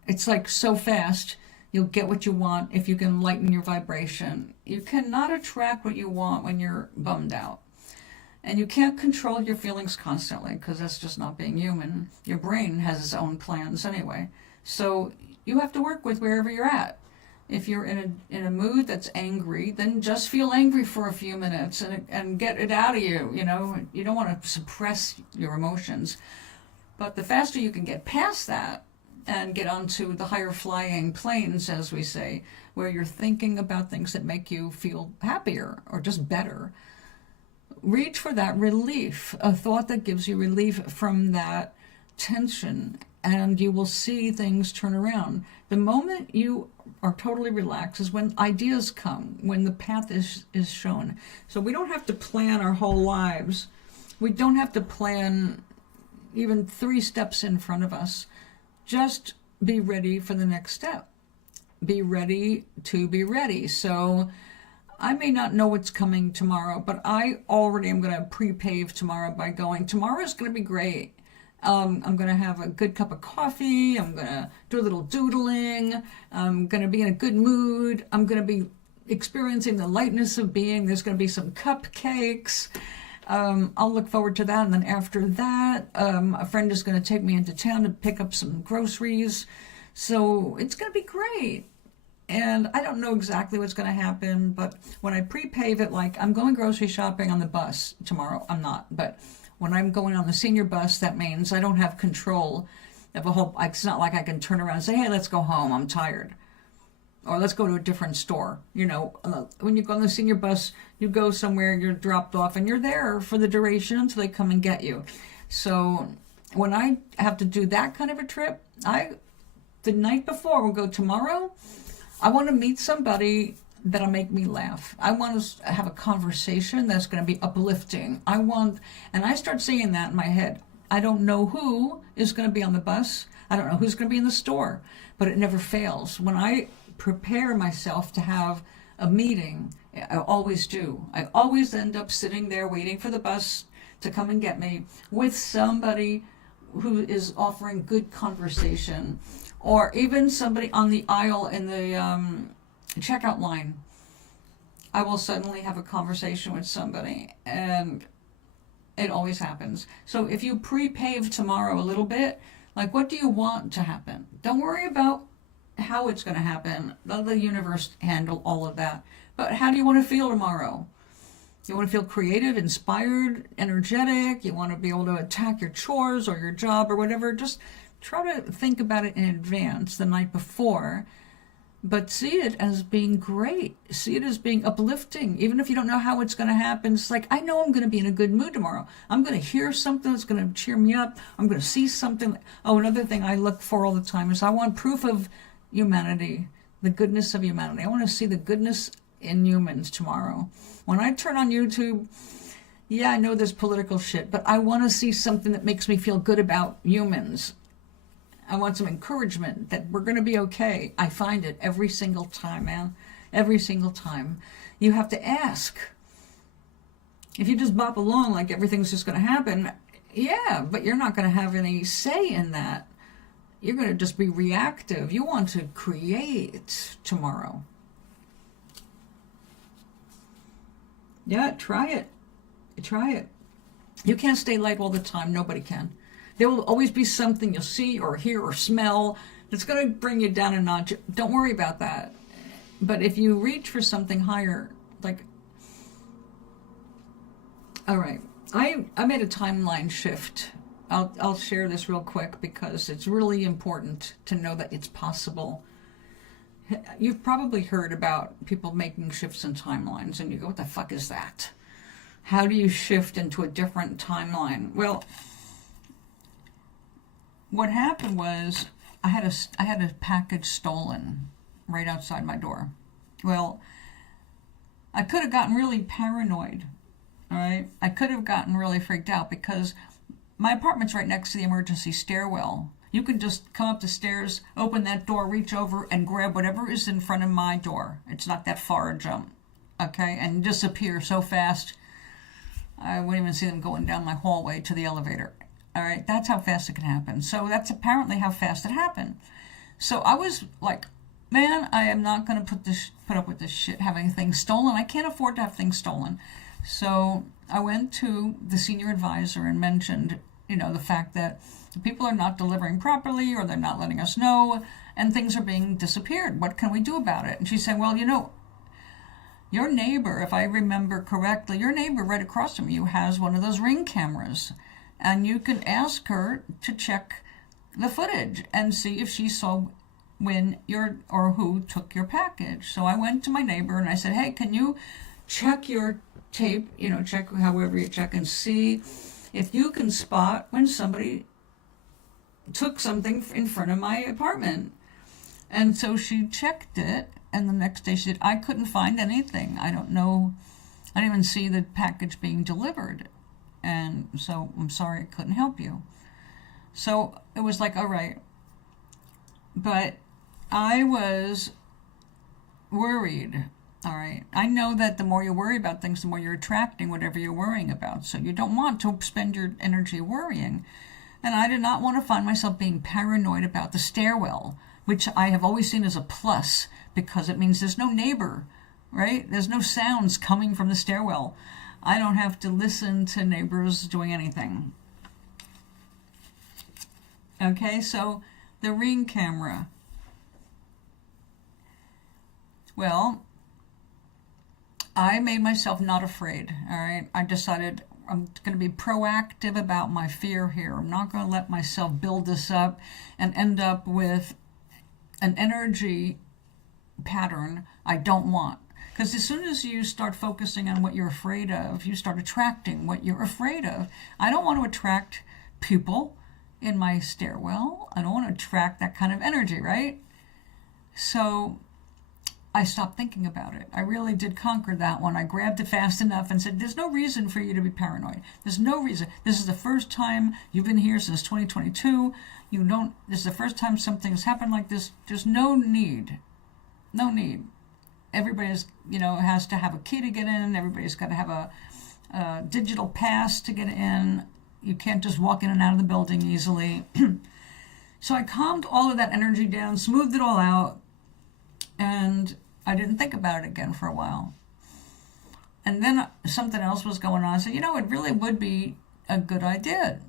It's like so fast. You'll get what you want if you can lighten your vibration. You cannot attract what you want when you're bummed out. And you can't control your feelings constantly because that's just not being human. Your brain has its own plans anyway. So you have to work with wherever you're at. If you're in a mood that's angry, then just feel angry for a few minutes and get it out of you. You know, you don't want to suppress your emotions. But the faster you can get past that and get onto the higher flying planes, as we say, where you're thinking about things that make you feel happier or just better, reach for that relief, a thought that gives you relief from that tension, and you will see things turn around. The moment you are totally relaxed is when ideas come, when the path is shown. So we don't have to plan our whole lives. We don't have to plan even 3 steps in front of us. Just be ready for the next step. Be ready to be ready. So I may not know what's coming tomorrow, but I already am going to pre-pave tomorrow by going, tomorrow's going to be great. I'm going to have a good cup of coffee. I'm going to do a little doodling. I'm going to be in a good mood. I'm going to be experiencing the lightness of being. There's going to be some cupcakes. I'll look forward to that. And then after that, a friend is going to take me into town to pick up some groceries. So it's going to be great. And I don't know exactly what's going to happen, but when I pre-pave it, like I'm going grocery shopping on the bus tomorrow, I'm not. But when I'm going on the senior bus, that means I don't have control of a whole, it's not like I can turn around and say, hey, let's go home, I'm tired. Or let's go to a different store. When you go on the senior bus, you go somewhere, you're dropped off, and you're there for the duration until they come and get you. So when I have to do that kind of a trip, the night before, we'll go tomorrow, I want to meet somebody that'll make me laugh. I want to have a conversation that's going to be uplifting. And I start saying that in my head. I don't know who is going to be on the bus. I don't know who's going to be in the store, but it never fails. When I prepare myself to have a meeting, I always do. I always end up sitting there waiting for the bus to come and get me with somebody who is offering good conversation, or even somebody on the aisle in the checkout line. I will suddenly have a conversation with somebody, and it always happens. So if you pre-pave tomorrow a little bit, like, what do you want to happen? Don't worry about how it's going to happen. Let the universe handle all of that. But how do you want to feel tomorrow? You want to feel creative, inspired, energetic. You want to be able to attack your chores or your job or whatever. Just try to think about it in advance the night before, but see it as being great. See it as being uplifting. Even if you don't know how it's going to happen, it's like, I know I'm going to be in a good mood tomorrow. I'm going to hear something that's going to cheer me up. I'm going to see something. Oh, another thing I look for all the time is I want proof of humanity, the goodness of humanity. I want to see the goodness in humans tomorrow. When I turn on YouTube, yeah, I know there's political shit, but I want to see something that makes me feel good about humans. I want some encouragement that we're going to be okay. I find it every single time, man. Every single time. You have to ask. If you just bop along like everything's just going to happen, yeah, but you're not going to have any say in that. You're going to just be reactive. You want to create tomorrow. Yeah, try it. Try it. You can't stay light all the time. Nobody can. There will always be something you'll see or hear or smell that's going to bring you down a notch. Don't worry about that. But if you reach for something higher, like, all right, I made a timeline shift. I'll share this real quick because it's really important to know that it's possible. You've probably heard about people making shifts in timelines, and you go, what the fuck is that? How do you shift into a different timeline? Well, what happened was I had a package stolen right outside my door. Well, I could have gotten really paranoid, all right? I could have gotten really freaked out because my apartment's right next to the emergency stairwell. You can just come up the stairs, open that door, reach over, and grab whatever is in front of my door. It's not that far a jump, okay? And disappear so fast, I wouldn't even see them going down my hallway to the elevator. All right, that's how fast it can happen. So that's apparently how fast it happened. So I was like, man, I am not going to put up with this shit, having things stolen. I can't afford to have things stolen. So I went to the senior advisor and mentioned, the fact that people are not delivering properly, or they're not letting us know, and things are being disappeared. What can we do about it? And she said, well, your neighbor, if I remember correctly, your neighbor right across from you has one of those Ring cameras, and you can ask her to check the footage and see if she saw when or who took your package. So I went to my neighbor and I said, hey, can you check your tape, check however you check, and see if you can spot when somebody took something in front of my apartment. And so she checked it, and the next day she said, I couldn't find anything. I don't know. I didn't even see the package being delivered. And so I'm sorry I couldn't help you. So it was like, all right. But I was worried. All right. I know that the more you worry about things, the more you're attracting whatever you're worrying about. So you don't want to spend your energy worrying. And I did not want to find myself being paranoid about the stairwell, which I have always seen as a plus because it means there's no neighbor, right? There's no sounds coming from the stairwell. I don't have to listen to neighbors doing anything. Okay, so the Ring camera. Well, I made myself not afraid, all right? I decided I'm going to be proactive about my fear here. I'm not going to let myself build this up and end up with an energy pattern I don't want. Because as soon as you start focusing on what you're afraid of, you start attracting what you're afraid of. I don't want to attract people in my stairwell. I don't want to attract that kind of energy, right? So I stopped thinking about it. I really did conquer that one. I grabbed it fast enough and said, there's no reason for you to be paranoid. There's no reason. This is the first time you've been here since 2022. This is the first time something's happened like this. There's no need. No need. Everybody's, has to have a key to get in. Everybody's got to have a digital pass to get in. You can't just walk in and out of the building easily. So I calmed all of that energy down, smoothed it all out, and I didn't think about it again for a while. And then something else was going on. I said, it really would be a good idea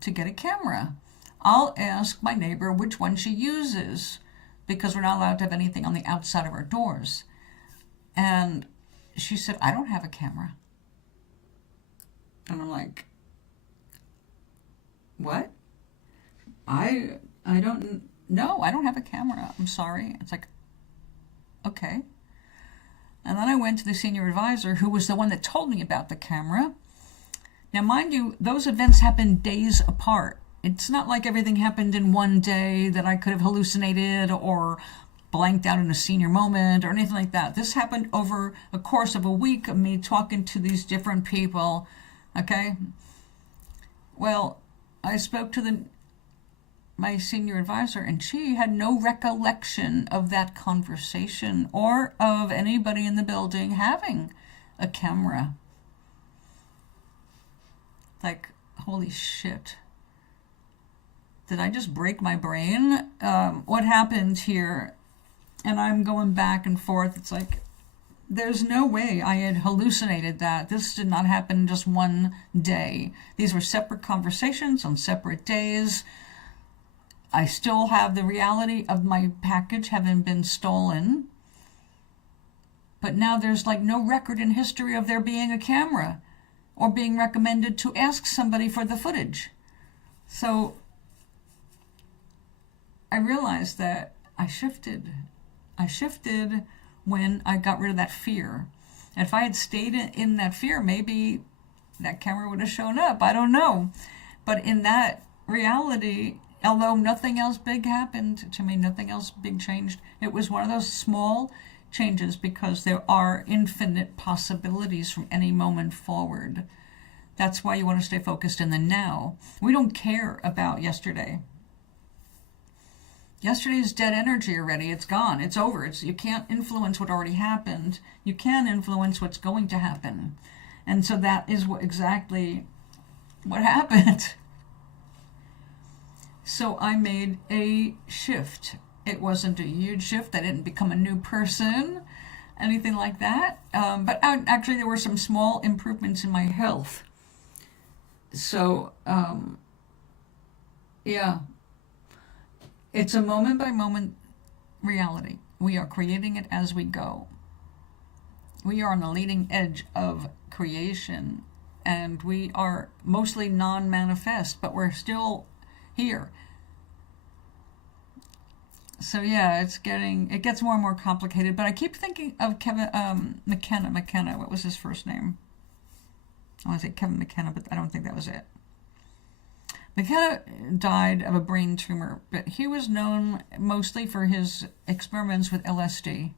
to get a camera. I'll ask my neighbor which one she uses, because we're not allowed to have anything on the outside of our doors. And she said, I don't have a camera. And I'm like, what? I don't know. I don't have a camera. I'm sorry. It's like, okay. And then I went to the senior advisor, who was the one that told me about the camera. Now, mind you, those events happened days apart. It's not like everything happened in one day that I could have hallucinated or blanked out in a senior moment or anything like that. This happened over a course of a week of me talking to these different people, okay? Well, I spoke to my senior advisor, and she had no recollection of that conversation or of anybody in the building having a camera. Like, holy shit. Did I just break my brain? What happened here? And I'm going back and forth. It's like, there's no way I had hallucinated that. This did not happen in just one day. These were separate conversations on separate days. I still have the reality of my package having been stolen. But now there's like no record in history of there being a camera or being recommended to ask somebody for the footage. So I realized that I shifted. I shifted when I got rid of that fear. And if I had stayed in that fear, maybe that camera would have shown up. I don't know. But in that reality, although nothing else big happened to me, nothing else big changed, it was one of those small changes, because there are infinite possibilities from any moment forward. That's why you want to stay focused in the now. We don't care about yesterday. Yesterday's dead energy already. It's gone. It's over. You can't influence what already happened. You can influence what's going to happen. And so that is exactly what happened. So I made a shift. It wasn't a huge shift. I didn't become a new person, anything like that. But actually there were some small improvements in my health. So, yeah. It's a moment-by-moment reality. We are creating it as we go. We are on the leading edge of creation, and we are mostly non-manifest, but we're still here. So yeah, it gets more and more complicated, but I keep thinking of Kevin McKenna. What was his first name? I want to say Kevin McKenna, but I don't think that was it. McKenna died of a brain tumor, but he was known mostly for his experiments with LSD.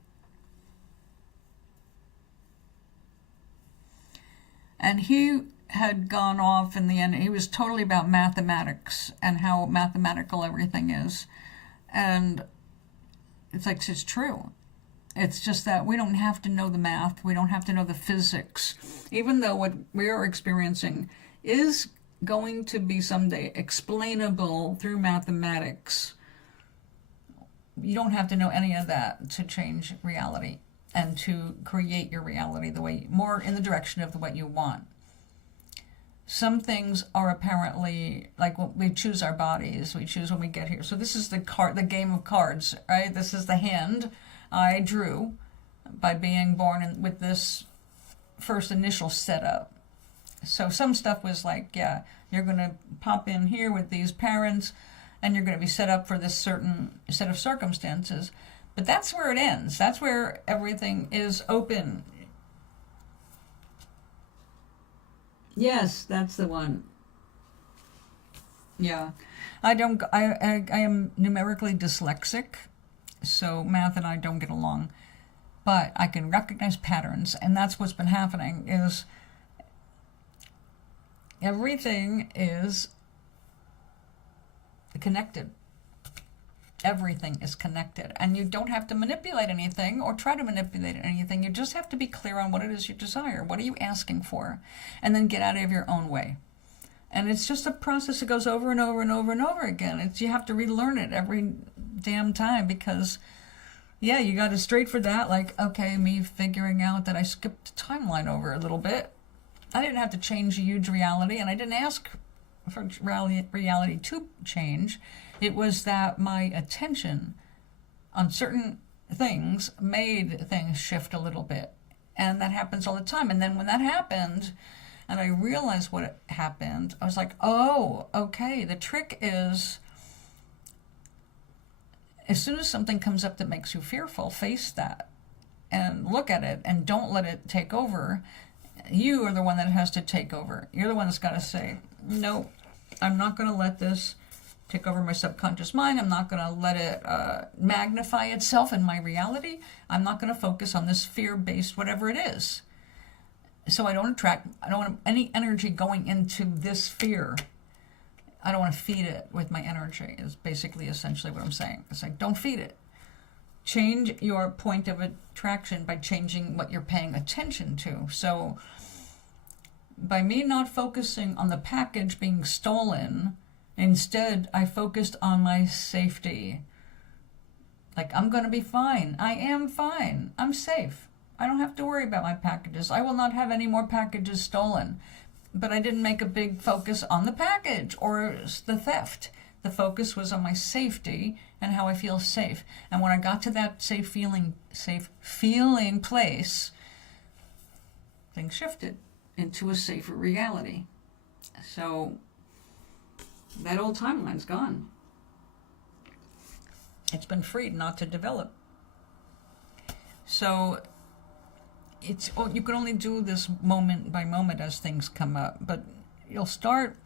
And he had gone off in the end. He was totally about mathematics and how mathematical everything is. And it's like, it's true. It's just that we don't have to know the math. We don't have to know the physics. Even though what we are experiencing is going to be someday explainable through mathematics, you don't have to know any of that to change reality and to create your reality the way, more in the direction of what you want. Some things are apparently, like when we choose our bodies, we choose when we get here. So this is the game of cards, right? This is the hand I drew by being born with this first initial setup. So some stuff was like, yeah, you're going to pop in here with these parents, and you're going to be set up for this certain set of circumstances. But that's where it ends. That's where everything is open. Yes, that's the one. Yeah. I am numerically dyslexic, so math and I don't get along. But I can recognize patterns, and that's what's been happening is everything is connected. Everything is connected, and you don't have to manipulate anything or try to manipulate anything. You just have to be clear on what it is you desire. What are you asking for? And then get out of your own way. And it's just a process that goes over and over and over and over again. You have to relearn it every damn time because, yeah, you got to straight for that. Like, okay, me figuring out that I skipped the timeline over a little bit. I didn't have to change a huge reality, and I didn't ask for reality to change. It was that my attention on certain things made things shift a little bit. And that happens all the time. And then when that happened, and I realized what happened, I was like, oh, okay, the trick is as soon as something comes up that makes you fearful, face that and look at it and don't let it take over. You are the one that has to take over. You're the one that's got to say, no, I'm not going to let this take over my subconscious mind. I'm not going to let it magnify itself in my reality. I'm not going to focus on this fear-based whatever it is. So I don't want any energy going into this fear. I don't want to feed it with my energy is basically essentially what I'm saying. It's like, don't feed it. Change your point of attraction by changing what you're paying attention to. So by me not focusing on the package being stolen, instead I focused on my safety. Like, I'm going to be fine. I am fine. I'm safe. I don't have to worry about my packages. I will not have any more packages stolen. But I didn't make a big focus on the package or the theft. The focus was on my safety and how I feel safe. And when I got to that safe feeling place, things shifted into a safer reality. So that old timeline's gone. It's been freed not to develop. So you can only do this moment by moment as things come up, but you'll start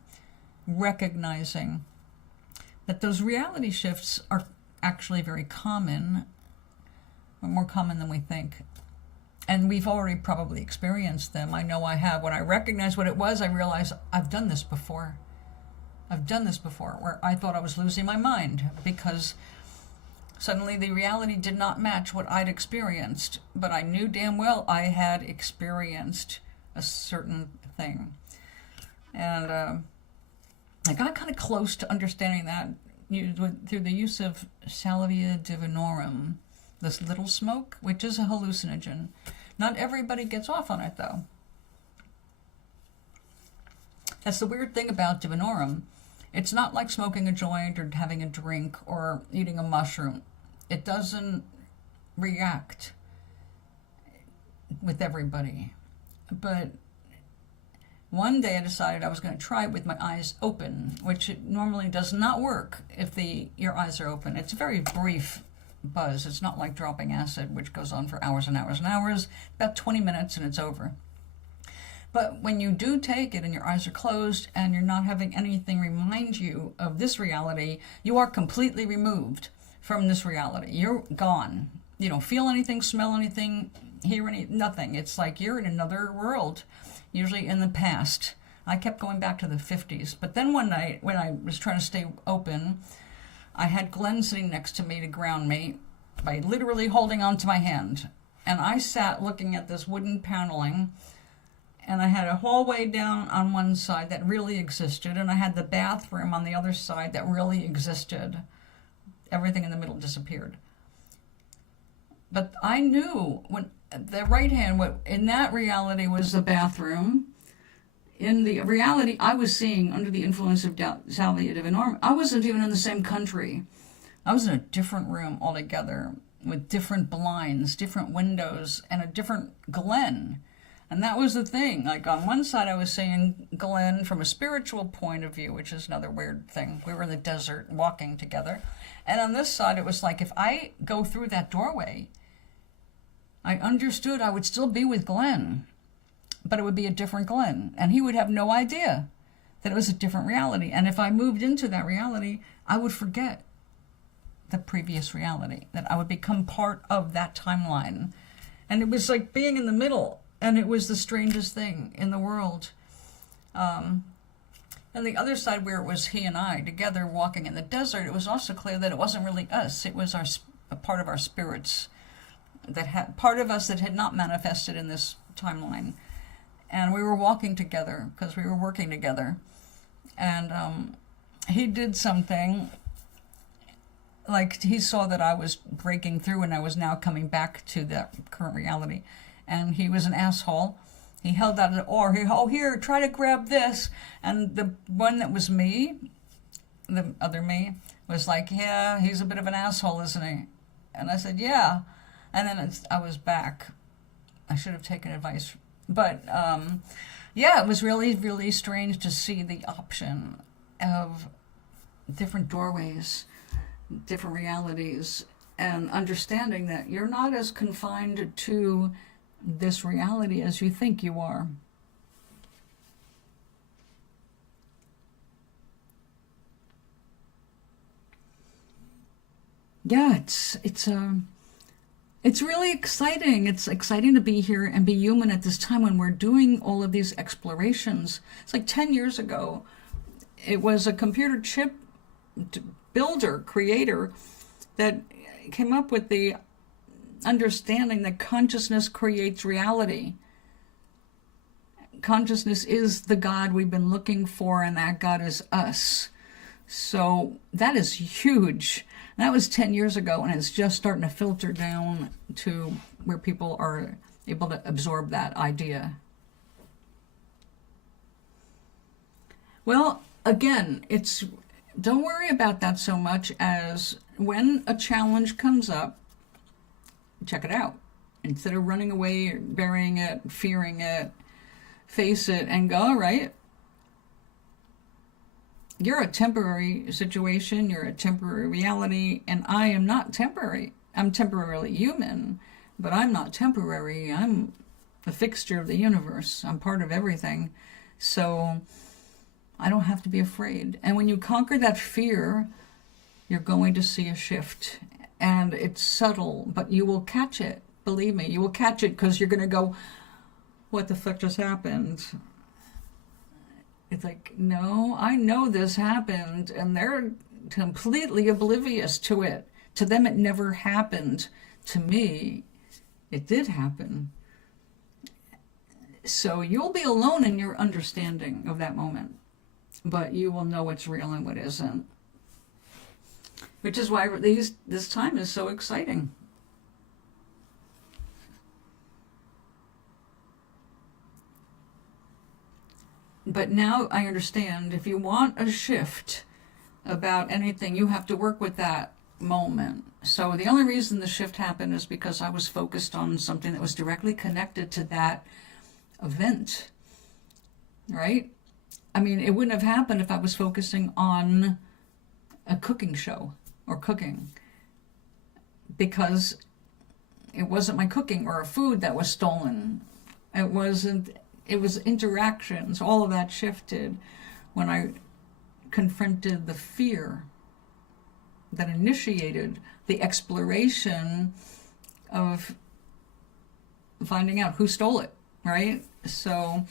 recognizing that those reality shifts are actually very common, or more common than we think. And we've already probably experienced them. I know I have. When I recognized what it was, I realized I've done this before. Where I thought I was losing my mind because suddenly the reality did not match what I'd experienced, but I knew damn well I had experienced a certain thing. And I got kind of close to understanding that through the use of Salvia divinorum, this little smoke, which is a hallucinogen. Not everybody gets off on it, though. That's the weird thing about divinorum. It's not like smoking a joint or having a drink or eating a mushroom. It doesn't react with everybody. But one day I decided I was going to try it with my eyes open, which it normally does not work if your eyes are open. It's a very brief buzz. It's not like dropping acid, which goes on for hours and hours and hours, about 20 minutes and it's over. But when you do take it and your eyes are closed and you're not having anything remind you of this reality, you are completely removed from this reality. You're gone. You don't feel anything, smell anything, hear nothing. It's like you're in another world, usually in the past. I kept going back to the 50s. But then one night when I was trying to stay open, I had Glenn sitting next to me to ground me by literally holding onto my hand. And I sat looking at this wooden paneling, and I had a hallway down on one side that really existed, and I had the bathroom on the other side that really existed. Everything in the middle disappeared. But I knew when the right hand, what in that reality was the bathroom. In the reality I was seeing under the influence of Salvia divinorum, I wasn't even in the same country. I was in a different room altogether with different blinds, different windows, and a different Glenn. And that was the thing. Like on one side, I was seeing Glenn from a spiritual point of view, which is another weird thing. We were in the desert walking together. And on this side, it was like if I go through that doorway, I understood I would still be with Glenn, but it would be a different Glenn. And he would have no idea that it was a different reality. And if I moved into that reality, I would forget the previous reality, that I would become part of that timeline. And it was like being in the middle. And it was the strangest thing in the world. And the other side, where it was he and I together walking in the desert, it was also clear that it wasn't really us. It was a part of our spirits, that had part of us that had not manifested in this timeline. And we were walking together because we were working together. And he did something, like he saw that I was breaking through and I was now coming back to that current reality. And he was an asshole. He held out an oar. Here, try to grab this. And the one that was me, the other me, was like, yeah, he's a bit of an asshole, isn't he? And I said, yeah. And then I was back. I should have taken advice. But, yeah, it was really, really strange to see the option of different doorways, different realities, and understanding that you're not as confined to this reality as you think you are. Yeah, it's really exciting. It's exciting to be here and be human at this time when we're doing all of these explorations. It's like 10 years ago, it was a computer chip builder, creator, that came up with the understanding that consciousness creates reality. Consciousness is the God we've been looking for, and that God is us. So that is huge. That was 10 years ago, and it's just starting to filter down to where people are able to absorb that idea. Well, again, don't worry about that so much as when a challenge comes up, check it out. Instead of running away, burying it, fearing it, face it and go, all right, you're a temporary situation, you're a temporary reality, and I am not temporary. I'm temporarily human, but I'm not temporary. I'm a fixture of the universe. I'm part of everything. So I don't have to be afraid. And when you conquer that fear, you're going to see a shift. And it's subtle, but you will catch it. Believe me, you will catch it, because you're going to go, what the fuck just happened? It's like, no, I know this happened, and they're completely oblivious to it. To them, it never happened. To me, it did happen. So you'll be alone in your understanding of that moment, but you will know what's real and what isn't. Which is why this time is so exciting. But now I understand, if you want a shift about anything, you have to work with that moment. So the only reason the shift happened is because I was focused on something that was directly connected to that event, right? I mean, it wouldn't have happened if I was focusing on a cooking show or cooking, because it wasn't my cooking or a food that was stolen. It was interactions. All of that shifted when I confronted the fear that initiated the exploration of finding out who stole it, right? So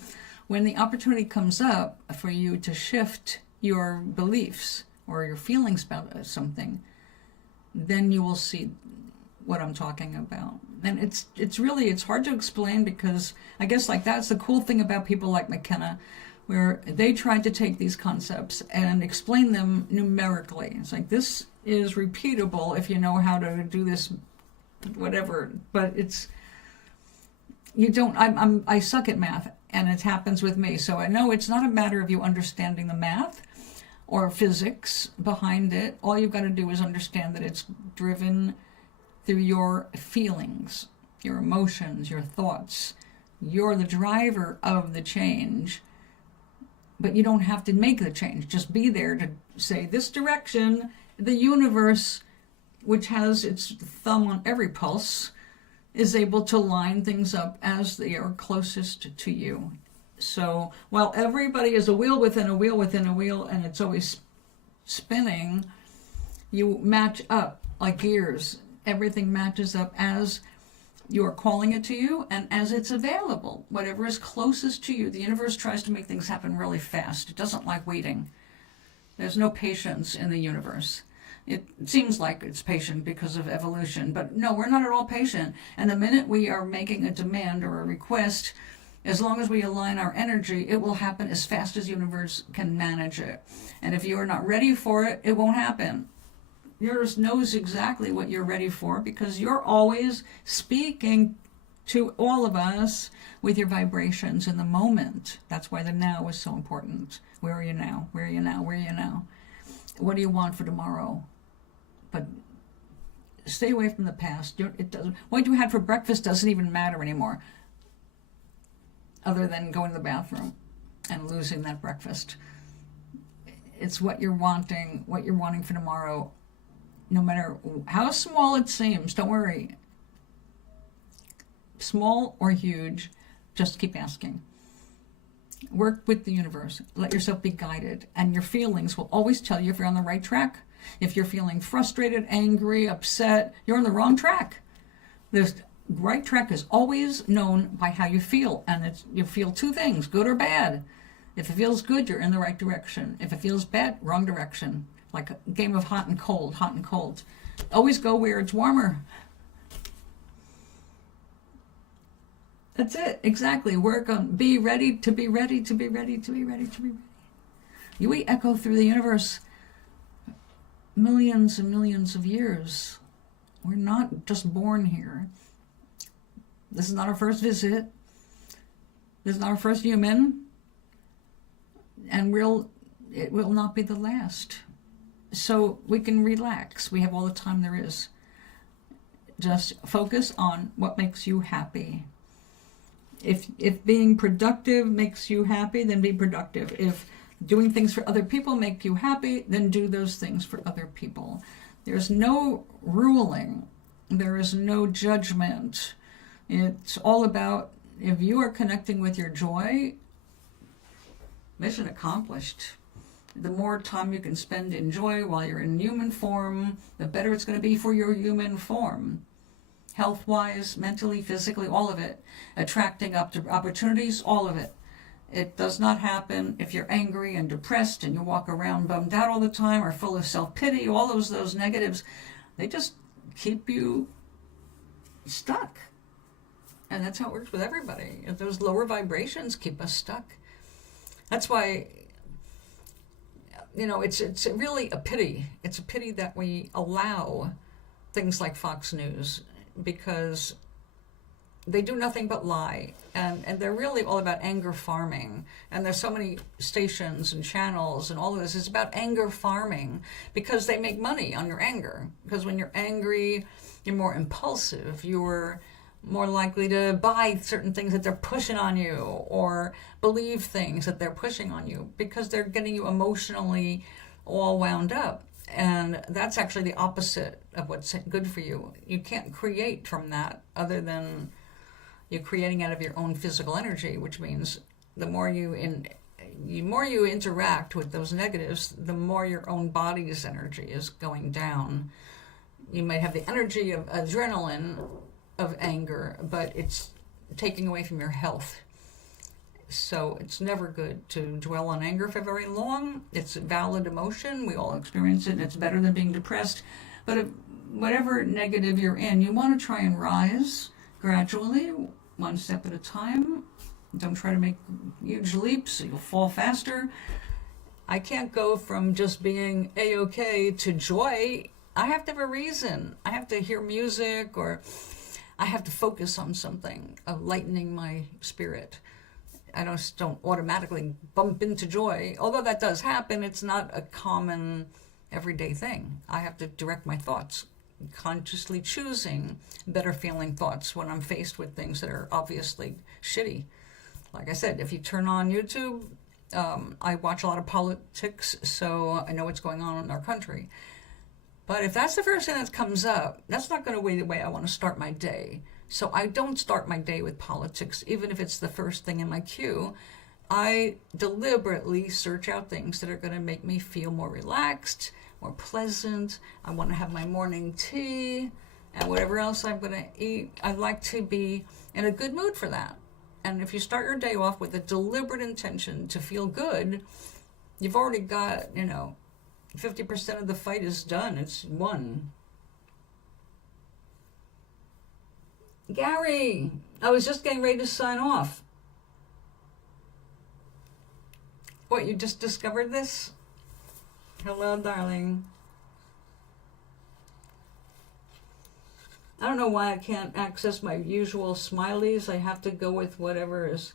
when the opportunity comes up for you to shift your beliefs or your feelings about something, then you will see what I'm talking about. And it's hard to explain, because I guess like that's the cool thing about people like McKenna, where they tried to take these concepts and explain them numerically. It's like, this is repeatable if you know how to do this, whatever. But I suck at math, and it happens with me. So I know it's not a matter of you understanding the math or physics behind it. All you've got to do is understand that it's driven through your feelings, your emotions, your thoughts, You're the driver of the change, but you don't have to make the change. Just be there to say this direction. The universe, which has its thumb on every pulse, is able to line things up as they are closest to you. So while everybody is a wheel within a wheel within a wheel, and it's always spinning, you match up like gears. Everything matches up as you're calling it to you and as it's available. Whatever is closest to you. The universe tries to make things happen really fast. It doesn't like waiting. There's no patience in the universe. It seems like it's patient because of evolution, but no, we're not at all patient. And the minute we are making a demand or a request, as long as we align our energy, it will happen as fast as the universe can manage it. And if you are not ready for it, it won't happen. Yours knows exactly what you're ready for because you're always speaking to all of us with your vibrations in the moment. That's why the now is so important. Where are you now? Where are you now? Where are you now? What do you want for tomorrow? But stay away from the past. It doesn't. What you had for breakfast doesn't even matter anymore, other than going to the bathroom and losing that breakfast. It's what you're wanting for tomorrow, no matter how small it seems. Don't worry. Small or huge, just keep asking. Work with the universe. Let yourself be guided, and your feelings will always tell you if you're on the right track. If you're feeling frustrated, angry, upset, you're on the wrong track. The right track is always known by how you feel, and you feel two things, good or bad. If it feels good, you're in the right direction. If it feels bad, wrong direction. Like a game of hot and cold, hot and cold. Always go where it's warmer. That's it, exactly. Work on, be ready to be ready to be ready to be ready to be ready. We echo through the universe millions and millions of years. We're not just born here. This is not our first visit. This is not our first human. And it will not be the last. So we can relax. We have all the time there is. Just focus on what makes you happy. If being productive makes you happy, then be productive. If doing things for other people make you happy, then do those things for other people. There's no ruling. There is no judgment. It's all about, if you are connecting with your joy, mission accomplished. The more time you can spend in joy while you're in human form, the better it's going to be for your human form. Health-wise, mentally, physically, all of it. Attracting up to opportunities, all of it. It does not happen if you're angry and depressed and you walk around bummed out all the time or full of self-pity, all those negatives. They just keep you stuck. And that's how it works with everybody. Those lower vibrations keep us stuck. That's why, it's really a pity. It's a pity that we allow things like Fox News, because they do nothing but lie, and they're really all about anger farming. And there's so many stations and channels and all of this is about anger farming, because they make money on your anger. Because when you're angry, you're more impulsive, you're more likely to buy certain things that they're pushing on you, or believe things that they're pushing on you, because they're getting you emotionally all wound up. And that's actually the opposite of what's good for you. You can't create from that, other than you're creating out of your own physical energy, which means the more you interact with those negatives, the more your own body's energy is going down. You might have the energy of adrenaline, of anger, but it's taking away from your health. So it's never good to dwell on anger for very long. It's a valid emotion. We all experience it, and it's better than being depressed. But if, whatever negative you're in, you want to try and rise gradually, one step at a time. Don't try to make huge leaps. You'll fall faster. I can't go from just being A-okay to joy. I have to have a reason. I have to hear music, or I have to focus on something, lightening my spirit. I don't automatically bump into joy. Although that does happen, it's not a common everyday thing. I have to direct my thoughts consciously choosing better feeling thoughts when I'm faced with things that are obviously shitty. Like I said, if you turn on YouTube, I watch a lot of politics, so I know what's going on in our country. But if that's the first thing that comes up, that's not going to be the way I want to start my day. So I don't start my day with politics, even if it's the first thing in my queue. I deliberately search out things that are going to make me feel more relaxed, more pleasant. I want to have my morning tea and whatever else I'm going to eat. I like to be in a good mood for that. And if you start your day off with a deliberate intention to feel good, you've already got, 50% of the fight is done. It's won. Gary, I was just getting ready to sign off. What, you just discovered this? Hello, darling. I don't know why I can't access my usual smileys. I have to go with whatever is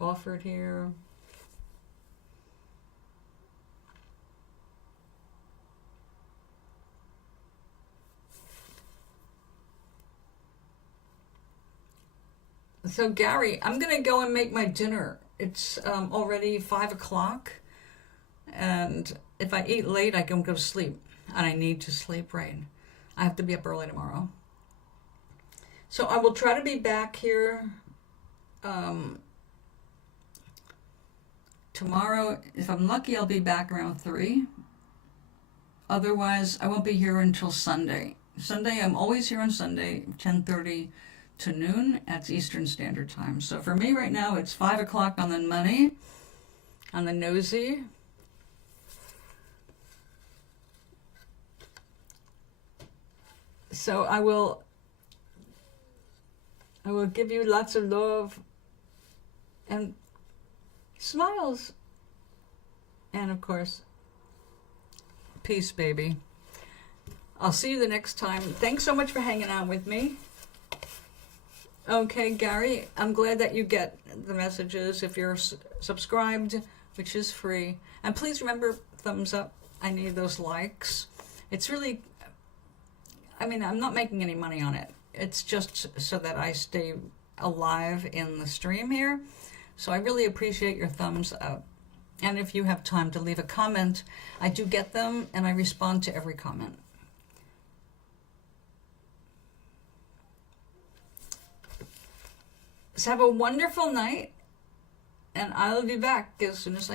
offered here. So Gary, I'm going to go and make my dinner. It's already 5 o'clock. And if I eat late, I can go to sleep. And I need to sleep, right? I have to be up early tomorrow. So I will try to be back here tomorrow. If I'm lucky, I'll be back around 3. Otherwise, I won't be here until Sunday. Sunday, I'm always here on Sunday, 10:30 to noon. That's Eastern Standard Time. So for me right now, it's 5 o'clock on the money, on the nosy. So I will give you lots of love and smiles. And of course, peace, baby. I'll see you the next time. Thanks so much for hanging out with me. Okay, Gary, I'm glad that you get the messages if you're subscribed, which is free. And please remember, thumbs up. I need those likes. It's really, I'm not making any money on it. It's just so that I stay alive in the stream here. So I really appreciate your thumbs up. And if you have time to leave a comment, I do get them and I respond to every comment. So have a wonderful night, and I'll be back as soon as I